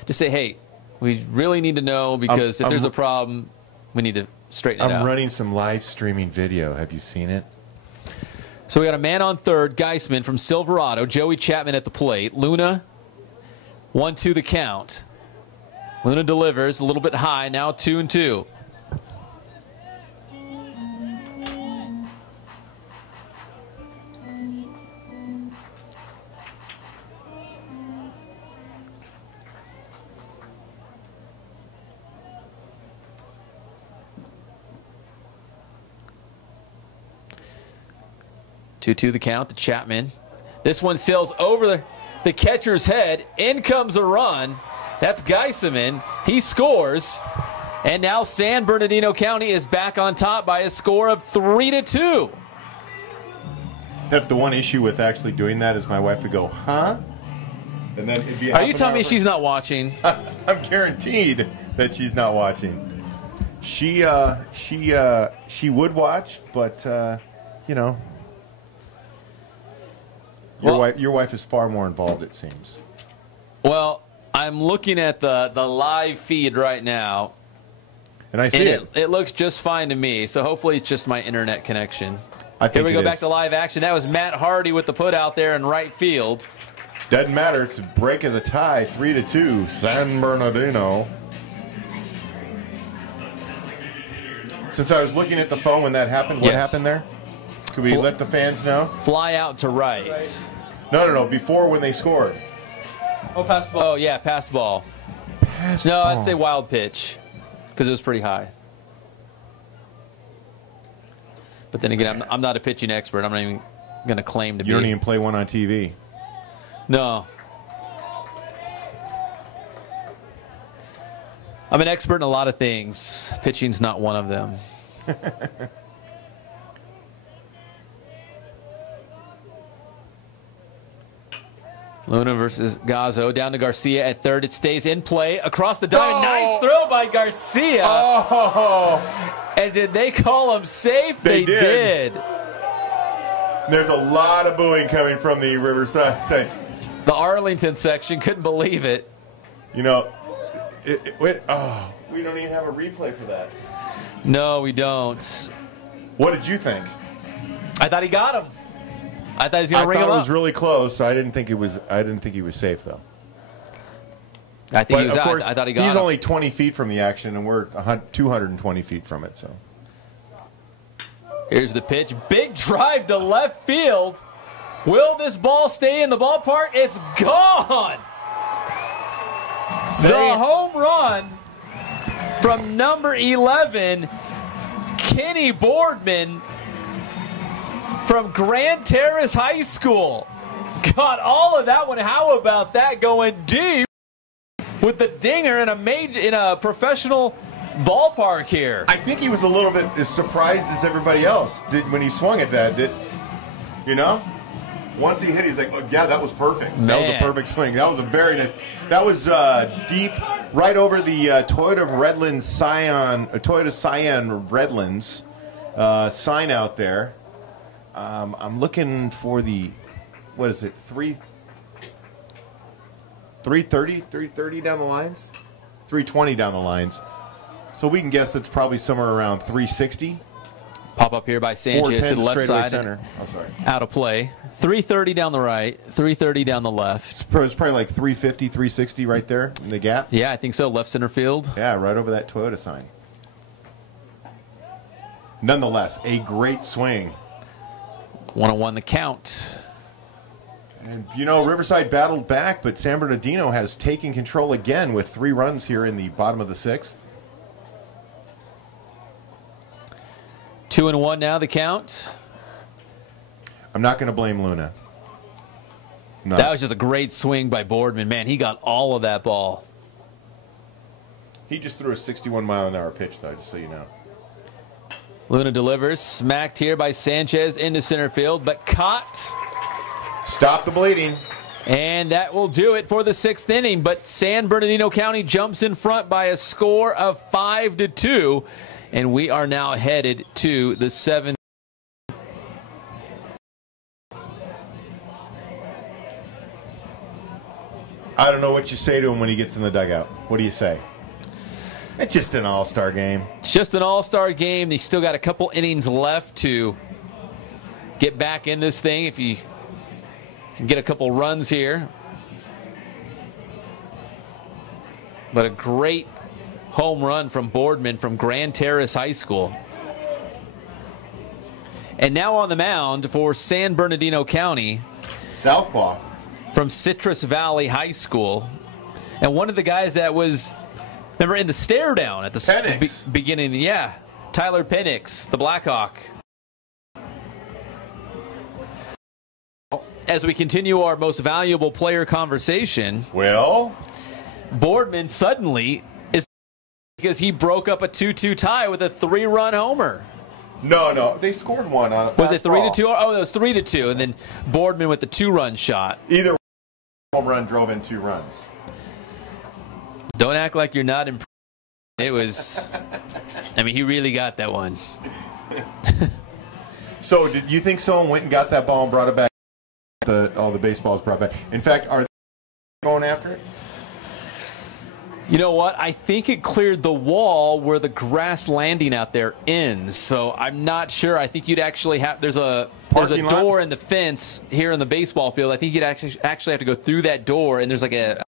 just say, "Hey, we really need to know because if there's a problem, we need to straighten it out." I'm running some live streaming video. Have you seen it? So we got a man on third, Geisman from Silverado, Joey Chapman at the plate. Luna, 1-2 the count. Luna delivers a little bit high, now 2-2. Two the count to Chapman. This one sails over the catcher's head. In comes a run. That's Geisman. He scores. And now San Bernardino County is back on top by a score of 3-2. Pep, the one issue with actually doing that is my wife would go, huh? And then it'd be Are you telling me she's not watching? I'm guaranteed that she's not watching. She would watch, but you know. Your wife is far more involved, it seems. Well, I'm looking at the live feed right now. And I see it. It looks just fine to me, so hopefully it's just my internet connection. I think Here we go back to live action. That was Matt Hardy with the put out there in right field. Doesn't matter. It's a break of the tie, 3-2, San Bernardino. Since I was looking at the phone when that happened, what happened there? Could we let the fans know? Fly out to right. No. Before when they scored. Oh, pass ball. Oh, yeah, pass ball. No, I'd say wild pitch because it was pretty high. But then again, I'm not a pitching expert. I'm not even going to claim to be. You don't even play one on TV. No. I'm an expert in a lot of things. Pitching's not one of them. Luna versus Gazzo. Down to Garcia at third. It stays in play. Across the diamond. Oh! Nice throw by Garcia. Oh! And did they call him safe? They did. There's a lot of booing coming from the Riverside side. The Arlington section couldn't believe it. You know, we don't even have a replay for that. No, we don't. What did you think? I thought he got him. I thought he was going to ring him I thought up. it was really close. So I didn't think it was. I didn't think he was safe though. I think But he was of out. course, I thought he got him. he's only 20 feet from the action, and we're 220 feet from it. So Here's the pitch. Big drive to left field. Will this ball stay in the ballpark? It's gone. The home run from number 11, Kenny Boardman from Grand Terrace High School. Got all of that one. How about that going deep with the dinger in a professional ballpark here? I think he was a little bit as surprised as everybody else did when he swung at that. You know? Once he hit, he's like, oh, yeah, that was perfect. Man. That was a perfect swing. That was a very nice. That was deep, right over the Toyota Scion Redlands sign out there. I'm looking for the, what is it, 330 down the lines? 320 down the lines. So we can guess it's probably somewhere around 360. Pop up here by Sanchez to the left side. Center. I'm sorry. Out of play. 330 down the right, 330 down the left. It's probably like 350, 360 right there in the gap. Yeah, I think so. Left center field. Yeah, right over that Toyota sign. Nonetheless, a great swing. 1-1 the count. And, you know, Riverside battled back, but San Bernardino has taken control again with 3 runs here in the bottom of the 6th. 2-1 now the count. I'm not going to blame Luna. No. That was just a great swing by Boardman. Man, he got all of that ball. He just threw a 61-mile-an-hour pitch, though, just so you know. Luna delivers. Smacked here by Sanchez into center field, but caught. Stop the bleeding. And that will do it for the 6th inning. But San Bernardino County jumps in front by a score of 5-2. And we are now headed to the 7th. I don't know what you say to him when he gets in the dugout. What do you say? It's just an all-star game. It's just an all-star game. They still got a couple innings left to get back in this thing if you can get a couple runs here. But a great home run from Boardman from Grand Terrace High School. And now on the mound for San Bernardino County. Southpaw. From Citrus Valley High School. And one of the guys that was, remember, in the stare down at the beginning. Yeah, Tyler Penix, the Blackhawk. As we continue our most valuable player conversation. Well, Boardman suddenly is because he broke up a 2-2 tie with a 3-run homer. No, they scored one on a Was it 3-2? ball. Oh, it was 3-2, and then Boardman with the 2-run shot. Either home run drove in 2 runs. Don't act like you're not impressed. It was, I mean, he really got that one. So, did you think someone went and got that ball and brought it back? All the baseballs brought back. In fact, are they going after it? You know what? I think it cleared the wall where the grass landing out there ends. So I'm not sure. I think you'd actually have. There's a door in the fence here in the baseball field. I think you'd actually have to go through that door, and there's like a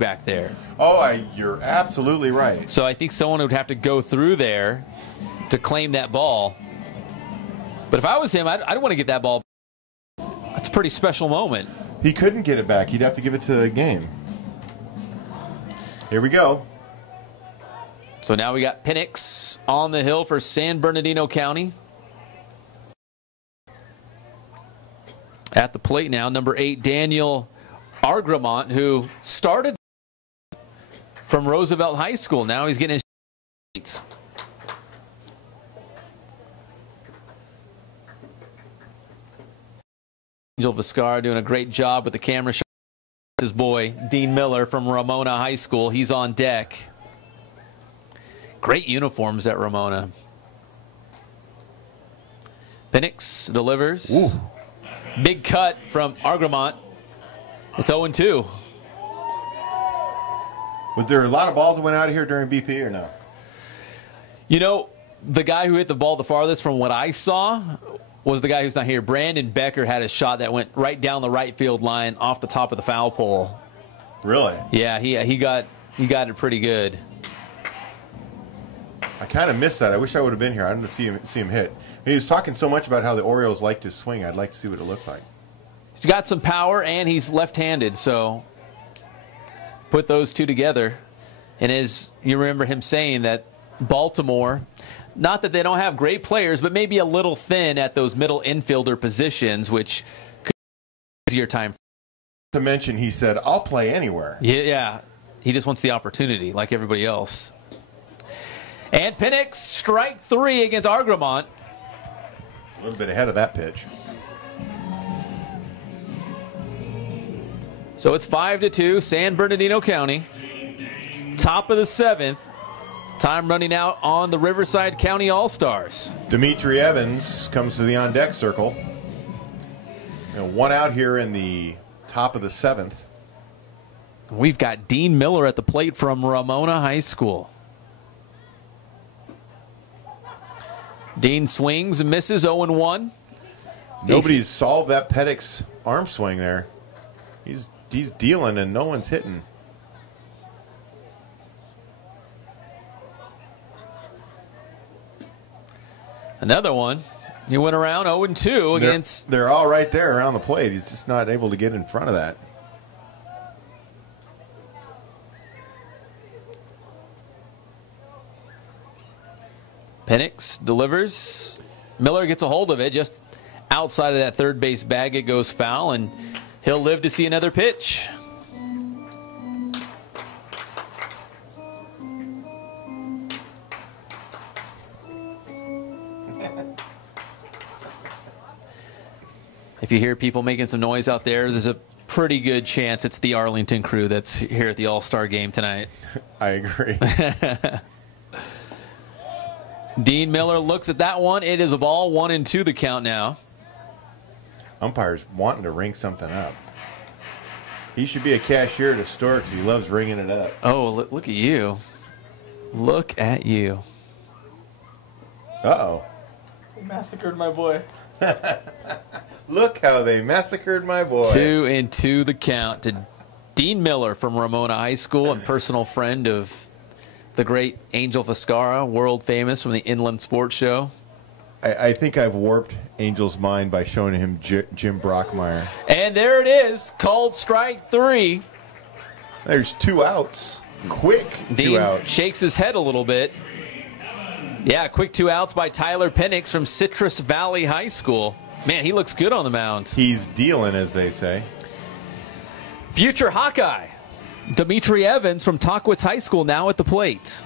back there. Oh, you're absolutely right. So I think someone would have to go through there to claim that ball. But if I was him, I'd want to get that ball. That's a pretty special moment. He couldn't get it back. He'd have to give it to the game. Here we go. So now we got Penix on the hill for San Bernardino County. At the plate now, number 8, Daniel Argramont, who started from Roosevelt High School. Now he's getting his Angel Viscara doing a great job with the camera shot. His boy, Dean Miller from Ramona High School. He's on deck. Great uniforms at Ramona. Penix delivers. Ooh. Big cut from Argramont. It's 0-2. Was there a lot of balls that went out of here during BP or no? You know, the guy who hit the ball the farthest from what I saw was the guy who's not here. Brandon Becker had a shot that went right down the right field line off the top of the foul pole. Really? Yeah, he got it pretty good. I kind of missed that. I wish I would have been here. I didn't see him hit. He was talking so much about how the Orioles like to swing. I'd like to see what it looks like. He's got some power, and he's left-handed, so put those two together. And as you remember him saying that Baltimore, not that they don't have great players, but maybe a little thin at those middle infielder positions, which could be easier time. To mention, he said, I'll play anywhere. Yeah, he just wants the opportunity like everybody else. And Penix, strike 3 against Argramont. A little bit ahead of that pitch. So it's 5-2, San Bernardino County. Top of the 7th. Time running out on the Riverside County All-Stars. Dimitri Evans comes to the on-deck circle. One out here in the top of the 7th. We've got Dean Miller at the plate from Ramona High School. Dean swings and misses, 0-1. Nobody's solved that Penix arm swing there. He's dealing and no one's hitting. Another one. He went around 0-2 against... They're all right there around the plate. He's just not able to get in front of that. Penix delivers. Miller gets a hold of it just outside of that third base bag. It goes foul, and he'll live to see another pitch. If you hear people making some noise out there, there's a pretty good chance it's the Arlington crew that's here at the All-Star game tonight. I agree. Dean Miller looks at that one. It is a ball, 1-2 the count now. Umpire's wanting to ring something up. He should be a cashier at a store because he loves ringing it up. Oh, look at you. Look at you. Uh-oh. They massacred my boy. Look how they massacred my boy. 2-2 the count to Dean Miller from Ramona High School and personal friend of the great Angel Viscara, world famous from the Inland Sports Show. I think I've warped Angel's mind by showing him Jim Brockmeyer. And there it is, called strike 3. There's 2 outs. Quick 2 Dean outs. shakes his head a little bit. Yeah, quick 2 outs by Tyler Penix from Citrus Valley High School. Man, he looks good on the mound. He's dealing, as they say. Future Hawkeye Dimitri Evans from Tockwitz High School now at the plate.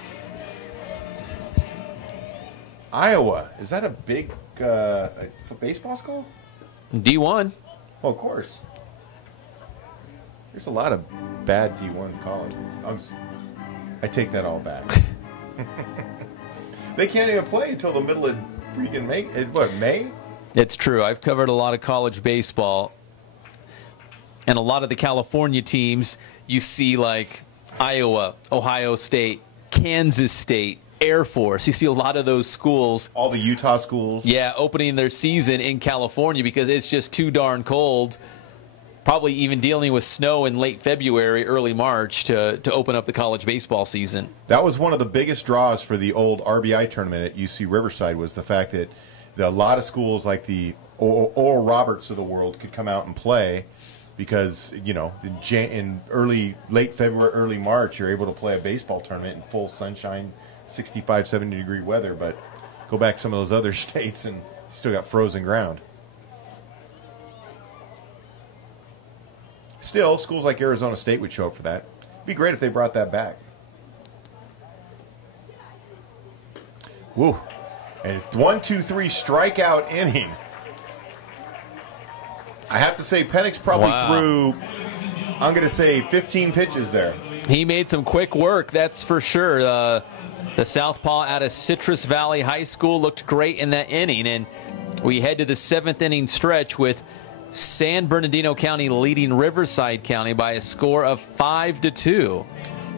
Iowa. Is that a big baseball school? D1. Oh, of course. There's a lot of bad D1 colleges. I take that all back. They can't even play until the middle of freaking May. What, May? It's true. I've covered a lot of college baseball. And a lot of the California teams, you see like Iowa, Ohio State, Kansas State, Air Force. You see a lot of those schools. All the Utah schools. Yeah, opening their season in California because it's just too darn cold. Probably even dealing with snow in late February, early March to open up the college baseball season. That was one of the biggest draws for the old RBI tournament at UC Riverside, was the fact that a lot of schools like the Oral Roberts of the world could come out and play, because in late February, early March, you're able to play a baseball tournament in full sunshine, 65, 70 degree weather. But go back to some of those other states and still got frozen ground. Still, schools like Arizona State would show up for that. It'd be great if they brought that back. Woo. And 1, 2, 3 strikeout inning. I have to say, Penix probably threw, I'm going to say, 15 pitches there. He made some quick work, that's for sure. The southpaw out of Citrus Valley High School looked great in that inning. And we head to the 7th inning stretch with San Bernardino County leading Riverside County by a score of 5-2.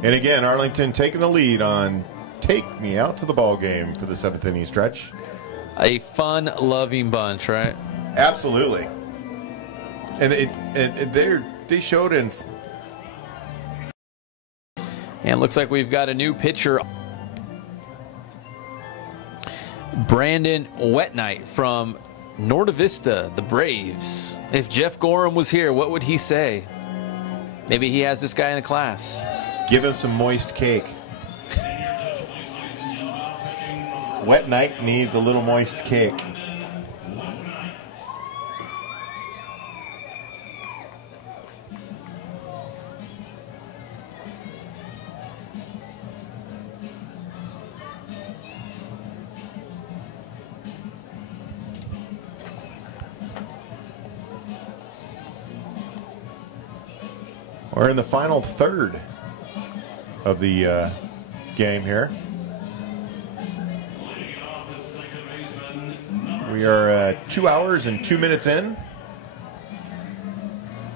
And again, Arlington taking the lead on Take Me Out to the Ball Game for the 7th inning stretch. A fun-loving bunch, right? Absolutely. And they showed in. And it looks like we've got a new pitcher, Brandon Wetnight from Norta Vista, the Braves. If Jeff Gorham was here, what would he say? Maybe he has this guy in a class. Give him some moist cake. Wetnight needs a little moist cake. We're in the final third of the game here. We are 2 hours and 2 minutes in.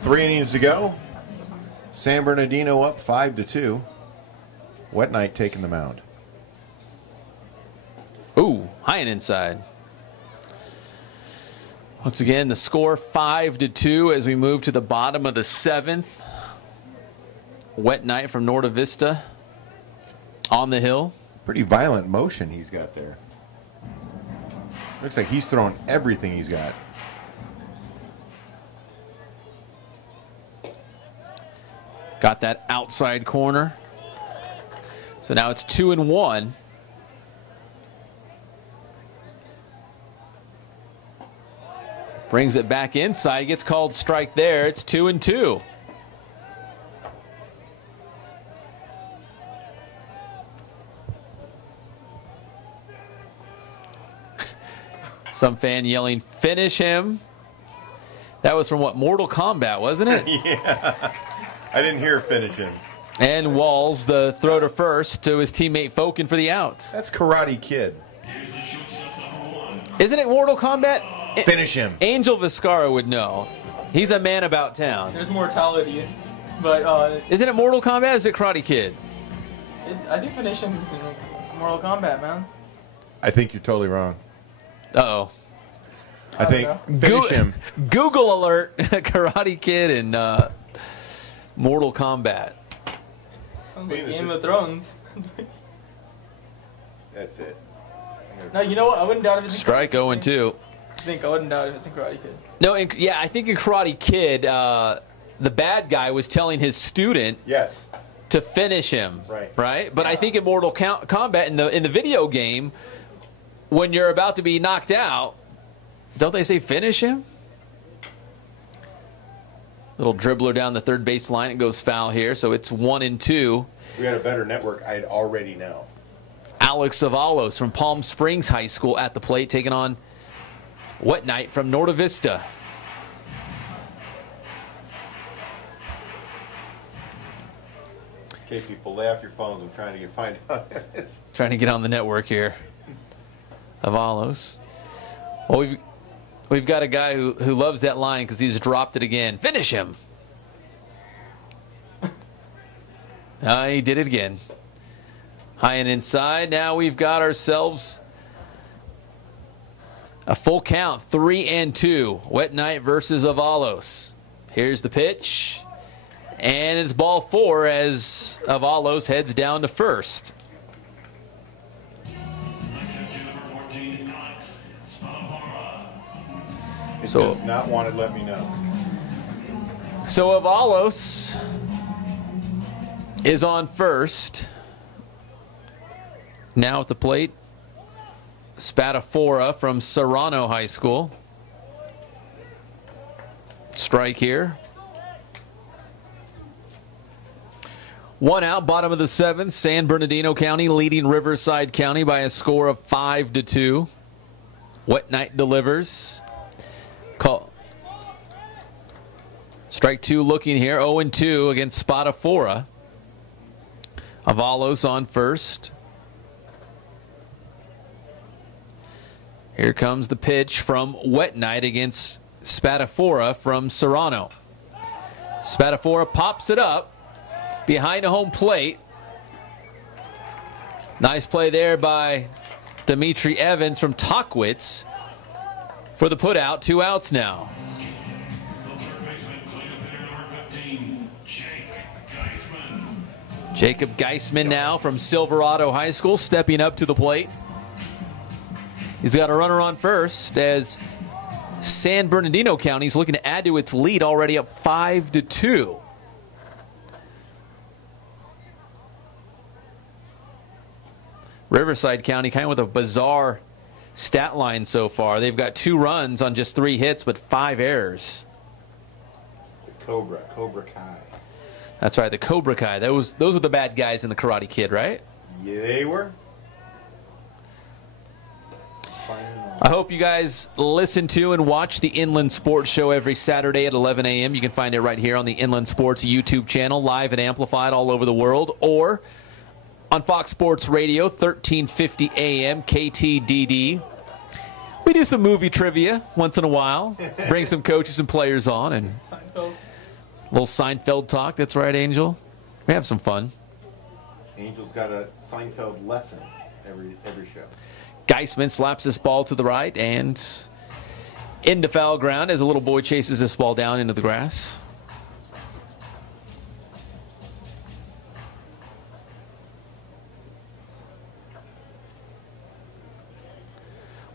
3 innings to go. San Bernardino up 5-2. Wetnight taking the mound. Ooh, high and inside. Once again, the score 5-2 as we move to the bottom of the 7th. Wetnight from Norta Vista on the hill. Pretty violent motion he's got there. Looks like he's throwing everything he's got. Got that outside corner. So now it's 2-1. Brings it back inside. Gets called strike there. It's 2-2. Some fan yelling, "Finish him." That was from what, Mortal Kombat, wasn't it? Yeah. I didn't hear finish him. And Walls, the throw to first to his teammate Fokin for the out. That's Karate Kid. Isn't it Mortal Kombat? Finish him. Angel Viscara would know. He's a man about town. There's mortality, but Isn't it Mortal Kombat or is it Karate Kid? I think finish him is in Mortal Kombat, man. I think you're totally wrong. Uh-oh. I think finish him. Google alert, Karate Kid and Mortal Kombat. Sounds like Game of Thrones. That's it. No, you know what? I wouldn't doubt if it's Strike 0-2. I wouldn't doubt if it's in Karate Kid. No, I think in Karate Kid, the bad guy was telling his student to finish him. Right? But I think in Mortal Kombat, in the video game, when you're about to be knocked out, don't they say finish him? Little dribbler down the third base line. It goes foul here, so it's 1-2. We had a better network, I'd already know. Alex Avalos from Palm Springs High School at the plate, taking on Wetnight from Norta Vista. Okay, people, lay off your phones. I'm trying to find out. Trying to get on the network here. Avalos. Well, we've got a guy who loves that line because he's dropped it again. Finish him. He did it again. High and inside. Now we've got ourselves a full count, 3-2. Wetnight versus Avalos. Here's the pitch. And it's ball 4 as Avalos heads down to first. So does not want to let me know. So Avalos is on first. Now at the plate, Spadafora from Serrano High School. Strike here. One out, bottom of the seventh. San Bernardino County leading Riverside County by a score of 5-2. Wet Night delivers. Call. Strike two looking here. 0-2 against Spadafora. Avalos on first. Here comes the pitch from Wet Night against Spadafora from Serrano. Spadafora pops it up behind the home plate. Nice play there by Dimitri Evans from Tockwitz for the putout. 2 outs now. Jacob Geisman now from Silverado High School stepping up to the plate. He's got a runner on first as San Bernardino County is looking to add to its lead, already up 5-2. Riverside County kind of with a bizarre stat line so far. They've got 2 runs on just 3 hits, but 5 errors. The Cobra Kai. That's right, the Cobra Kai. Those were the bad guys in the Karate Kid, right? Yeah, they were. I hope you guys listen to and watch the Inland Sports Show every Saturday at 11 a.m. You can find it right here on the Inland Sports YouTube channel, live and amplified all over the world, or on Fox Sports Radio, 1350 AM, KTDD. We do some movie trivia once in a while. Bring some coaches and players on. And Seinfeld. A little Seinfeld talk. That's right, Angel. We have some fun. Angel's got a Seinfeld lesson every show. Geisman slaps this ball to the right and into foul ground as a little boy chases this ball down into the grass.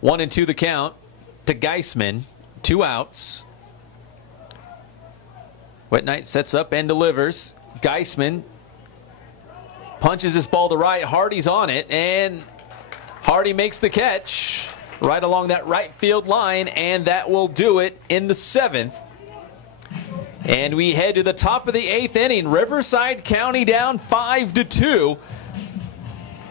One and two the count to Geisman. 2 outs. Wet Night sets up and delivers. Geisman punches this ball to right. Hardy's on it, and Hardy makes the catch right along that right field line, and that will do it in the 7th. And we head to the top of the 8th inning. Riverside County down 5-2.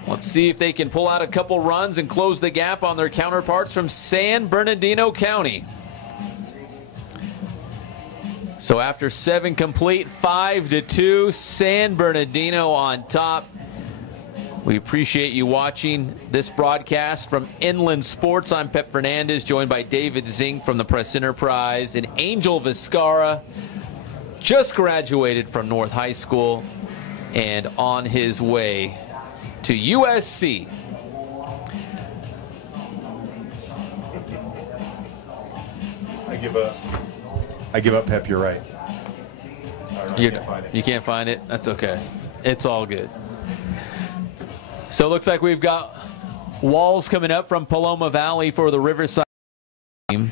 Let's see if they can pull out a couple runs and close the gap on their counterparts from San Bernardino County. So after 7 complete, 5-2, San Bernardino on top. We appreciate you watching this broadcast from Inland Sports. I'm Pep Fernandez, joined by David Zink from the Press Enterprise, and Angel Vizcarra, just graduated from North High School and on his way to USC. I give up, Pep. You're right. You can't find it? That's okay. It's all good. So it looks like we've got Walls coming up from Paloma Valley for the Riverside team.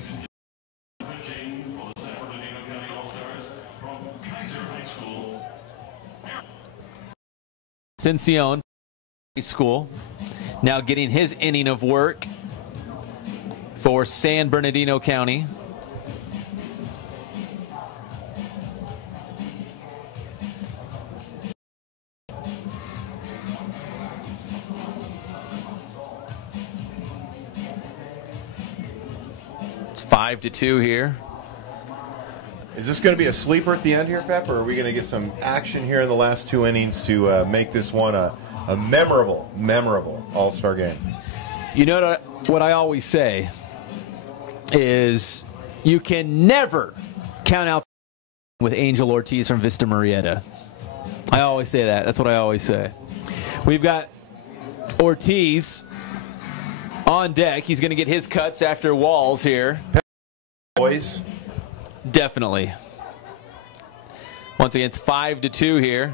Cincion High School now getting his inning of work for San Bernardino County. It's 5-2 here. Is this going to be a sleeper at the end here, Pep, or are we going to get some action here in the last 2 innings to make this one a memorable All-Star game? You know what I always say is you can never count out with Angel Ortiz from Vista Marietta. I always say that. That's what I always say. We've got Ortiz on deck. He's going to get his cuts after Walls here. Boys. Definitely. Once again, it's 5-2 here.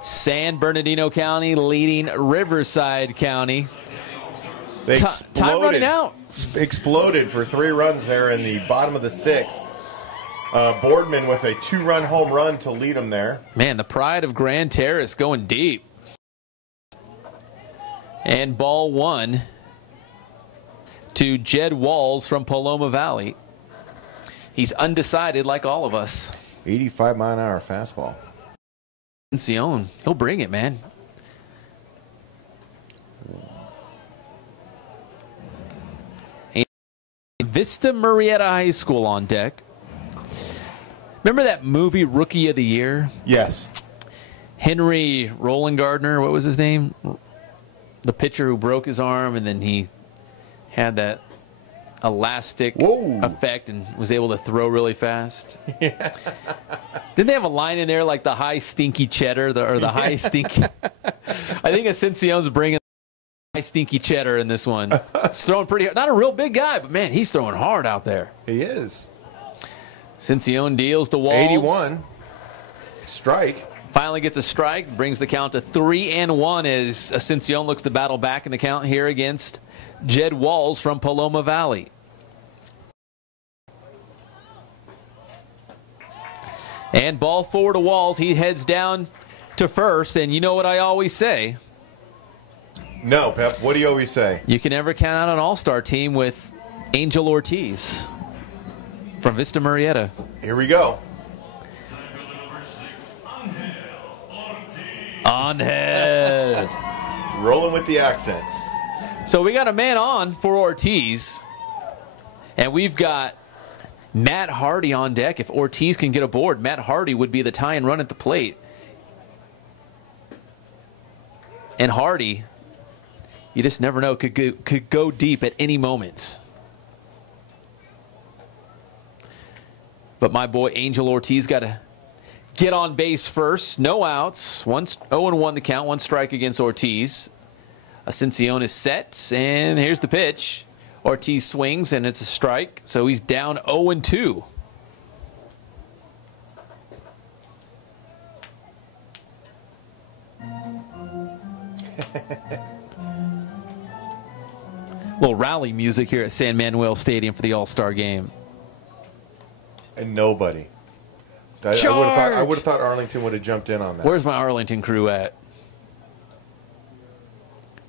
San Bernardino County leading Riverside County. They Time running out. Exploded for 3 runs there in the bottom of the 6th. Boardman with a 2-run home run to lead them there. Man, the pride of Grand Terrace going deep. And ball 1 to Jed Walls from Paloma Valley. He's undecided like all of us. 85-mile-an-hour fastball. Sion, he'll bring it, man. Vista Murrieta High School on deck. Remember that movie Rookie of the Year? Yes. Henry Roland Gardner, what was his name? The pitcher who broke his arm and then he had that elastic effect and was able to throw really fast. Yeah. Didn't they have a line in there like the high stinky cheddar or the high stinky? I think Ascension's bringing high stinky cheddar in this one. He's throwing pretty hard. Not a real big guy, but man, he's throwing hard out there. He is. Ascension deals to Walls. 81. Strike. Finally gets a strike, brings the count to 3-1 as Ascension looks to battle back in the count here against Jed Walls from Paloma Valley. And ball 4 to Walls. He heads down to first, and you know what I always say. No, Pep, what do you always say? You can never count out an all-star team with Angel Ortiz from Vista Murrieta. Here we go. Angel. Rolling with the accent. So we got a man on for Ortiz, and we've got Matt Hardy on deck. If Ortiz can get aboard, Matt Hardy would be the tie-in run at the plate. And Hardy, you just never know, could go deep at any moment. But my boy Angel Ortiz got to get on base first. No outs. 0-1 the count. 1 strike against Ortiz. Ascension is set, and here's the pitch. Ortiz swings, and it's a strike, so he's down 0-2. Little rally music here at San Manuel Stadium for the All-Star game. And nobody. I would have thought Arlington would have jumped in on that. Where's my Arlington crew at?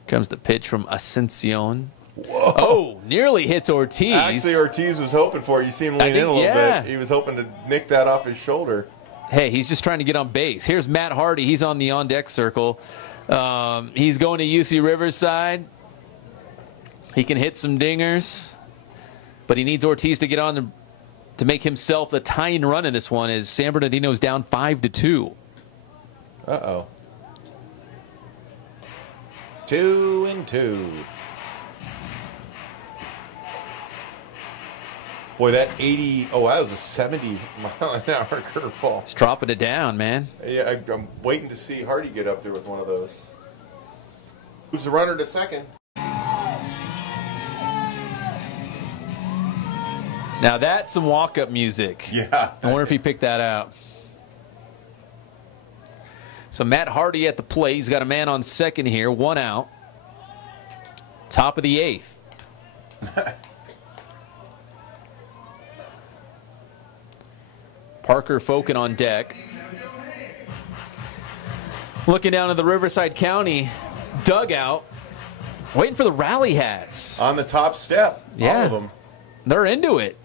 Comes the pitch from Ascension. Whoa. Oh, nearly hits Ortiz. Actually, Ortiz was hoping for it. You see him lean in a little bit. He was hoping to nick that off his shoulder. Hey, he's just trying to get on base. Here's Matt Hardy. He's on the on-deck circle. He's going to UC Riverside. He can hit some dingers, but he needs Ortiz to get on to make himself the tying run in this one as San Bernardino's down 5-2. Uh-oh. 2-2. Boy, that 80, that was a 70-mile-an-hour curveball. He's dropping it down, man. Yeah, I'm waiting to see Hardy get up there with one of those. Who's the runner to second? Now that's some walk-up music. Yeah. I wonder if he picked that out. So Matt Hardy at the plate. He's got a man on second here. 1 out. Top of the 8th. Parker Fokin on deck. Looking down at the Riverside County dugout. Waiting for the rally hats. On the top step. Yeah. All of them. They're into it.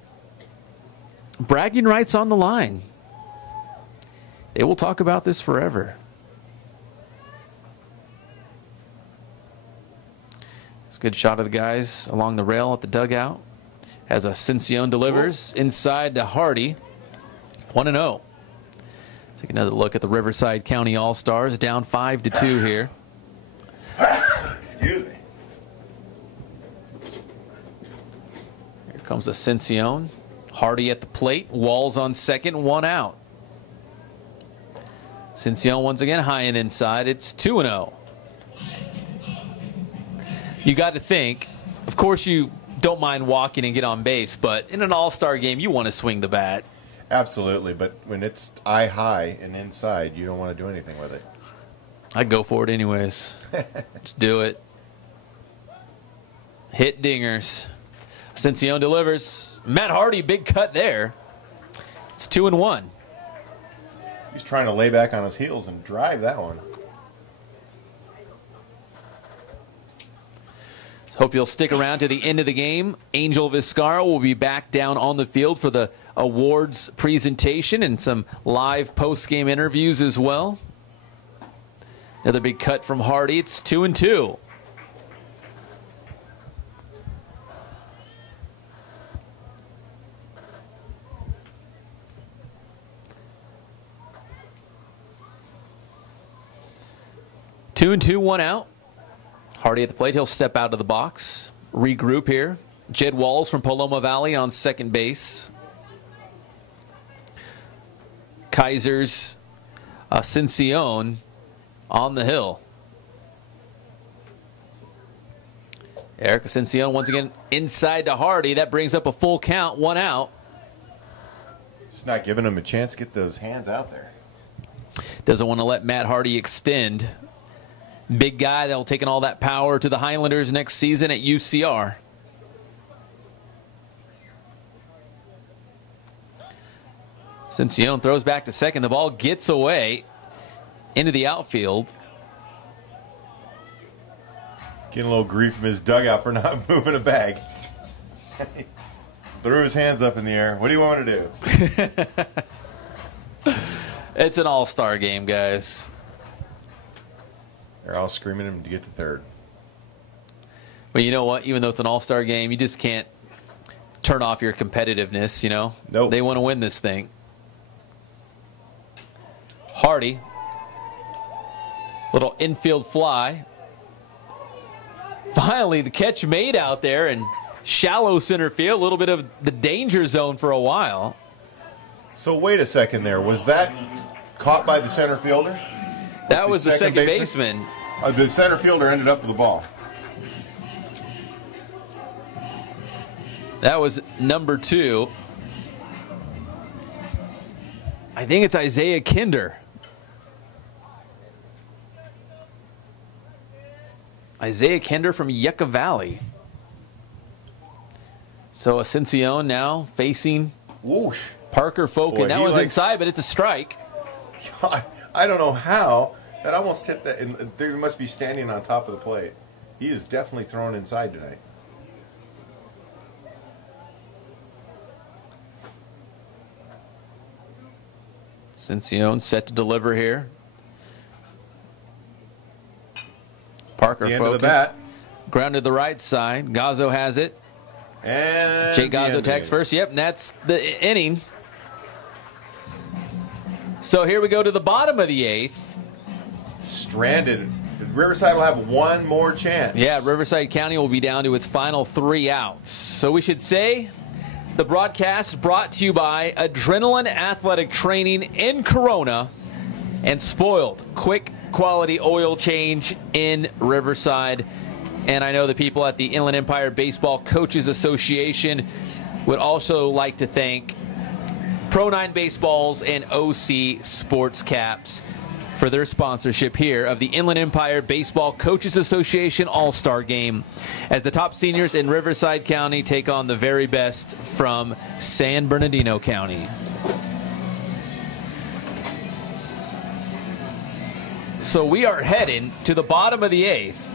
Bragging rights on the line. They will talk about this forever. It's a good shot of the guys along the rail at the dugout. As Ascension delivers inside to Hardy. 1-0. Take another look at the Riverside County All-Stars. Down 5-2 here. Excuse me. Here comes Ascension. Hardy at the plate. Walls on second. 1 out. Ascension once again high and inside. It's 2-0. You got to think, of course you don't mind walking and get on base, but in an all-star game you want to swing the bat. Absolutely, but when it's eye high and inside, you don't want to do anything with it. I'd go for it anyways. Just do it. Hit dingers. Ascension delivers. Matt Hardy, big cut there. It's 2-1. He's trying to lay back on his heels and drive that one. So hope you'll stick around to the end of the game. Angel Vizcarra will be back down on the field for the awards presentation and some live post-game interviews as well. Another big cut from Hardy. It's 2-2. Two and two, one out. Hardy at the plate. He'll step out of the box. Regroup here. Jed Walls from Paloma Valley on second base. Kaiser's Ascension on the hill. Eric Ascension once again inside to Hardy. That brings up a full count, one out. Just not giving him a chance to get those hands out there. Doesn't want to let Matt Hardy extend. Big guy that will take all that power to the Highlanders next season at UCR. Ascension throws back to second. The ball gets away into the outfield. Getting a little grief from his dugout for not moving a bag. Threw his hands up in the air. What do you want to do? It's an all-star game, guys. They're all screaming at him to get to third. But you know what? Even though it's an all-star game, you just can't turn off your competitiveness, you know? Nope. They want to win this thing. Hardy. Little infield fly. Finally, the catch made out there in shallow center field. A little bit of the danger zone for a while. So wait a second there. Was that caught by the center fielder? That was the second baseman. The center fielder ended up with the ball. That was number 2. I think it's Isaiah Kinder. Isaiah Kinder from Iebca Valley. So Ascension now facing Whoosh. Parker Fokin. Boy, that was inside, but it's a strike. I don't know how. That almost hit that. And they must be standing on top of the plate. He is definitely thrown inside tonight. Ascension set to deliver here. Parker The end of the Fokin. bat. Grounded the right side. Gazzo has it. And Jake Gazzo tags first. Yep, and that's the inning. So here we go to the bottom of the 8th. Stranded. Riverside will have one more chance. Yeah, Riverside County will be down to its final 3 outs. So we should say the broadcast brought to you by Adrenaline Athletic Training in Corona and Spoiled Quick Quality Oil Change in Riverside. And I know the people at the Inland Empire Baseball Coaches Association would also like to thank Pro 9 Baseballs and OC Sports Caps for their sponsorship here of the Inland Empire Baseball Coaches Association All-Star Game as the top seniors in Riverside County take on the very best from San Bernardino County. So we are heading to the bottom of the 8th.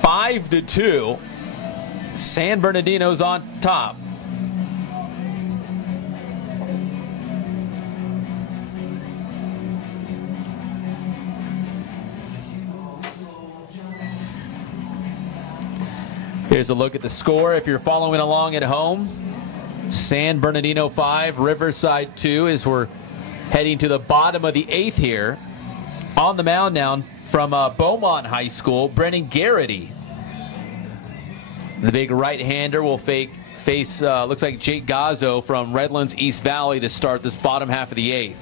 5-2. San Bernardino's on top. Here's a look at the score if you're following along at home. San Bernardino 5, Riverside 2 as we're heading to the bottom of the 8th here. On the mound now from Beaumont High School, Brennan Garrity. The big right-hander will face looks like Jake Gazzo from Redlands East Valley to start this bottom half of the 8th.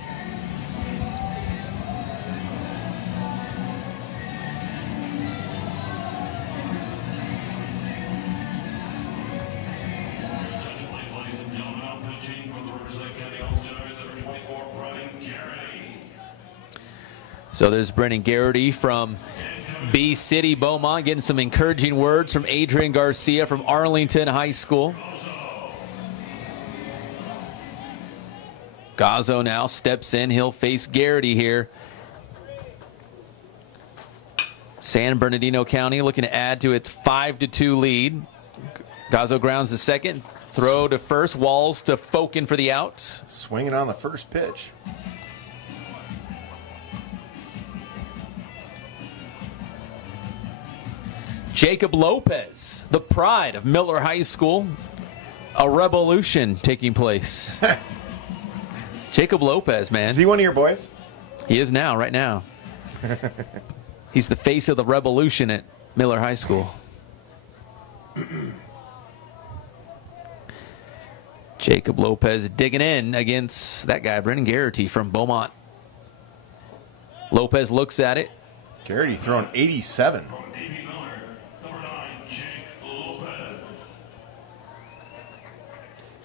So there's Brennan Garrity from B City Beaumont getting some encouraging words from Adrian Garcia from Arlington High School. Gazzo now steps in. He'll face Garrity here. San Bernardino County looking to add to its 5-2 lead. Gazzo grounds the second. Throw to first. Walls to Fokin for the out. Swinging on the first pitch. Jacob Lopez, the pride of Miller High School. A revolution taking place. Jacob Lopez, man. Is he one of your boys? He is now, right now. He's the face of the revolution at Miller High School. Jacob Lopez digging in against that guy, Brennan Garrity from Beaumont. Lopez looks at it. Garrity throwing 87.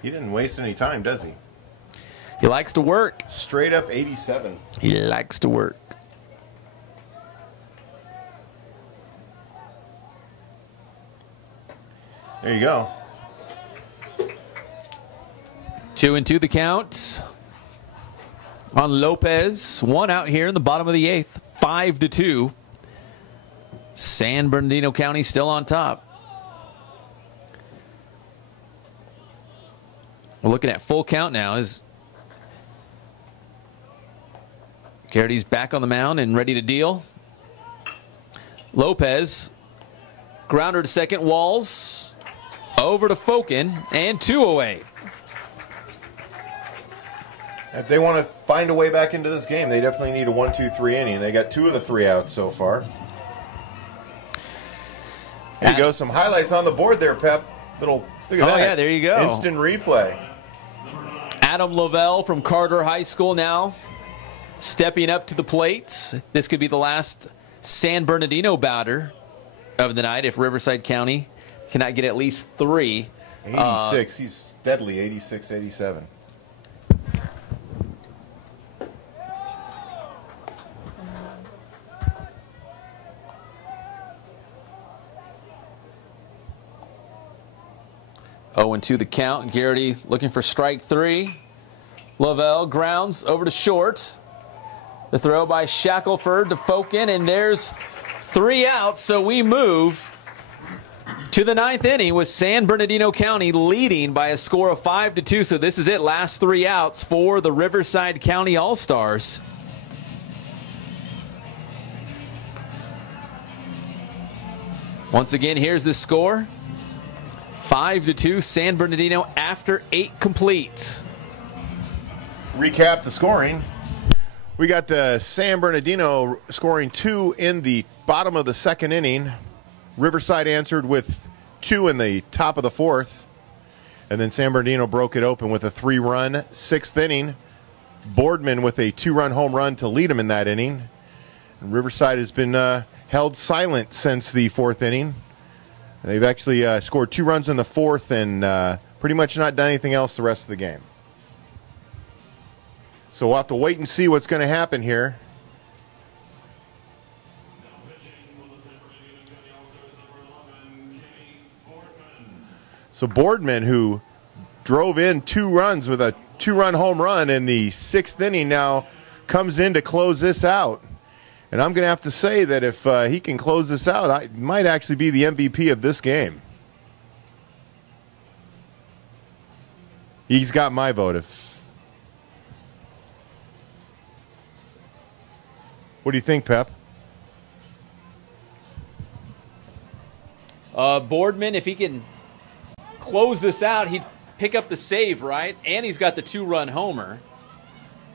He didn't waste any time, does he? He likes to work. Straight up 87. He likes to work. There you go. 2-2 the count on Lopez. One out here in the bottom of the eighth. 5-2. San Bernardino County still on top. We're looking at full count now as Garrity's back on the mound and ready to deal. Lopez, grounder to second. Walls over to Fokin, and 2 away. If they want to find a way back into this game, they definitely need a 1-2-3 inning. They got 2 of the 3 outs so far. There you go. Some highlights on the board there, Pep. Look at that. Oh, yeah, there you go. Instant replay. Adam Lavelle from Carter High School now stepping up to the plate. This could be the last San Bernardino batter of the night if Riverside County cannot get at least 3. 86. He's deadly. 86, 87. Oh, and 2 the count. Garrity looking for strike 3. Lavelle grounds over to short. The throw by Shackelford to Fokin, and there's 3 outs. So we move to the 9th inning with San Bernardino County leading by a score of 5-2. So this is it. Last 3 outs for the Riverside County All-Stars. Once again, here's the score. 5-2 San Bernardino after 8 complete. Recap the scoring. We got the San Bernardino scoring 2 in the bottom of the 2nd inning. Riverside answered with 2 in the top of the 4th. And then San Bernardino broke it open with a 3-run 6th inning. Boardman with a 2-run home run to lead him in that inning. And Riverside has been held silent since the 4th inning. They've actually scored 2 runs in the 4th and pretty much not done anything else the rest of the game. So we'll have to wait and see what's going to happen here. So Boardman, who drove in 2 runs with a 2-run home run in the 6th inning, now comes in to close this out. And I'm going to have to say that if he can close this out, I might actually be the MVP of this game. He's got my vote. What do you think, Pep? Boardman, if he can close this out, he'd pick up the save, right? And he's got the 2-run homer.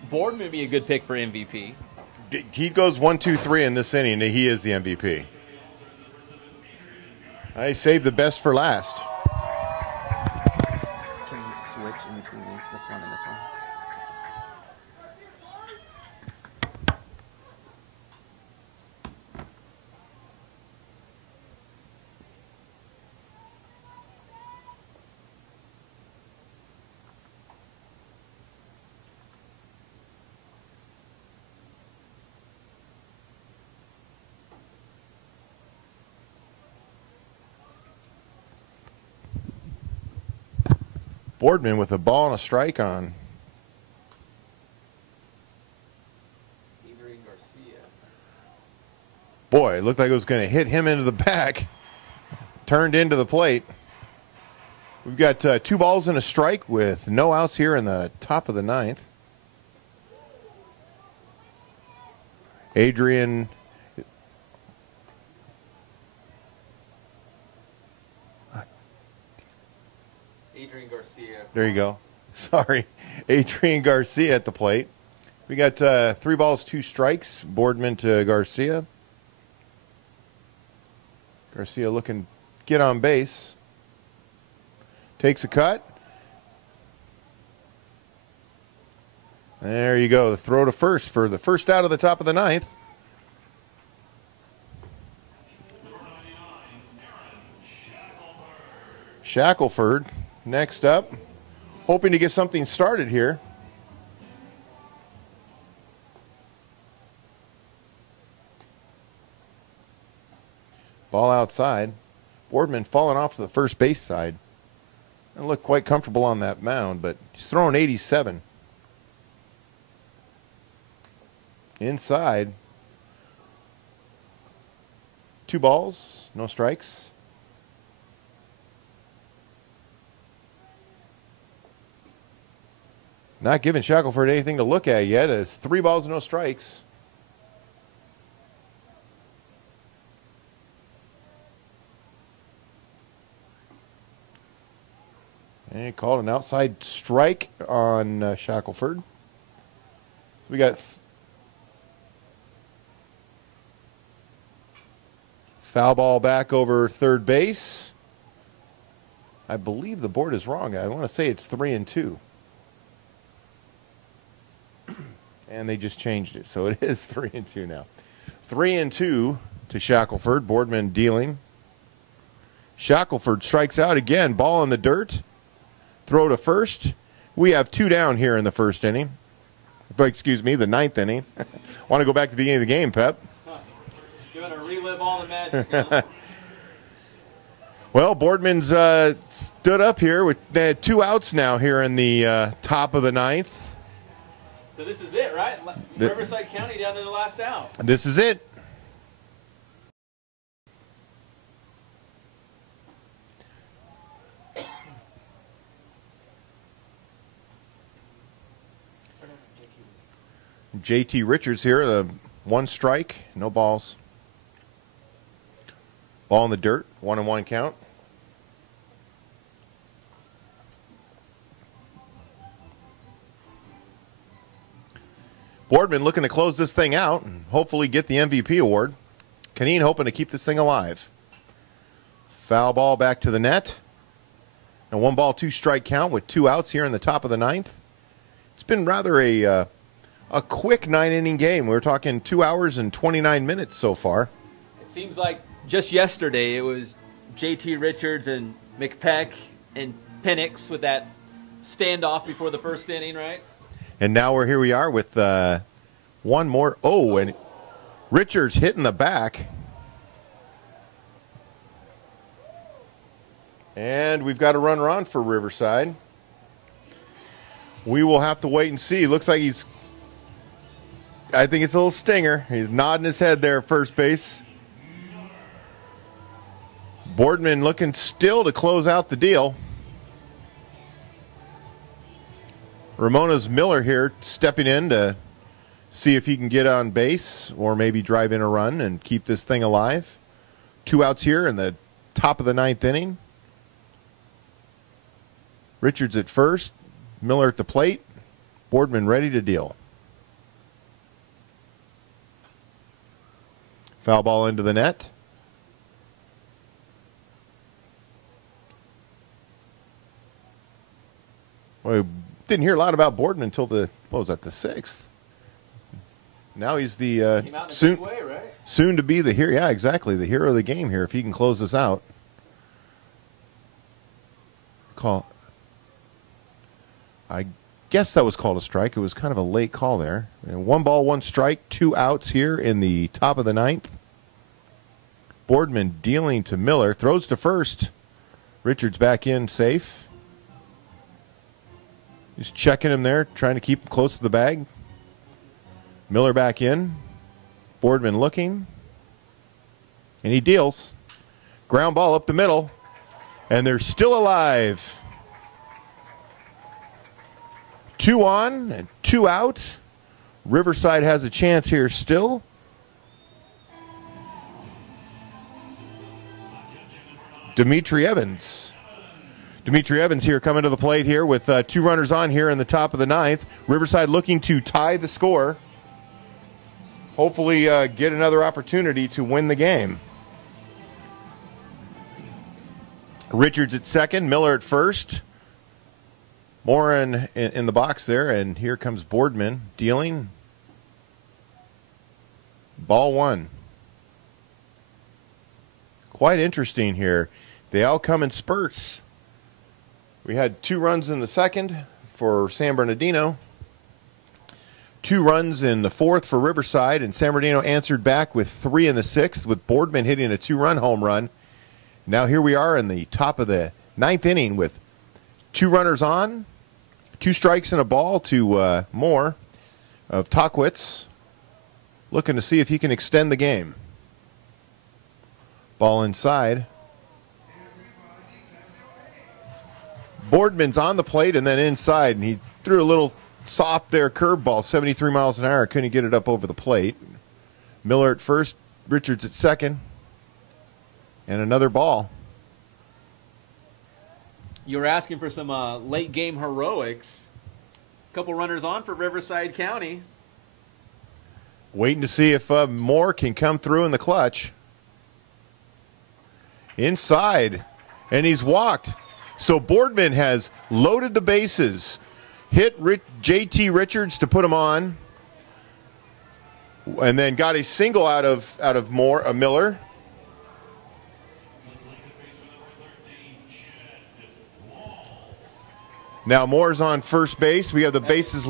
Boardman would be a good pick for MVP. He goes 1, 2, 3 in this inning. He is the MVP. I saved the best for last. Can you switch in between this one and this one? Boardman with a ball and a strike on. Boy, it looked like it was going to hit him into the back. Turned into the plate. We've got 2 balls and a strike with no outs here in the top of the 9th. Adrian Garcia. There you go. Sorry. Adrian Garcia at the plate. We got 3 balls, 2 strikes. Boardman to Garcia. Garcia looking get on base. Takes a cut. There you go. The throw to first for the first out of the top of the 9th. Shackelford next up. Hoping to get something started here. Ball outside. Boardman falling off to the first base side. Doesn't look quite comfortable on that mound, but he's throwing 87. Inside. 2 balls, no strikes. Not giving Shackelford anything to look at yet. It's 3 balls, no strikes. And he called an outside strike on Shackelford. So we got foul ball back over third base. I believe the board is wrong. I want to say it's 3-2. And they just changed it, so it is 3-2 now. 3-2 to Shackelford. Boardman dealing. Shackelford strikes out again. Ball in the dirt. Throw to first. We have 2 down here in the first inning. Excuse me, the 9th inning. Want to go back to the beginning of the game, Pep? You want to relive all the magic, huh? Well, Boardman's stood up here with 2 outs now here in the top of the 9th. So this is it, right? Riverside County down to the last out. This is it. JT Richards here, the 1 strike, no balls. Ball in the dirt, 1-1 count. Boardman looking to close this thing out and hopefully get the MVP award. Canine hoping to keep this thing alive. Foul ball back to the net. And 1 ball, 2 strike count with 2 outs here in the top of the 9th. It's been rather a quick 9-inning game. We're talking 2 hours and 29 minutes so far. It seems like just yesterday it was JT Richards and McPeck and Penix with that standoff before the first inning, right? And now here we are with 1 more. Oh, and Richards hitting the back. And we've got a runner on for Riverside. We will have to wait and see. Looks like I think it's a little stinger. He's nodding his head there at first base. Boardman looking still to close out the deal. Ramona's Miller here stepping in to see if he can get on base or maybe drive in a run and keep this thing alive. 2 outs here in the top of the 9th inning. Richards at first, Miller at the plate, Boardman ready to deal. Foul ball into the net. Well, didn't hear a lot about Boardman until the 6th. Now he's the soon to be the hero. Yeah, exactly, the hero of the game here if he can close this out. I guess that was called a strike. It was kind of a late call there. And 1 ball, 1 strike, 2 outs here in the top of the 9th. Boardman dealing to Miller, throws to first. Richards back in safe. He's checking him there, trying to keep him close to the bag. Miller back in. Boardman looking. And he deals. Ground ball up the middle. And they're still alive. 2 on and 2 out. Riverside has a chance here still. Dimitri Evans. Dimitri Evans here coming to the plate here with 2 runners on here in the top of the 9th. Riverside looking to tie the score. Hopefully get another opportunity to win the game. Richards at second, Miller at first. Morin in the box there, and here comes Boardman dealing. Ball 1. Quite interesting here. They all come in spurts. We had 2 runs in the second for San Bernardino. 2 runs in the 4th for Riverside, and San Bernardino answered back with 3 in the 6th, with Boardman hitting a 2-run home run. Now here we are in the top of the 9th inning with 2 runners on, 2 strikes and a ball to Moore of Tockwitz, looking to see if he can extend the game. Ball inside. Boardman's on the plate and then inside, and he threw a little soft there curveball, 73 miles an hour. Couldn't get it up over the plate. Miller at first, Richards at second, and another ball. You were asking for some late game heroics. A couple runners on for Riverside County. Waiting to see if Moore can come through in the clutch. Inside, and he's walked. So Boardman has loaded the bases, hit J.T. Richards to put him on, and then got a single out of Miller. Now Moore's on first base. We have the bases.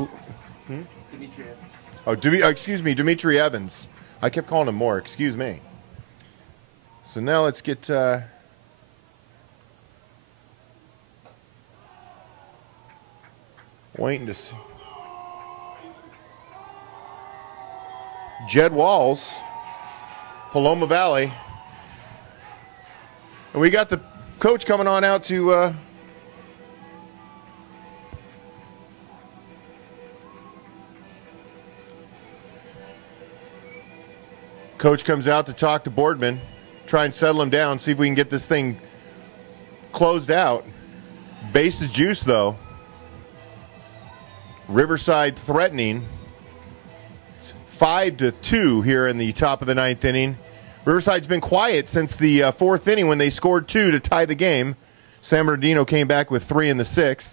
Excuse me, Dimitri Evans. I kept calling him Moore. Excuse me. So now let's get. Waiting to see. Jed Walls, Paloma Valley. And we got the coach coming on out to coach comes out to talk to Boardman, try and settle him down, see if we can get this thing closed out. Base is juice, though. Riverside threatening. It's 5-2 here in the top of the 9th inning. Riverside's been quiet since the 4th inning when they scored 2 to tie the game. San Bernardino came back with 3 in the 6th.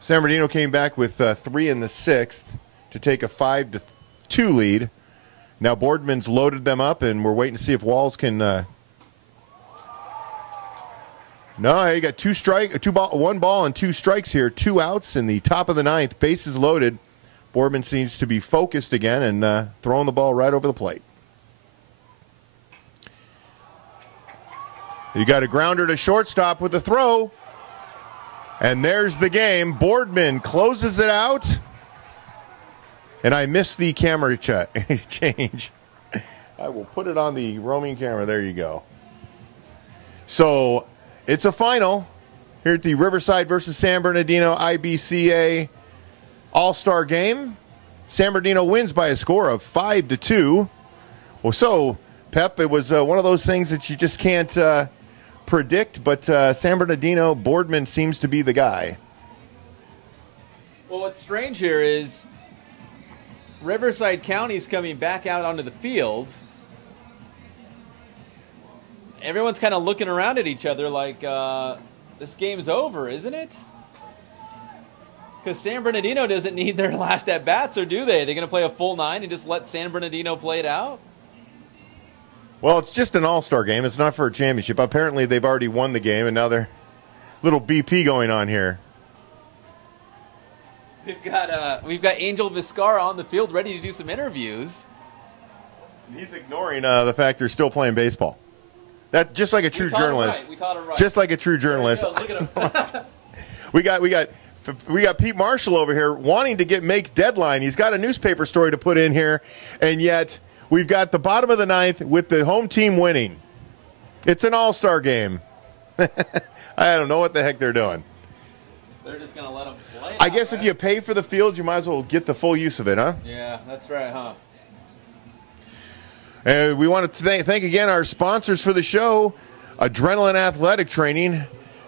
San Bernardino came back with 3 in the 6th to take a 5-2 lead. Now Boardman's loaded them up, and we're waiting to see if Walls can. No, he got 1 ball and 2 strikes here. 2 outs in the top of the 9th. Bases loaded. Boardman seems to be focused again and throwing the ball right over the plate. You got a grounder to shortstop with the throw. And there's the game. Boardman closes it out. And I missed the camera change. I will put it on the roaming camera. There you go. So it's a final here at the Riverside versus San Bernardino IBCA All-Star Game. San Bernardino wins by a score of 5-2. Well, so, Pep, it was one of those things that you just can't predict, but San Bernardino, Boardman seems to be the guy. Well, what's strange here is Riverside County's coming back out onto the field. Everyone's kind of looking around at each other like this game's over, isn't it? Because San Bernardino doesn't need their last at-bats, or do they? Are they going to play a full 9 and just let San Bernardino play it out? Well, it's just an all-star game. It's not for a championship. Apparently, they've already won the game, and now they're little BP going on here. We've got Angel Vizcarra on the field ready to do some interviews. He's ignoring the fact they're still playing baseball. That just like a true journalist. Right. We taught him right. Just like a true journalist. Look at him. We got Pete Marshall over here wanting to make deadline. He's got a newspaper story to put in here, and yet we've got the bottom of the ninth with the home team winning. It's an all-star game. I don't know what the heck they're doing. They're just going to let them play. I guess if you pay for the field, you might as well get the full use of it, huh? Yeah, that's right, huh? And we want to thank again our sponsors for the show, Adrenaline Athletic Training,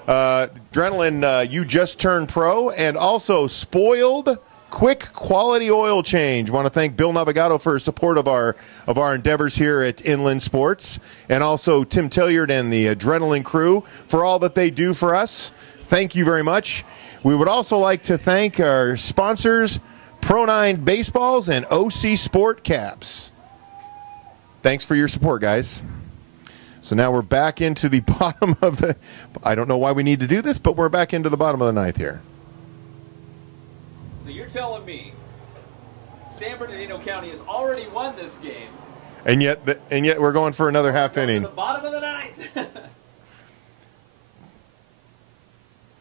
Adrenaline You Just Turned Pro, and also Spoiled Quick Quality Oil Change. Want to thank Bill Navigato for his support of our endeavors here at Inland Sports, and also Tim Tilliard and the Adrenaline crew for all that they do for us. Thank you very much. We would also like to thank our sponsors, Pro9 Baseballs and OC Sport Caps. Thanks for your support, guys. So now we're back into the bottom of the, I don't know why we need to do this, but we're back into the bottom of the ninth here. So you're telling me San Bernardino County has already won this game. And yet we're going for another half inning. The bottom of the ninth.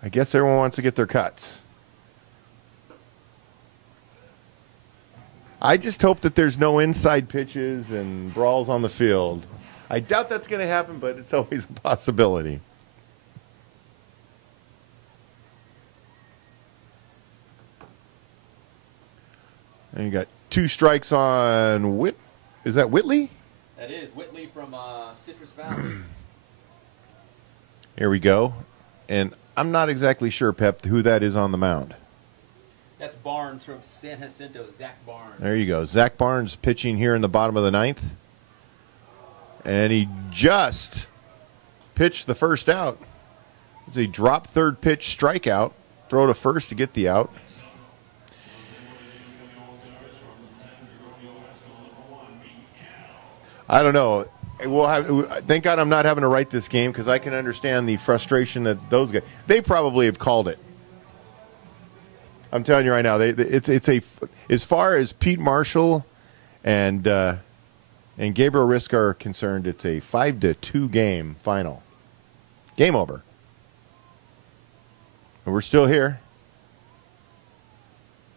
I guess everyone wants to get their cuts. I just hope that there's no inside pitches and brawls on the field. I doubt that's going to happen, but it's always a possibility. And you got 2 strikes on is that Whitley? That is Whitley from Citrus Valley. Here we go. And I'm not exactly sure, Pep, who that is on the mound. That's Barnes from San Jacinto, Zach Barnes. There you go. Zach Barnes pitching here in the bottom of the ninth. And he just pitched the first out. It's a drop third pitch strikeout. Throw to first to get the out. I don't know. Thank God I'm not having to write this game because I can understand the frustration that those guys. They probably have called it. I'm telling you right now. It's as far as Pete Marshall and Gabriel Risk are concerned, it's a 5-2 game final. Game over. And we're still here.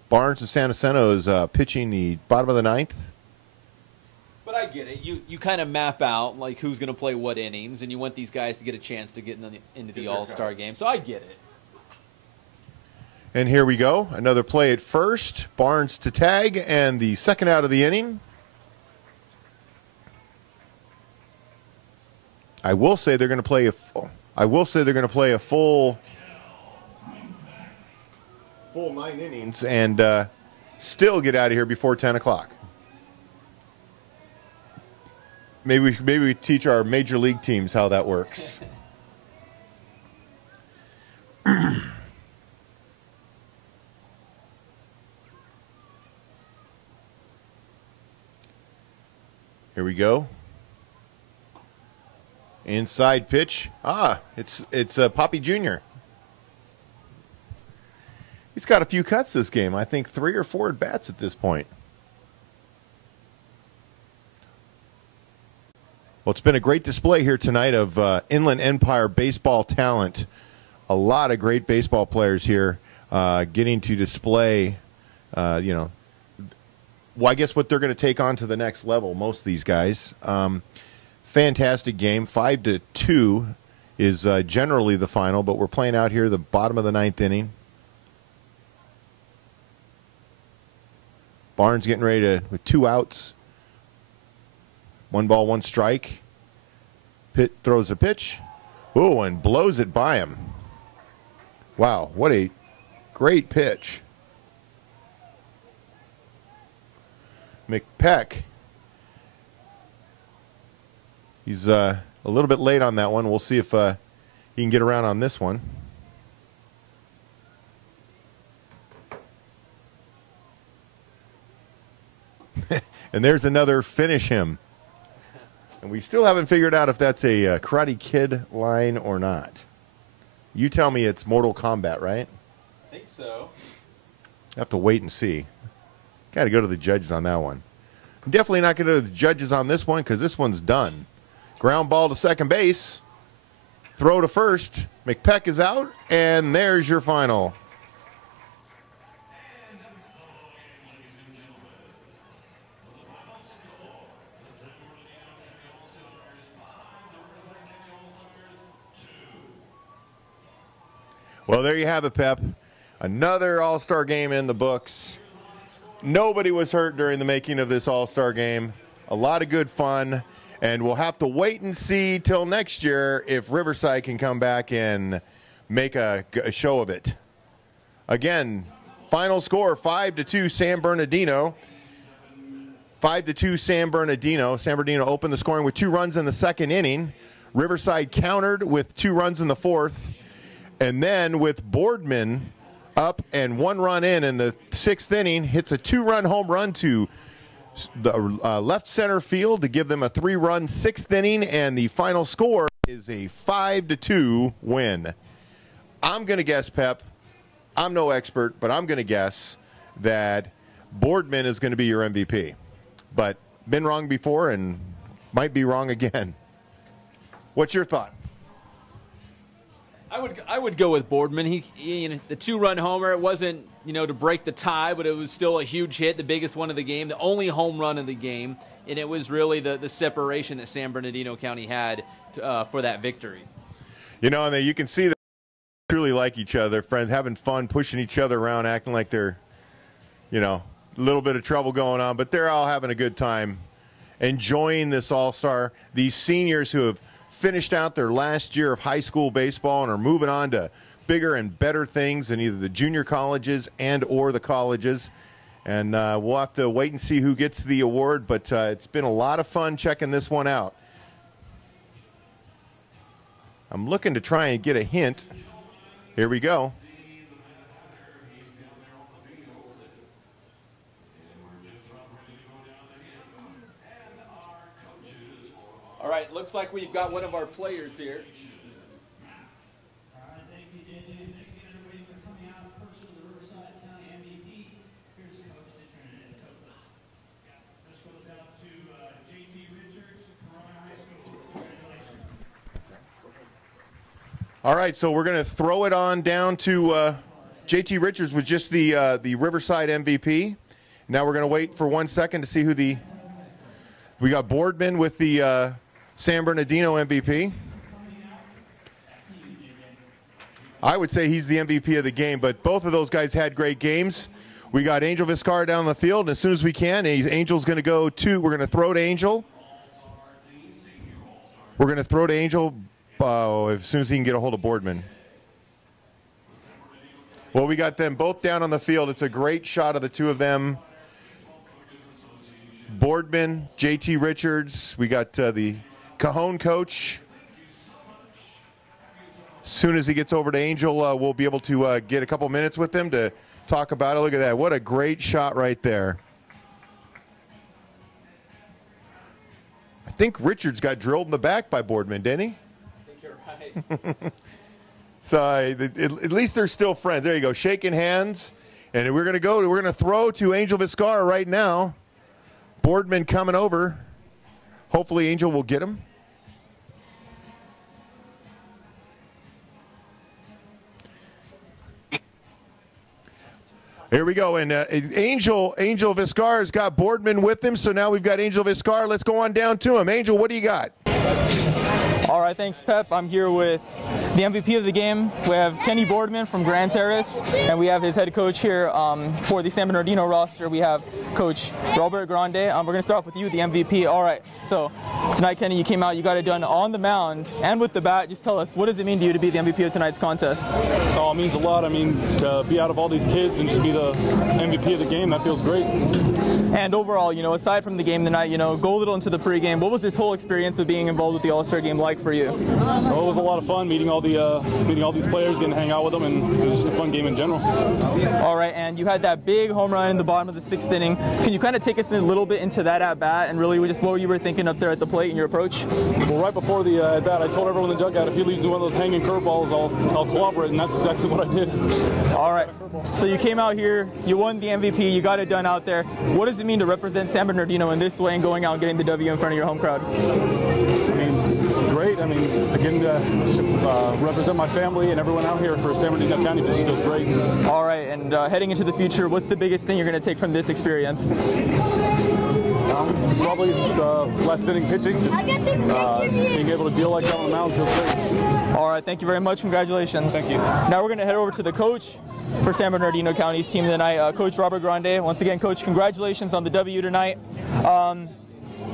Barnes of San Jacinto is pitching the bottom of the ninth. But I get it. You kind of map out like who's going to play what innings, and you want these guys to get a chance to get into the All-Star game. So I get it. And here we go. Another play at first. Barnes to tag, and the second out of the inning. I will say they're going to play a full 9 innings and still get out of here before 10 o'clock. Maybe we teach our major league teams how that works. Here we go. Inside pitch. It's Poppy Jr. He's got a few cuts this game. I think 3 or 4 at bats at this point. Well, it's been a great display here tonight of Inland Empire baseball talent. A lot of great baseball players here getting to display, well, I guess what they're going to take on to the next level, most of these guys. Fantastic game. 5-2 is generally the final, but we're playing out here the bottom of the ninth inning. Barnes getting ready with 2 outs. 1 ball, 1 strike. Pitt throws a pitch. Oh, and blows it by him. Wow, what a great pitch. McPeck. He's a little bit late on that one. We'll see if he can get around on this one. And there's another finish him. And we still haven't figured out if that's a Karate Kid line or not. You tell me it's Mortal Kombat, right? I think so. I have to wait and see. Got to go to the judges on that one. I'm definitely not going to go to the judges on this one because this one's done. Ground ball to second base. Throw to first. McPeck is out, and there's your final. Well, there you have it, Pep. Another All-Star game in the books. Nobody was hurt during the making of this All-Star game. A lot of good fun. And we'll have to wait and see till next year if Riverside can come back and make a show of it. Again, final score 5-2 San Bernardino. 5-2 San Bernardino. San Bernardino opened the scoring with 2 runs in the second inning. Riverside countered with 2 runs in the fourth. And then with Boardman up and 1 run in the 6th inning, hits a 2-run home run to the left center field to give them a 3-run 6th inning, and the final score is a 5-2 win. I'm going to guess, Pep, I'm no expert, but I'm going to guess that Boardman is going to be your MVP. But been wrong before and might be wrong again. What's your thought? I would go with Boardman. He the 2-run homer. It wasn't to break the tie, but it was still a huge hit, the biggest one of the game, the only home run of the game, and it was really the separation that San Bernardino County had for that victory. And you can see that they truly like each other, friends, having fun, pushing each other around, acting like they're, a little bit of trouble going on, but they're all having a good time, enjoying this All-Star. These seniors who have finished out their last year of high school baseball and are moving on to bigger and better things in either the junior colleges and or the colleges. And we'll have to wait and see who gets the award, but it's been a lot of fun checking this one out. I'm looking to try and get a hint. Here we go. All right, looks like we've got one of our players here. All right, so we're going to throw it on down to JT Richards was just the Riverside MVP. Now we're going to wait for 1 second to see who we got Boardman with the San Bernardino MVP. I would say he's the MVP of the game, but both of those guys had great games. We got Angel Vizcarra down the field, and as soon as we can, Angel's going to go we're going to throw to Angel. We're going to throw to Angel as soon as he can get a hold of Boardman. Well, we got them both down on the field. It's a great shot of the two of them. Boardman, JT Richards. We got the Cajon coach. As soon as he gets over to Angel, we'll be able to get a couple minutes with him to talk about it. Look at that. What a great shot right there. I think Richards got drilled in the back by Boardman, didn't he? I think you're right. So at least they're still friends. There you go, shaking hands. And we're going to throw to Angel Vizcarra right now. Boardman coming over. Hopefully Angel will get him. Here we go, and Angel Vizcarra's got Boardman with him, so now we've got Angel Vizcarra. Let's go on down to him. Angel, what do you got? All right, thanks, Pep. I'm here with the MVP of the game. We have Kenny Boardman from Grand Terrace, and we have his head coach here for the San Bernardino roster. We have Coach Robert Grande. We're going to start off with you, the MVP. All right, so tonight, Kenny, you came out, you got it done on the mound and with the bat. Just tell us, what does it mean to you to be the MVP of tonight's contest? Oh, it means a lot. I mean, to be out of all these kids and just be the MVP of the game, that feels great. And overall, aside from the game tonight, go a little into the pregame. What was this whole experience of being involved with the All-Star game like for you? Well, it was a lot of fun meeting all these players, getting to hang out with them, and it was just a fun game in general. All right, and you had that big home run in the bottom of the 6th inning. Can you kind of take us a little bit into that at bat and really just what you were thinking up there at the plate and your approach? Well, right before the at bat, I told everyone in the dugout if he leaves me one of those hanging curveballs, I'll cooperate, and that's exactly what I did. All right, so you came out here, you won the MVP, you got it done out there. What does it mean to represent San Bernardino in this way and going out and getting the W in front of your home crowd? I mean, great. I mean, again, represent my family and everyone out here for San Bernardino County. This feels great. All right, and heading into the future, what's the biggest thing you're going to take from this experience? Probably last inning pitching. Just being able to deal like that on the mound feels great. All right, thank you very much. Congratulations. Thank you. Now we're going to head over to the coach for San Bernardino County's team tonight, Coach Robert Grande. Once again, Coach, congratulations on the W tonight.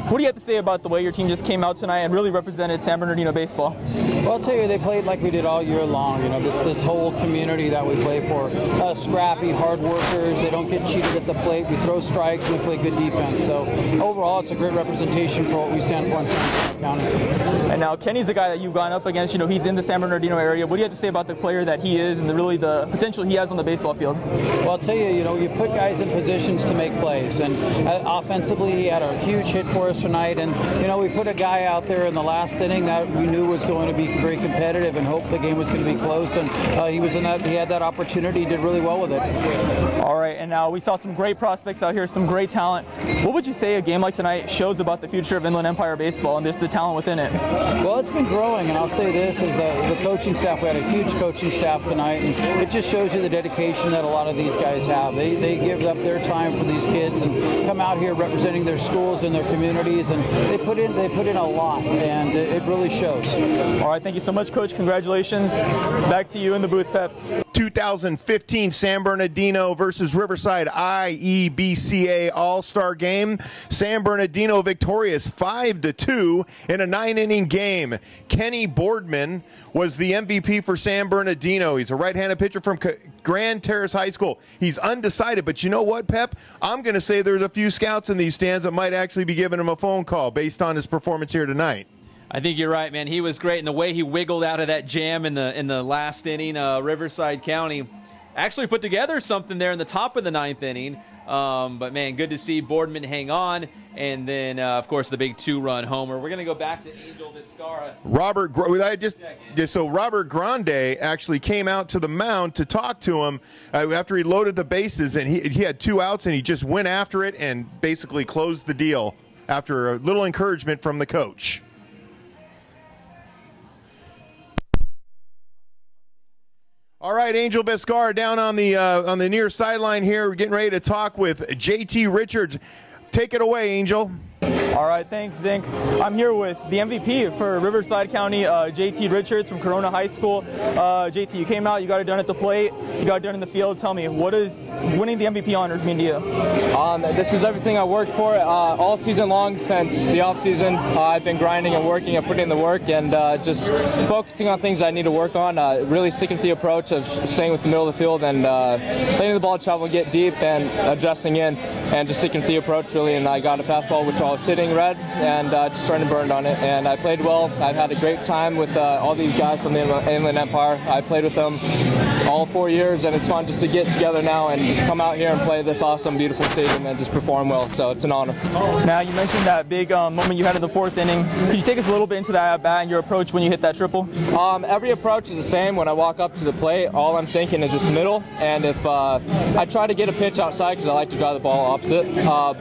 What do you have to say about the way your team just came out tonight and really represented San Bernardino baseball? Well, I'll tell you, they played like we did all year long. You know, this whole community that we play for, scrappy, hard workers. They don't get cheated at the plate. We throw strikes and we play good defense. So overall, it's a great representation for what we stand for in San Bernardino County. And now Kenny's the guy that you've gone up against. You know, he's in the San Bernardino area. What do you have to say about the player that he is and really the potential he has on the baseball field? Well, I'll tell you, you know, you put guys in positions to make plays. And offensively, he had a huge hit for us tonight. And, you know, we put a guy out there in the last inning that we knew was going to be very competitive and hoped the game was going to be close. And he had that opportunity, did really well with it. All right, and now we saw some great prospects out here, some great talent. What would you say a game like tonight shows about the future of Inland Empire baseball and just the talent within it? Well, it's been growing, and I'll say this, is the coaching staff. We had a huge coaching staff tonight, and it just shows you the dedication that a lot of these guys have. They give up their time for these kids and come out here representing their schools and their communities, and they put in a lot, and it really shows. All right, thank you so much, Coach. Congratulations. Back to you in the booth, Pep. 2015 San Bernardino versus Riverside Iebca All-Star Game. San Bernardino victorious 5-2 in a 9-inning game. Kenny Boardman was the MVP for San Bernardino. He's a right-handed pitcher from Grand Terrace High School. He's undecided, but you know what, Pep? I'm going to say there's a few scouts in these stands that might actually be giving him a phone call based on his performance here tonight. I think you're right, man. He was great, and the way he wiggled out of that jam in the last inning, Riverside County actually put together something there in the top of the 9th inning. But, man, good to see Boardman hang on. And then, of course, the big 2-run homer. We're going to go back to Angel Vizcarra. So Robert Grande actually came out to the mound to talk to him after he loaded the bases, and he had 2 outs, and he just went after it and basically closed the deal after a little encouragement from the coach. All right, Angel Vizcarra down on the near sideline here. We're getting ready to talk with JT Richards. Take it away, Angel. All right, thanks, Zink. I'm here with the MVP for Riverside County, JT Richards from Corona High School. JT, you came out, you got it done at the plate, you got it done in the field. Tell me, what does winning the MVP honors mean to you? This is everything I worked for all season long since the off season. I've been grinding and working and putting in the work and just focusing on things I need to work on, really sticking to the approach of staying with the middle of the field and letting the ball travel and get deep and adjusting in and just sticking to the approach really. And I got a fastball which I was sitting red and just trying to burn on it, and I played well. I've had a great time with all these guys from the Inland Empire. I played with them all 4 years, and it's fun just to get together now and come out here and play this awesome, beautiful stadium and just perform well, so it's an honor. Now, you mentioned that big moment you had in the 4th inning. Could you take us a little bit into that at-bat and your approach when you hit that triple? Every approach is the same. When I walk up to the plate, all I'm thinking is just middle, and if I try to get a pitch outside because I like to drive the ball opposite,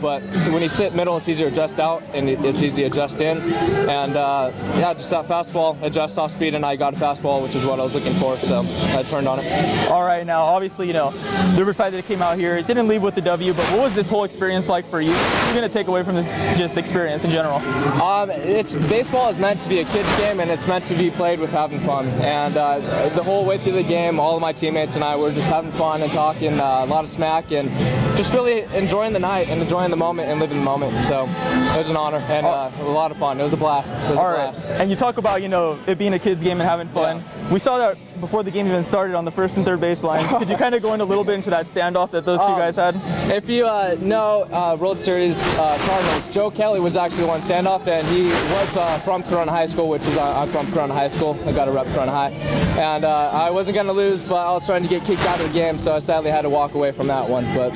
but so when you sit middle, it's easier to adjust out, and it's easy to adjust in, and yeah, just that fastball, adjust off speed, and I got a fastball, which is what I was looking for, so I turned on it. All right, now obviously, you know, the Riverside that came out here, it didn't leave with the W, but what was this whole experience like for you? What are you going to take away from this just experience in general? Baseball is meant to be a kid's game, and it's meant to be played with having fun, and the whole way through the game, all of my teammates and I were just having fun and talking a lot of smack and just really enjoying the night and enjoying the moment and living the moment, so it was an honor and a lot of fun. It was a blast. It was a blast. And you talk about, you know, it being a kid's game and having fun. Yeah. We saw that before the game even started on the 1st and 3rd base lines. Could you kind of go in a little bit into that standoff that those two guys had? If you know World Series Cardinals, Joe Kelly was actually the one standoff, and he was from Corona High School, which is I'm from Corona High School. I got to rep Corona High. And I wasn't going to lose, but I was trying to get kicked out of the game, so I sadly had to walk away from that one. But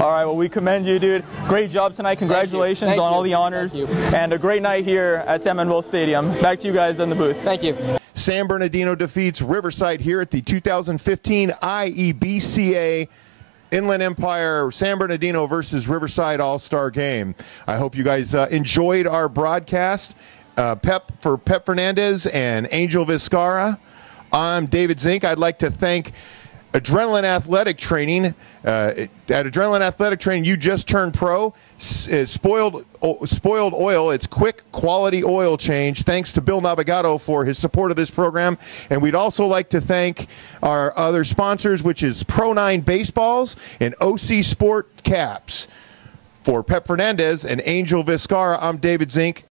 all right, well, we commend you, dude. Great job tonight. Congratulations on all the honors. And a great night here at San Manuel Stadium. Back to you guys in the booth. Thank you. San Bernardino defeats Riverside here at the 2015 Iebca Inland Empire San Bernardino versus Riverside All-Star Game. I hope you guys enjoyed our broadcast. Pep Fernandez and Angel Vizcarra, I'm David Zink. I'd like to thank Adrenaline Athletic Training. At Adrenaline Athletic Training, you just turned pro. Spoiled Oil, it's quick, quality oil change. Thanks to Bill Navigato for his support of this program. And we'd also like to thank our other sponsors, which is Pro9 Baseballs and OC Sport Caps. For Pep Fernandez and Angel Vizcarra, I'm David Zink.